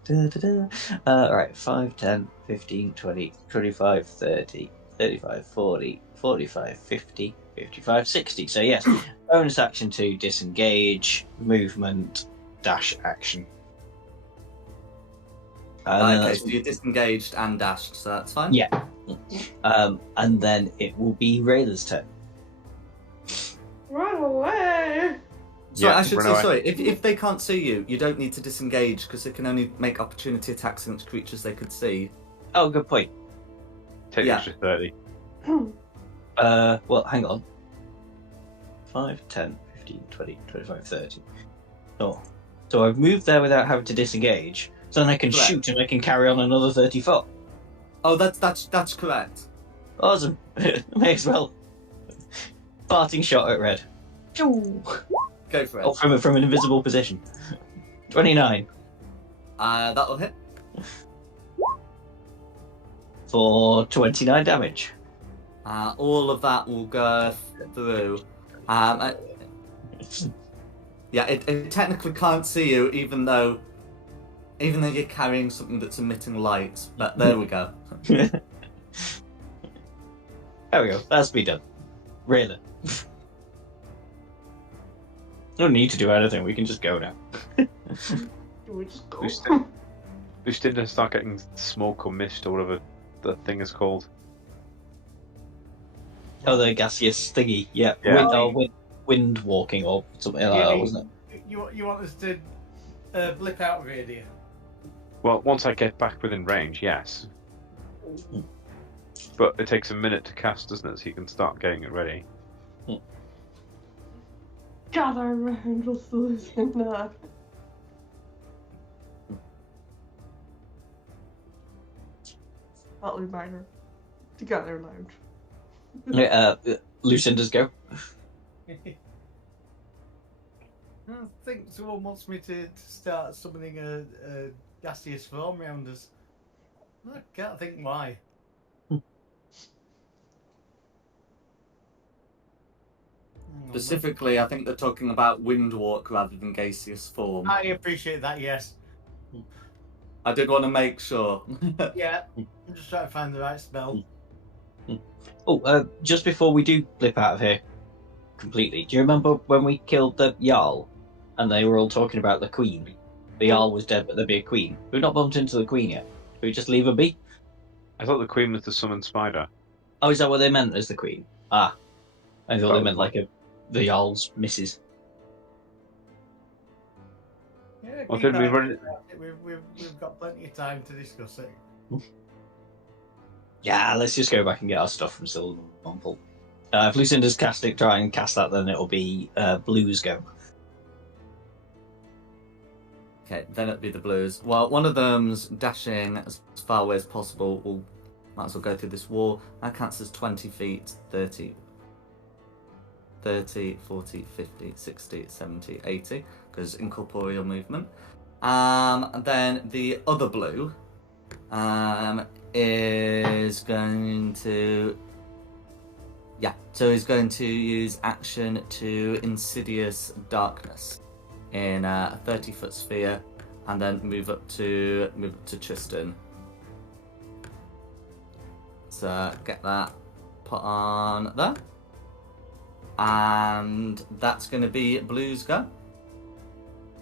Da, da, da. Right, 5, 10, 15, 20, 25, 30, 35, 40, 45, 50, 55, 60. So, yes, bonus action to disengage, movement, dash action. Okay, so you're disengaged and dashed, so that's fine. Yeah. And then it will be Rayla's turn. Run away! So Yeah, I should run say, away. sorry, if they can't see you, you don't need to disengage, because it can only make opportunity attacks against creatures they could see. Oh, good point. Take Yeah. the extra 30. Well, hang on. 5, 10, 15, 20, 25, 30. Oh. So I've moved there without having to disengage. So then I can Correct. shoot and I can carry on another 30 foot. Oh, that's correct. Awesome. May as well. Parting shot at red. Go for it. Oh, from an invisible position. 29 That'll hit. for 29 damage. All of that will go through. Yeah, it technically can't see you, even though you're carrying something that's emitting light. But there we go. There we go. That's me done. Really. No need to do anything. We can just go now. We just go. Lucinda start getting smoke or mist or whatever the thing is called. Oh, the gaseous thingy. Yeah. Yeah. Wind walking or something like that, wasn't it? You want us to blip out of here, do you? Well, once I get back within range, yes. But it takes a minute to cast, doesn't it? So you can start getting it ready. Gather around us, Lucinda. That'll remind her. Together lounge. Lucinda's go. I think someone wants me to start summoning a gaseous form around us. I can't think why. Specifically, I think they're talking about windwalk rather than gaseous form. I appreciate that, yes. I did want to make sure. Yeah, I'm just trying to find the right spell. Oh, just before we do blip out of here completely, do you remember when we killed the Jarl and they were all talking about the Queen? The Jarl was dead, but there'd be a Queen. We've not bumped into the Queen yet. Do we just leave her be? I thought the queen was the summoned spider. Oh, is that what they meant as the Queen? Ah. I thought they Oh. meant like the Jarl's missus. Yeah, Well, keep did we that. run- We've got plenty of time to discuss it. Yeah, let's just go back and get our stuff from Silver Bumble. If Lucinda's try and cast that, then it'll be Blue's go. Okay, then it'll be the Blues. Well, one of them's dashing as far away as possible. We'll might as well go through this wall. That counts as 20 feet, 30, 40, 50, 60, 70, 80, because incorporeal movement. And then the other Blue is going to... Yeah, so he's going to use action to Insidious Darkness in a 30-foot sphere, and then move up to Tristan. So get that put on there, and that's going to be Blue's go.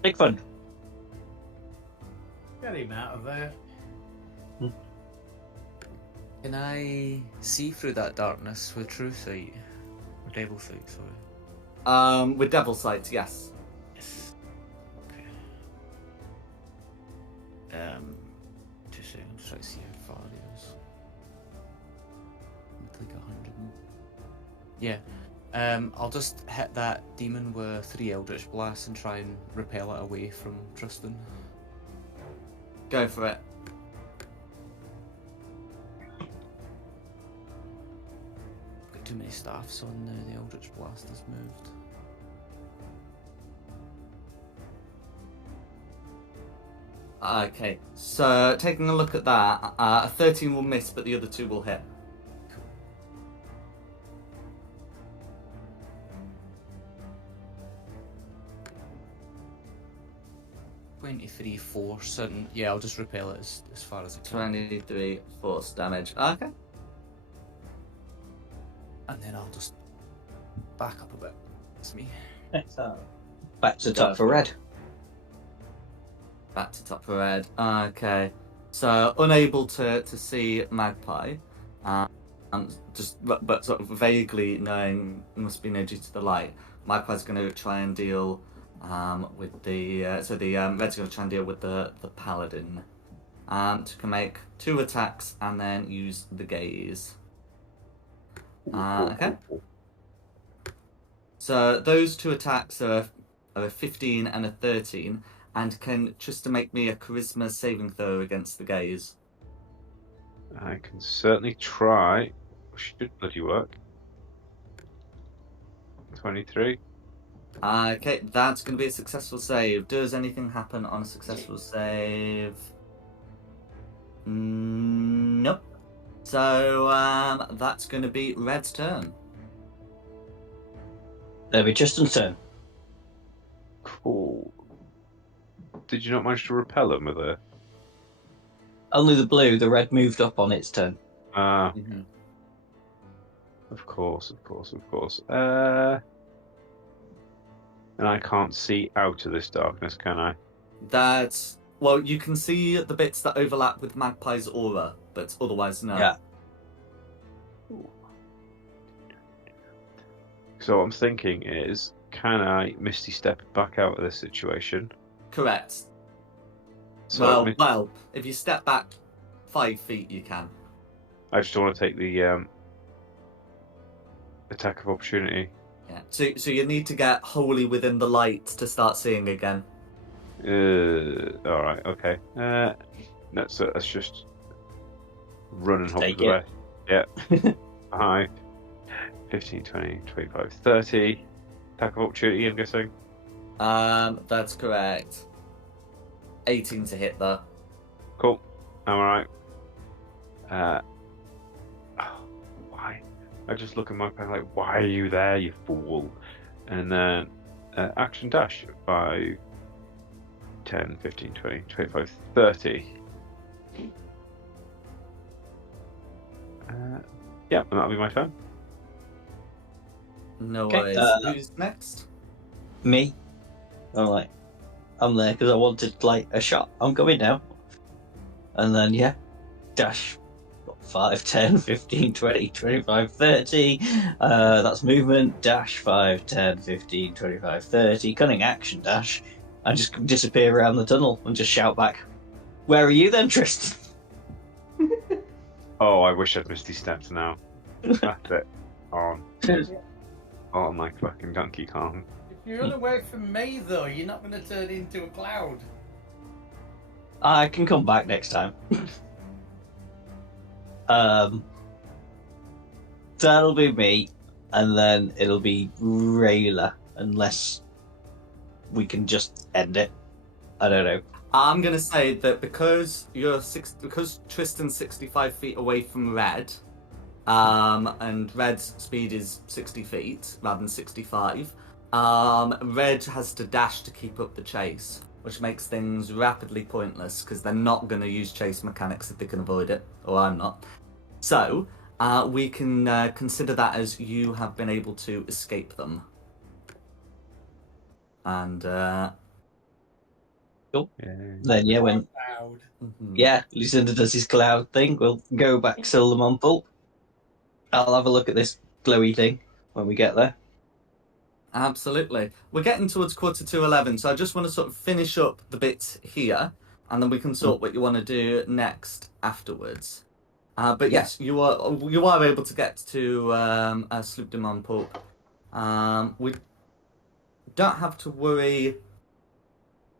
Big fun. Get him out of there. Can I see through that darkness with True Sight? Or Devil Sight, sorry. With Devil Sight, yes. Yes. Okay. 2 seconds, try to see how far it is. It's like 100. Yeah. I'll just hit that demon with 3 Eldritch Blasts and try and repel it away from Tristan. Go for it. Got too many staffs on the Eldritch Blast has moved. Okay, so taking a look at that, a 13 will miss, but the other 2 will hit. 23 force, and yeah, I'll just repel it as far as I can. 23 force damage. Okay. And then I'll just back up a bit. It's me. Back to top for red. Back to top for red. Okay. So unable to see Magpie, and but sort of vaguely knowing it must be near due to the light. Magpie's going to try and deal with the red's going to try and deal with the paladin. To can make 2 attacks and then use the gaze. Okay. So those 2 attacks are a 15 and a 13, and can just to make me a charisma saving throw against the gaze. I can certainly try. Should bloody work. 23. Okay, that's going to be a successful save. Does anything happen on a successful save? Nope. So that's going to be Red's turn. That'll be Tristan's turn. Cool. Did you not manage to repel him with a... Only the blue, the red moved up on its turn. Ah, Mm-hmm. of course. And I can't see out of this darkness, can I? That's... Well, you can see the bits that overlap with Magpie's aura, but otherwise no. Yeah. So what I'm thinking is, can I Misty Step back out of this situation? Correct. So Well, if you step back 5 feet, you can. I just don't want to take the attack of opportunity. Yeah. So you need to get wholly within the light to start seeing again. All right, okay. Let's just run and hope Take for the best. Yeah. 5, 15, 20, 25, 30. Attack of opportunity, I'm guessing. That's correct. 18 to hit though. Cool. I'm alright. Why? I just look at my pen like, why are you there, you fool? And then action dash 5, 10, 15, 20, 25, 30. Yeah, and that'll be my turn. No Okay, worries. Who's next? Me? I'm there because I wanted like a shot. I'm going now. And then yeah, dash 5, 10, 15, 20, 25, 30. That's movement. Dash 5, 10, 15, 25, 30. Cunning action dash. And just disappear around the tunnel and just shout back, "Where are you then, Tristan?" Oh, I wish I'd Misty Stepped now. That's it. On. Oh my fucking Donkey Kong. If you run away from me, though, you're not going to turn into a cloud. I can come back next time. That'll be me, and then it'll be Rayla, unless we can just end it. I don't know. I'm gonna say that because Tristan's 65 feet away from Red, and Red's speed is 60 feet rather than 65, Red has to dash to keep up the chase, which makes things rapidly pointless because they're not going to use chase mechanics if they can avoid it, or I'm not. So, we can consider that as you have been able to escape them. And, Cool. Yeah. Then, yeah, when Cloud. Lucinda does his cloud thing, we'll go back Silvermuntle. I'll have a look at this glowy thing when we get there. Absolutely. We're getting towards 11:45, so I just want to sort of finish up the bits here, and then we can sort what you want to do next afterwards. But yes, you are able to get to Sloop de Monport. We don't have to worry.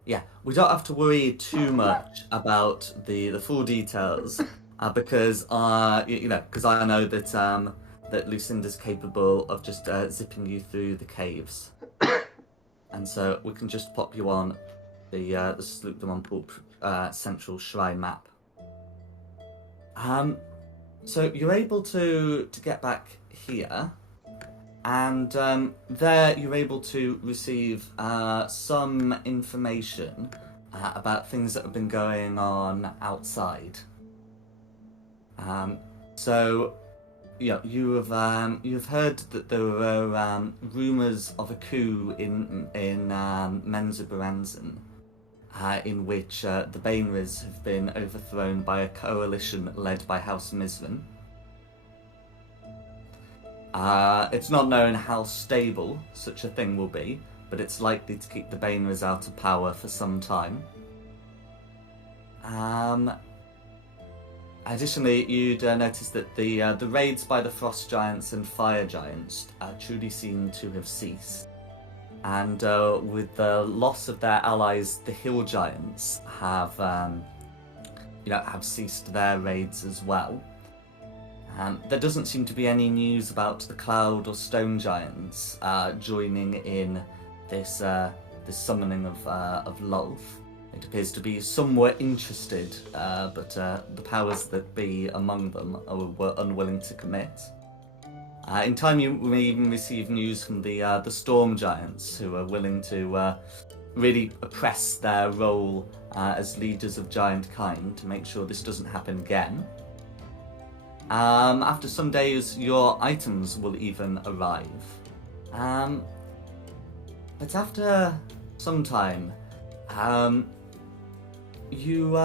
Yeah, we don't have to worry too much about the full details because because I know that that Lucinda's capable of just zipping you through the caves, and so we can just pop you on the Sloop de Monport central shrine map. So you're able to get back here, and there you're able to receive some information about things that have been going on outside. So you've heard that there were rumours of a coup in Menza Baranzan, in which the Bainris have been overthrown by a coalition led by House Mizran. It's not known how stable such a thing will be, but it's likely to keep the Bainris out of power for some time. Additionally, you'd notice that the raids by the Frost Giants and Fire Giants truly seem to have ceased. And with the loss of their allies, the Hill Giants have ceased their raids as well. There doesn't seem to be any news about the Cloud or Stone Giants joining in this summoning of Lolth. It appears to be somewhat interested, but the powers that be among them were unwilling to commit. In time, you may even receive news from the Storm Giants, who are willing to really oppress their role as leaders of giant kind to make sure this doesn't happen again. After some days, your items will even arrive. But after some time, you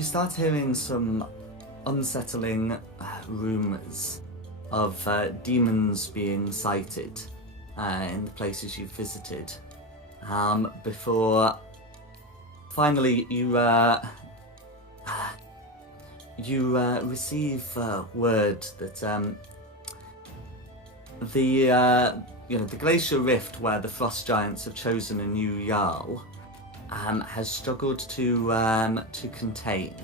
start hearing some unsettling rumours of demons being sighted in the places you've visited. Before finally you receive word that the glacier rift where the Frost Giants have chosen a new Jarl has struggled to contain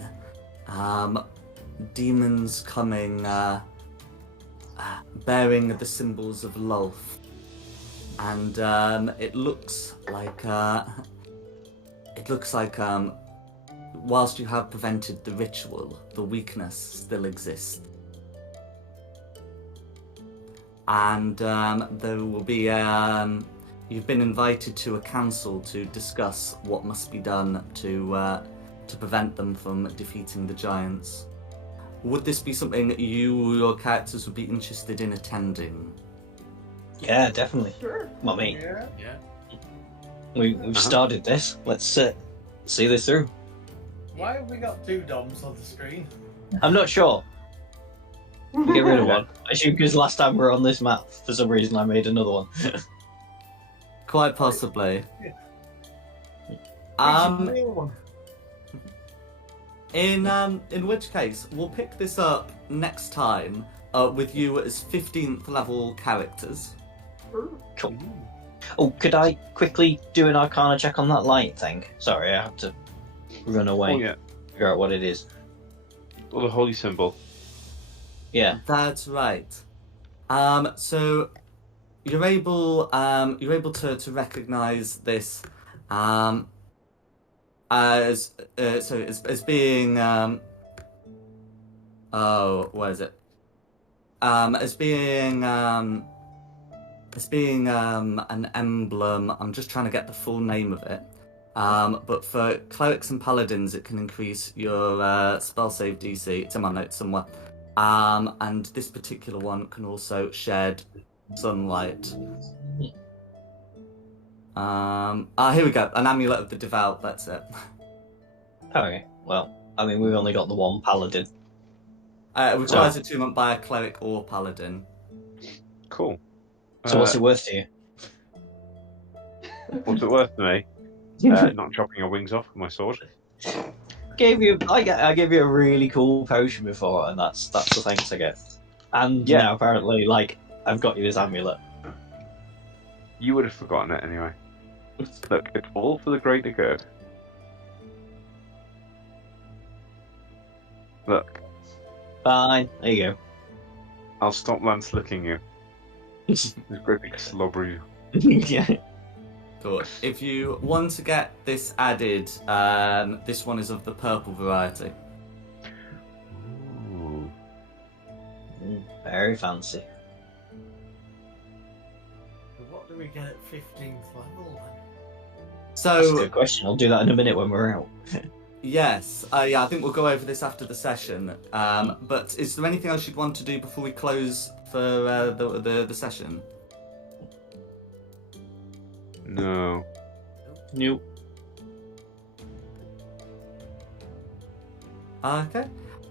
demons coming bearing the symbols of Lolth, and it looks like whilst you have prevented the ritual, the weakness still exists. And there will be you've been invited to a council to discuss what must be done to prevent them from defeating the giants. Would this be something that you or your characters would be interested in attending? Yeah, definitely. Sure. Mummy, Yeah. we've started this. Let's see this through. Why have we got two DOMs on the screen? I'm not sure. Get rid of one. I assume because last time we were on this map, for some reason I made another one. Quite possibly. Real one. In which case, we'll pick this up next time with you as 15th level characters. Cool. Oh, could I quickly do an Arcana check on that light thing? Sorry, I have to run away. Oh yeah. Figure out what it is. Well, the holy symbol. Yeah. That's right. So you're able to recognize this as as being oh, what is it? As being an emblem. I'm just trying to get the full name of it. But for clerics and paladins, it can increase your spell save DC. It's in my notes somewhere. And this particular one can also shed sunlight. Here we go. An amulet of the devout. That's it. Okay. Well, I mean, we've only got the one paladin. It requires attunement by a cleric or paladin. Cool. So what's it worth to you? What's it worth to me? Not chopping your wings off with my sword. I gave you a really cool potion before, and that's the thanks I get. And Yeah. now apparently, like, I've got you this amulet. You would have forgotten it anyway. Look, it's all for the greater good. Look, Fine. There you I'll stop Lance licking you. He's great big slobber you. go. Yeah. Cool. If you want to get this added, this one is of the purple variety. Ooh. Very fancy. So what do we get at 15th level then? That's a So good question. I'll do that in a minute when we're out. yes, yeah, I think we'll go over this after the session. But is there anything else you'd want to do before we close for the session? No. Nope. Okay.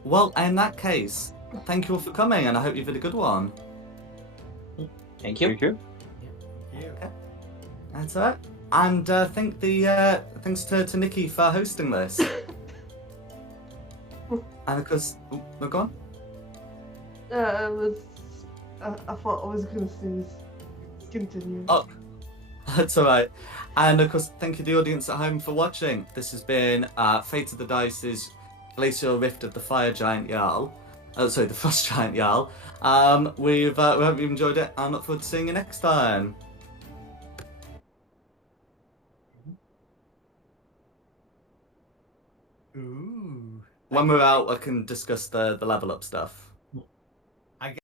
Well, in that case, thank you all for coming, and I hope you've had a good one. Thank you. Thank you. Yeah. That's all right. And thanks to Nikki for hosting this. And of course, no, go on. I thought I was gonna sneeze. Continue. Oh, that's all right. And of course, thank you to the audience at home for watching. This has been Fate of the Dice's Glacial Rift of the Fire Giant Jarl. Oh, sorry, the Frost Giant Jarl. We hope you enjoyed it, and look forward to seeing you next time. Ooh. When we're out, I can discuss the level up stuff.